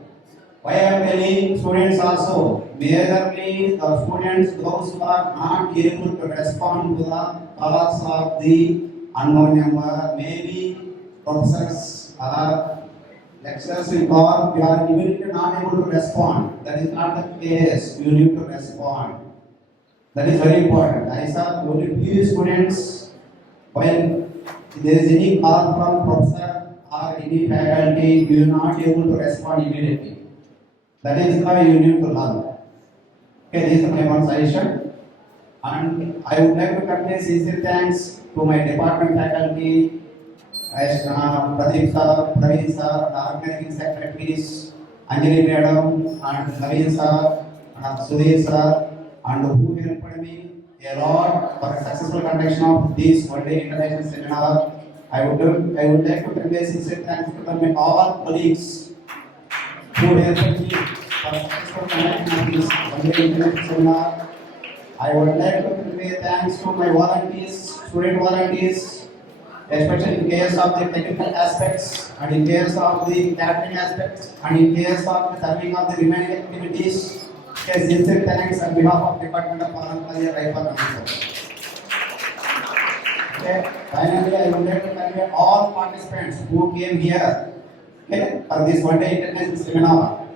Why I am telling students also, majorly the students, those who are not able to respond to the calls of the unknown number, maybe professors or lecturers will call, we are even not able to respond. That is not the case, you need to respond. That is very important. I saw only few students. When there is any call from professor or any faculty, you are not able to respond immediately. That is why you need to learn. Okay, this is my one suggestion. And I would like to convey sincere thanks to my department faculty, as Pradeep sir, Praveen sir, the organizing secretaries, Anjali madam, and Naveen sir, and Sudhir sir, and who helped me a lot for successful conduction of this one-day international seminar I would like to convey sincere thanks to my all colleagues who helped me for successful conducting of this one-day international seminar. I would like to convey thanks to my volunteers, student volunteers, especially in case of the technical aspects and in case of the catering aspects and in case of the serving of the remaining activities. Yes, sincere thanks on behalf of Department of Pharmacology, Raipur, okay. Finally, I would like to convey all participants who came here, okay, for this one-day international seminar.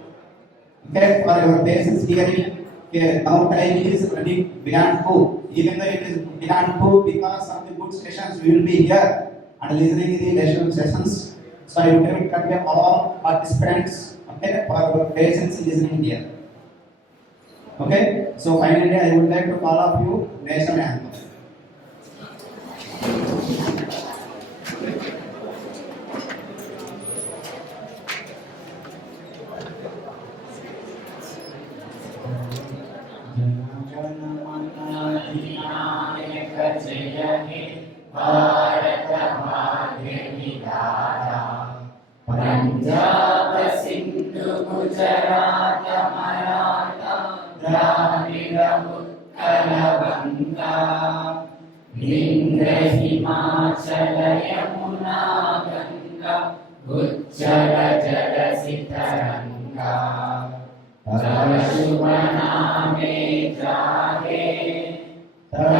Okay, for your patience hearing. Okay, now time is running beyond 2. Even though it is beyond 2, because of the good sessions, we will be here and listening to the national sessions. So I would like to convey all participants, okay, for your patience listening here. Okay, so finally, I would like to call up you national anthem. Punjab Sindhu Gujarat Maratha Dravida Utkal बंगा विंध्य हिमाचल यमुना गंगा उज्जल जलसि तरंगा तव शुभ नामे जागे तव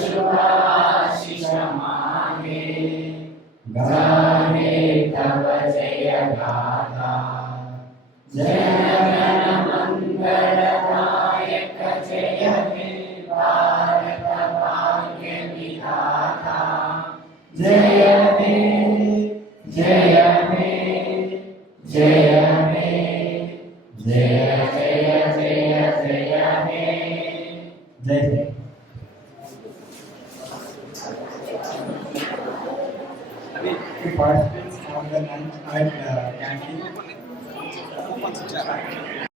शुभ आशीष मांगे गाहे तव जय गाथा जय गण मंगलदायक जय हे भारत भाग्य विधाता जय हे जय हे जय हे जय जय जय जय हे जय